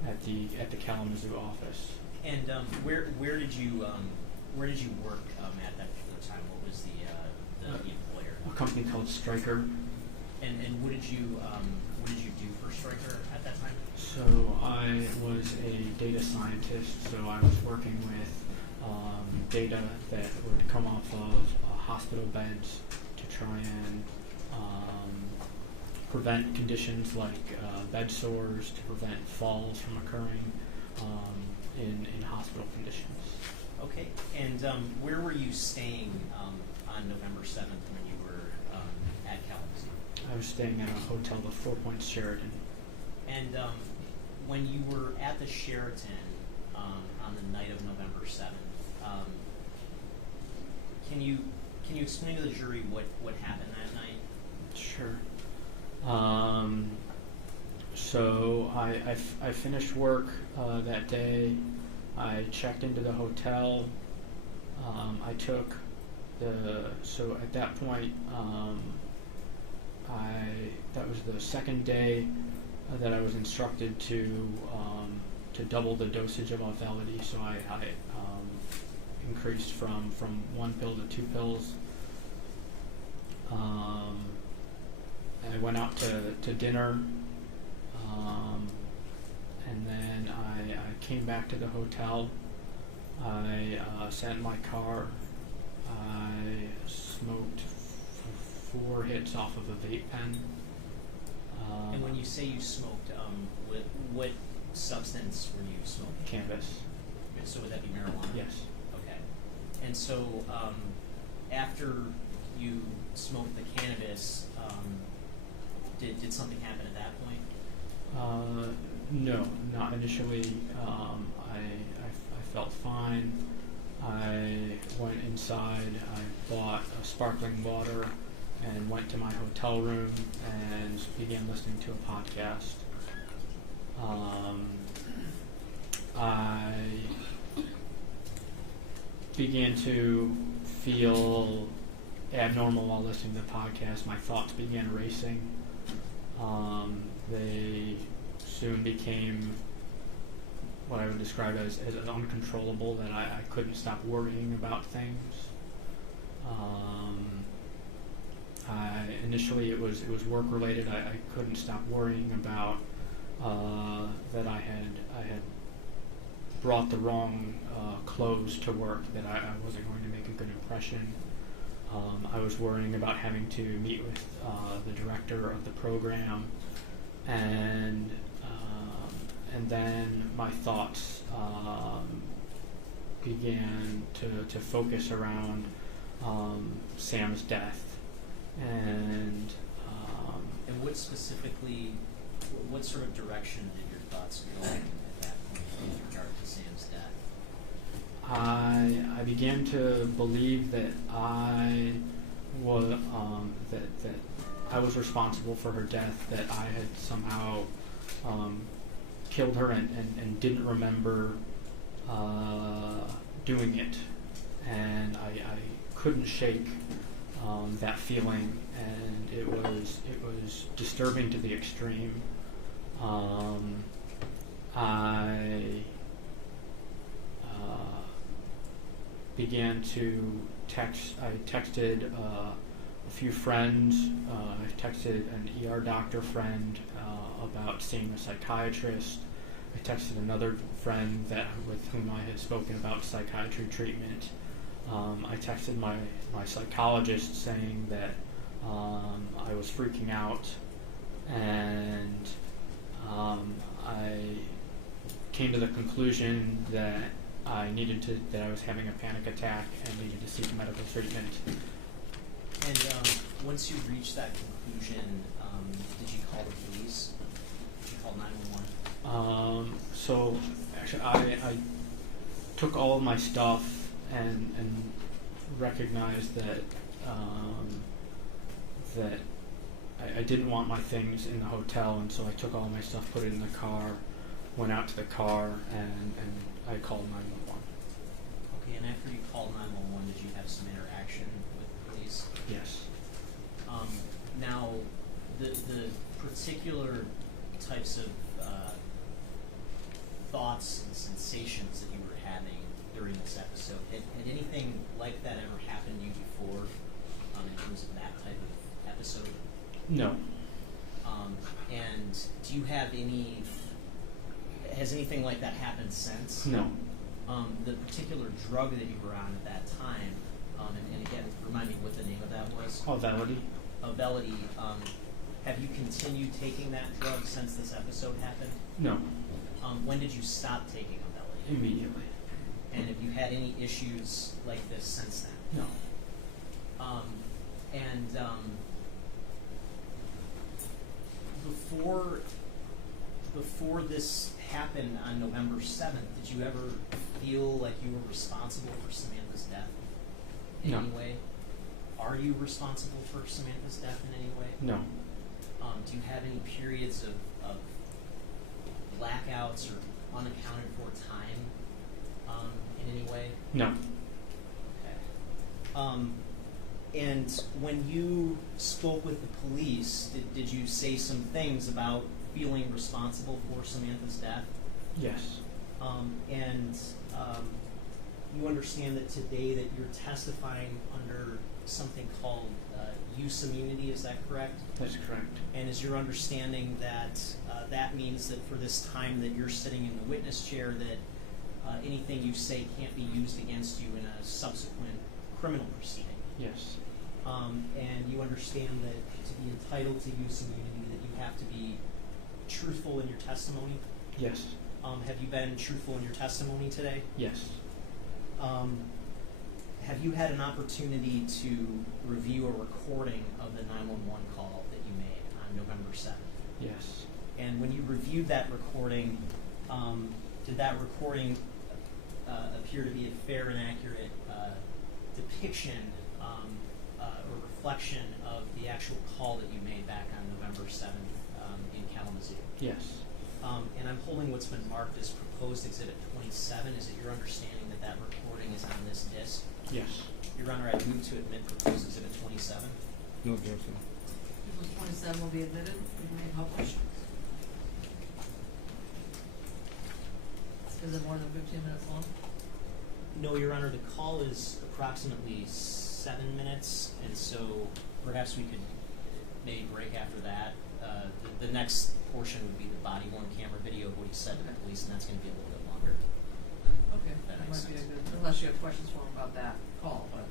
at the Kalamazoo office. And where did you work at that particular time? What was the employer? A company called Stryker. And what did you do for Stryker at that time? So I was a data scientist. So I was working with data that would come off of hospital beds to try and prevent conditions like bed sores, to prevent falls from occurring in hospital conditions. Okay, and where were you staying on on November 7th when you were at Kalamazoo? I was staying at a hotel, the Four Points Sheraton. And when you were at the Sheraton on the night of November 7th, can you explain to the jury what happened that night? Sure. So I finished work that day. I checked into the hotel. I took so at that point, that was the second day that I was instructed to double the dosage of Auvelity. So I increased from 1 pill to 2 pills. I went out to dinner, and then I came back to the hotel. I sat in my car. I smoked 4 hits off of a vape pen. And when you say you smoked, what substance were you smoking? Cannabis. Okay, so would that be marijuana? Yes. Okay. And so after you smoked the cannabis, did something happen at that point? No, not initially. I felt fine. I went inside. I bought a sparkling water and went to my hotel room and began listening to a podcast. I began to feel abnormal while listening to the podcast. My thoughts began racing. They soon became what I would describe as uncontrollable, that I couldn't stop worrying about things. Initially it was work related. I couldn't stop worrying about that I had brought the wrong clothes to work, that I wasn't going to make a good impression. I was worrying about having to meet with the director of the program, and then my thoughts began to focus around Sam's death, and what specifically, what sort of direction did your thoughts go in at that point with regard to Sam's death? I began to believe that I was that I was responsible for her death, that I had somehow killed her and didn't remember doing it, and I couldn't shake that feeling, and it was disturbing to the extreme. I began to text. I texted a few friends. I texted an ER doctor friend about seeing a psychiatrist. I texted another friend with whom I had spoken about psychiatry treatment. I texted my psychologist saying that I was freaking out, and I came to the conclusion that I was having a panic attack and needed to seek medical treatment. And once you reached that conclusion, did you call the police? Did you call 911? So actually, I took all of my stuff and recognized that that I didn't want my things in the hotel, and so I took all my stuff, put it in the car, went out to the car, and I called 911. Okay, and after you called 911, did you have some interaction with the police? Yes. Now, the particular types of thoughts and sensations that you were having during this episode, had anything like that ever happened to you before, in terms of that type of episode? No. And do you have has anything like that happened since? No. The particular drug that you were on at that time, and again, remind me what the name of that was? Auvelity. Auvelity. Have you continued taking that drug since this episode happened? No. When did you stop taking Auvelity? Immediately. And have you had any issues like this since then? No. before this happened on November 7th, did you ever feel like you were responsible for Samantha's death in No. any way? Are you responsible for Samantha's death in any way? No. Do you have any periods of blackouts or unaccounted for time in any way? No. Okay. And when you spoke with the police, did you say some things about feeling responsible for Samantha's death? Yes. And you understand that today that you're testifying under something called use immunity, is that correct? That's correct. And is your understanding that that means that for this time that you're sitting in the witness chair that anything you say can't be used against you in a subsequent criminal proceeding? Yes. And you understand that to be entitled to use immunity that you have to be truthful in your testimony? Yes. Have you been truthful in your testimony today? Yes. Have you had an opportunity to review a recording of the 911 call that you made on November 7th? Yes. And when you reviewed that recording, did that recording appear to be a fair and accurate depiction or reflection of the actual call that you made back on November 7th in Kalamazoo? Yes. And I'm holding what's been marked as proposed exhibit 27. Is it your understanding that that recording is on this disc? Yes. Your Honor, I move to admit proposed exhibit 27. No objection. Exhibit 27 will be admitted and made published. Is it more than 15 minutes long? No, Your Honor, the call is approximately 7 minutes, and so perhaps we could maybe break after that. The next portion would be the body-worn camera video of what he said to the police, and that's going to be a little bit longer. Okay, That that makes might be a sense. good, unless you have questions for him about that call, but.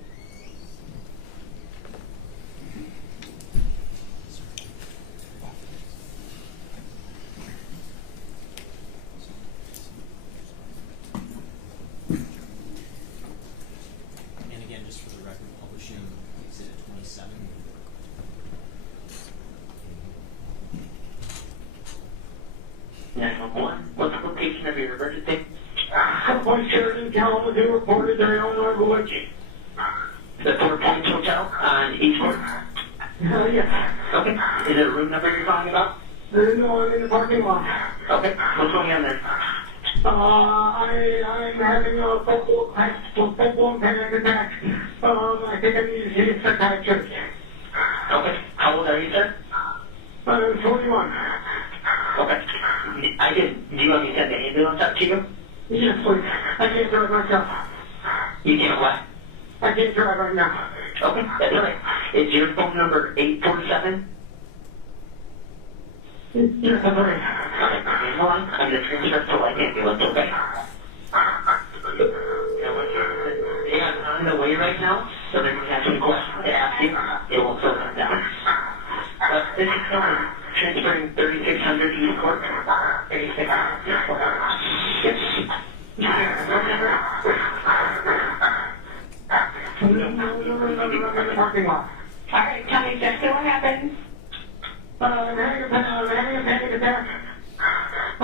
And again, just for the record, publishing exhibit 27. What's the location of your emergency? One Sheridan Kalamazoo reported they own our village. The Four Points Hotel on Eastport? Yes. Okay. Is it a room number you're talking about? No, I'm in the parking lot. Okay. What's going on there? I'm having a full-blown panic attack. I think I need to see a psychiatrist. Okay. How old are you, sir? I'm 21. Okay. Do you want me to send the ambulance up to you? Yes, please. I can't drive myself. You can't what? I can't drive right now. Okay, that's all right. Is your phone number 847? Yes, that's right. Okay, hold on. I'm going to transfer to like ambulance, okay? They are on the way right now, so they're going to have some questions to ask you. It will slow them down. This is Dylan, transferring 3600 East Court. 3600 East Court. Yep. Parking lot. All right, tell me exactly what happened. I'm having a panic attack. I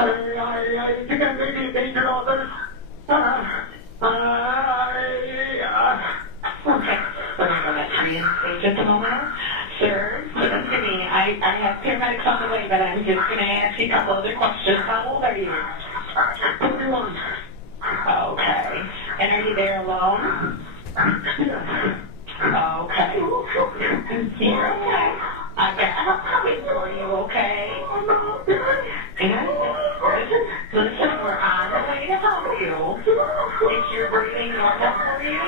think I may be in danger of others. Okay. Let me go back to the just a moment. Sir, listen to me. I have paramedics on the way, but I'm just going to ask you a couple other questions. How old are you? 21. Okay. And are you there alone? Okay. You're okay. I got help coming for you, okay? Listen, we're on the way to help you. Is your breathing normal for you?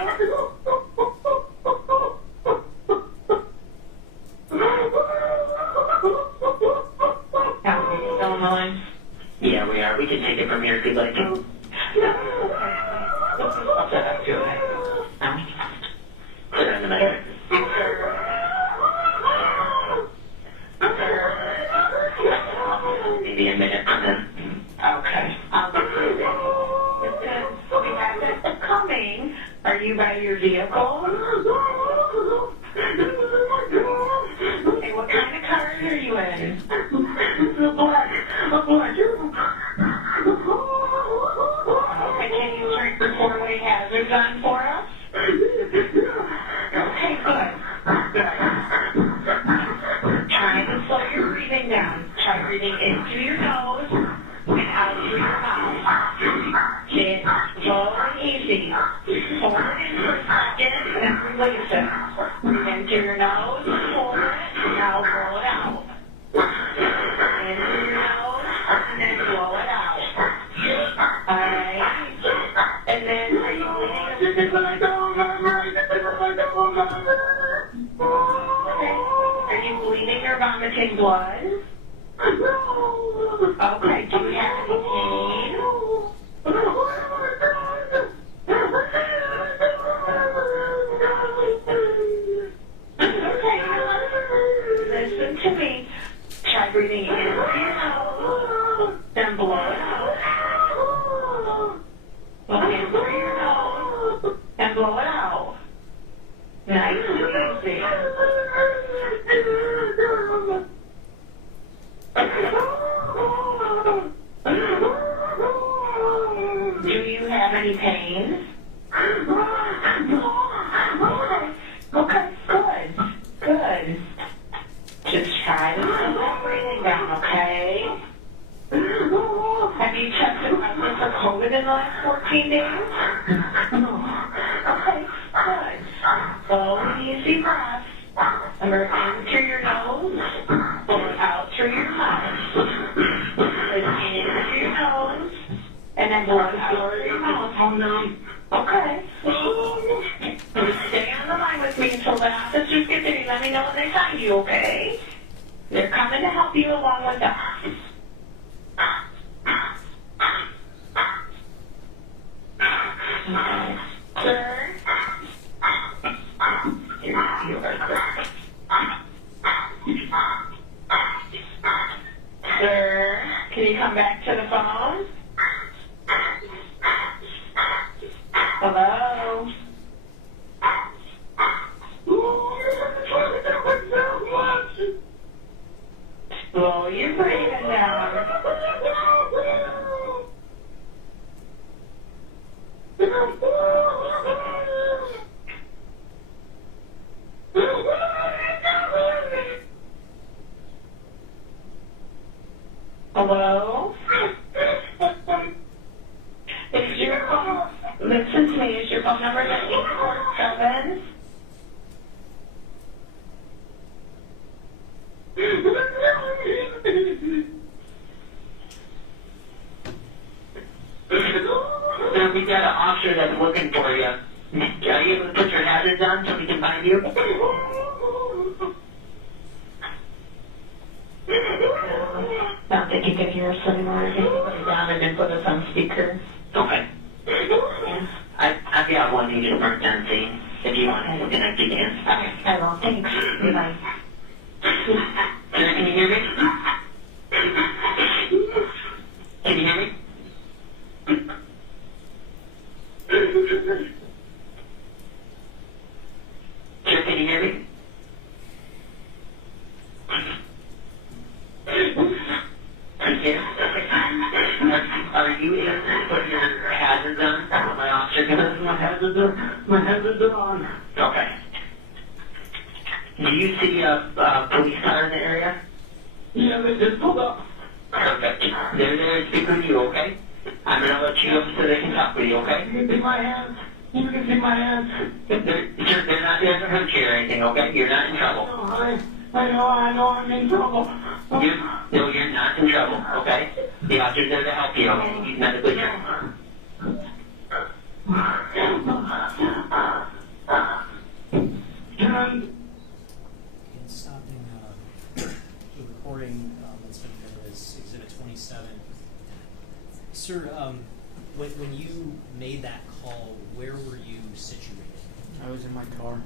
Still on the line? Yeah, we are. We can take it from here if you'd like to. No. I'll set up to it. Clear in the middle. Maybe a minute from then. Okay. I'll get through this. We have this coming. Are you by your vehicle? Hey, what kind of car are you in? A black. Breathe in through your nose, hold it, now blow it out. In through your nose, and then blow it out. Alright. And then are you bleeding? Okay. Are you bleeding or vomiting blood? Okay, do you have any pain? Okay, listen to me. Try breathing in through your nose, then blow it out. Blow in through your nose, and blow it out. Nice and easy. Do you have any pain? Okay, good, good. Just try to slow that breathing down, okay? Have you tested positive for COVID in the last 14 days? Okay, good. Slow and easy breaths. Remember, in through your nose, blow it out through your mouth. Breathe in through your nose, and then blow it out through your mouth. Okay. Stay on the line with me until the officers get there. Let me know when they find you, okay? They're coming to help you along with us. Okay. Sir? You are good. Sir, can you come back to the phone? Hello? Slow your breathing down. Hello? Is your phone, listen to me, is your phone number 947? We got an officer that's looking for you. Are you able to put your hazards on so we can find you? I don't think you can hear us anymore. Can you put it down and then put us on speaker? Okay. I've got one needed for emergency. If you want to connect, you can. Okay, I will. Thanks. Bye. Can you hear me? Can you hear me? Sir, can you hear me? Are you able to put your hazards on? My officer can. My hazards are on. Okay. Do you see a police car in the area? Yeah, they just pulled up. Perfect. They're there to speak with you, okay? I'm going to let you up so they can talk with you, okay? You can see my hands. You can see my hands. They're not there to hurt you or anything, okay? You're not in trouble. No, I know I'm in trouble. You're not in trouble, okay? The officer's there to help you, okay? He's medically trained. Stopping the recording that's been given as Exhibit 27. Sir, when you made that call, where were you situated? I was in my car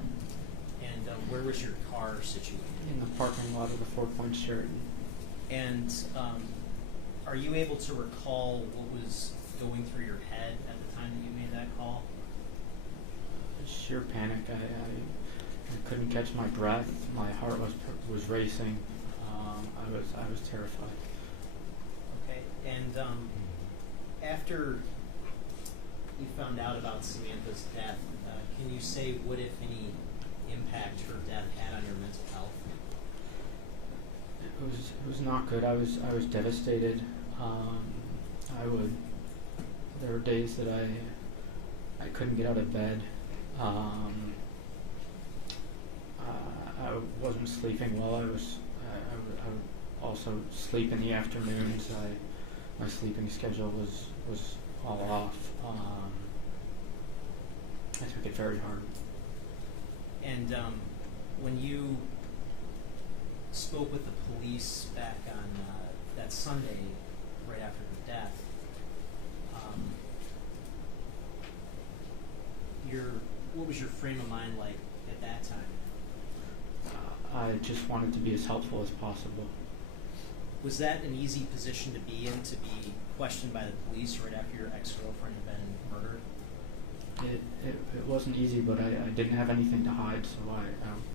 And where was your car situated? in the parking lot of the 4 Points Sheraton. And are you able to recall what was going through your head at the time that you made that call? Sheer panic. I couldn't catch my breath. My heart was racing. I was terrified. Okay. And after you found out about Samantha's death, can you say what, if any, impact her death had on your mental health? It was not good. I was devastated. There were days that I couldn't get out of bed. wasn't sleeping well. I would also sleep in the afternoons. My sleeping schedule was all off. I took it very hard. And when you spoke with the police back on that Sunday, right after her death, what was your frame of mind like at that time? I just wanted to be as helpful as possible. Was that an easy position to be in, to be questioned by the police right after your ex-girlfriend had been murdered? It wasn't easy, but I didn't have anything to hide, so I